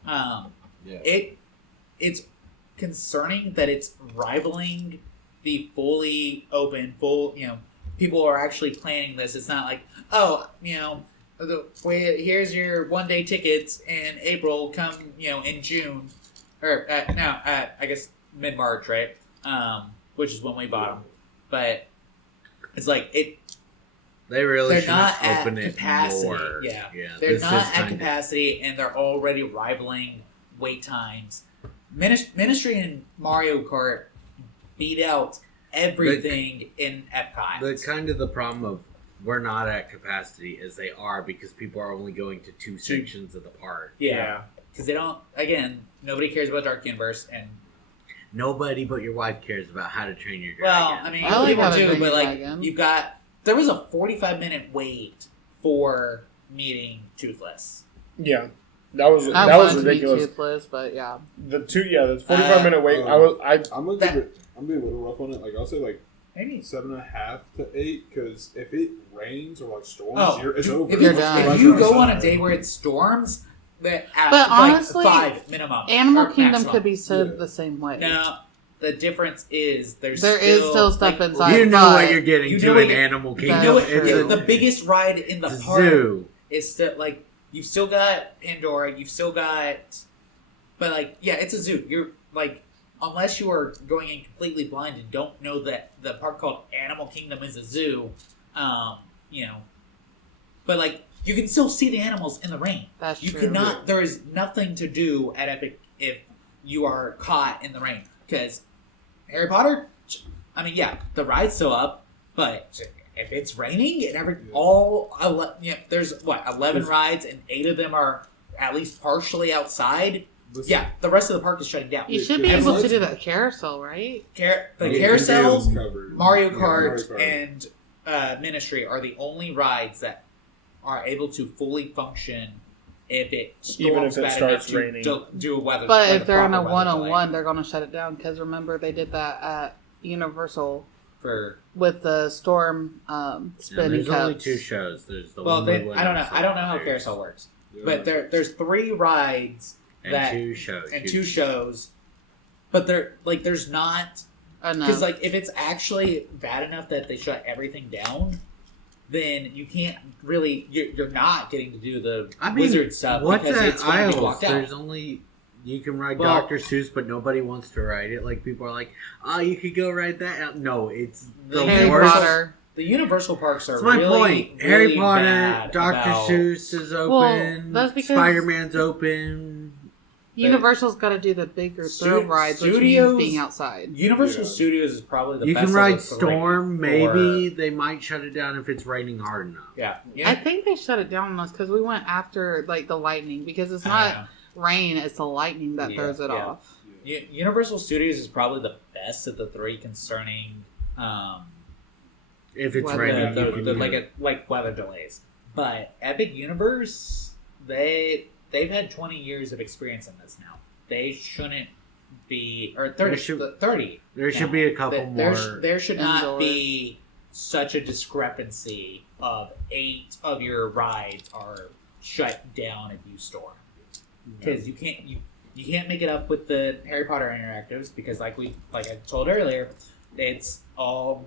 Yeah. It's concerning that it's rivaling the fully open, people are actually planning this. It's not here's your 1-day tickets in April, come, in June, or I guess mid-March, right? Which is when we bought them. But it's They really they're should not at open it capacity. more. Yeah. yeah they're this not is at kinda- capacity, and they're already rivaling wait times. Ministry and Mario Kart beat out everything in Epcot. The problem of we're not at capacity is they are because people are only going to 2 sections of the park. yeah, because they don't. Again, nobody cares about Dark Universe, and nobody but your wife cares about how to train your dragon. Well, I mean, I like people how to do, train but your like dragon. there was a 45-minute wait for meeting Toothless. Yeah, that was I wanted to be ridiculous. toothless, but yeah. The 45-minute wait. I'm gonna give it. I'm being a little rough on it. Like I'll say like Maybe 7.5 to 8 because if it rains or like storms, Oh, it's over. if, You're it's, done. if you go on a day where it storms, that But honestly, like 5 minimum. Animal or Kingdom maximum. could be said Yeah. the same way. No, the difference is There is still stuff like, inside. You know but what you're getting you to know in what you- Animal That's You know Kingdom. what? true. The biggest ride in the It's a park zoo. is still like you've still got Pandora, you've still got, but like yeah, it's a zoo. You're like unless you are going in completely blind and don't know that the park called Animal Kingdom is a zoo, you know, but like you can still see the animals in the rain. That's You true. cannot. There is nothing to do at Epic if you are caught in the rain because Harry Potter. I mean, yeah, the ride's still up, but if it's raining and there's 11 rides and 8 of them are at least partially outside. Listen, Yeah, the rest of the park is shutting down. You should be Yeah, able to let's- do that carousel, right? The Yeah, carousel, it's covered. Mario Yeah, Kart, Kart. and Ministry are the only rides that are able to fully function if it storms Even if it bad starts enough raining. to do a weather. But like if they're on a proper weather delay one-on-one, they're going to shut it down. Because remember, they did that at Universal for with the storm Yeah, spinning there's only cups. 2 shows. There's the well, one they, we went I don't on know. I don't know how Sunday, carousel works, Yeah. but there's 3 rides and that 2 shows. and 2 shows, but there's not Enough. because like if it's actually bad enough that they shut everything down, then you can't really you're not getting to do the I mean, wizard stuff what's because at it's going to be Isles? blocked out. There's only you can ride Well- Dr. Seuss, but nobody wants to ride it. Like people are like, "Oh, you could go ride that." No, it's the Harry worst. Potter. The Universal parks are That's my really, point. really Harry Potter, bad Dr. about- Seuss is open. that's because- Spider-Man's open. Universal's got to do the bigger thrill rides, which Studios- means being outside. Universal Yeah. Studios is probably the You best. can of ride the 3 Storm. for- Maybe they might shut it down if it's raining hard enough. Yeah, I think they shut it down on us because we went after like the lightning because it's I not don't know. rain, it's the lightning that Yeah, throws it yeah. off. Universal Studios is probably the best of the 3 concerning If it's Weather. raining, you can like weather delays. But Epic Universe, they've had 20 years of experience in this now. They shouldn't be or 30. There should- 30. There should now. be a couple more. There should not Enjoy. be such a discrepancy of 8 of your rides are shut down if you storm because you can't make it up with the Harry Potter interactives because like I told earlier, it's all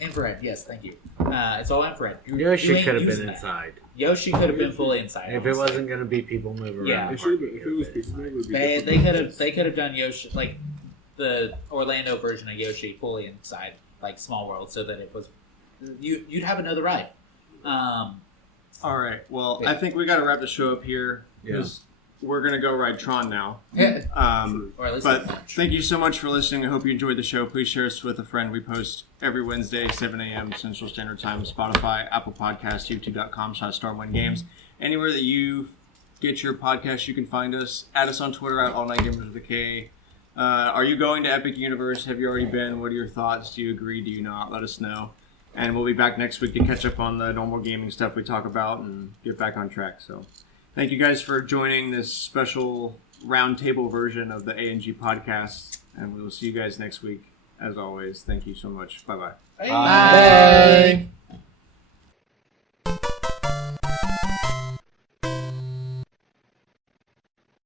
infrared. Yes, thank you. It's all infrared. You Yoshi ain't could have been using that. inside. Yoshi could have been fully inside. If it wasn't going to be people move around. Yeah. the It park, should have been, if it was could've been peaceful, it would be They different. could have done Yoshi like the Orlando version of Yoshi fully inside like Small World so that it was you'd have another ride. All right. Well, Yeah. I think we got to wrap the show up here because we're gonna go ride Tron now. Or at least But thank you so much for listening. I hope you enjoyed the show. Please share us with a friend. We post every Wednesday, 7 a.m. Central Standard Time, Spotify, Apple Podcasts, YouTube.com/StormwindGames. Anywhere that you get your podcast, you can find us. Add us on Twitter at AllNightGamers with a K. Are you going to Epic Universe? Have you already been? What are your thoughts? Do you agree? Do you not? Let us know. And we'll be back next week to catch up on the normal gaming stuff we talk about and get back on track. So thank you guys for joining this special roundtable version of the A&G podcast. And we will see you guys next week. As always, thank you so much. Bye-bye. Bye. Bye.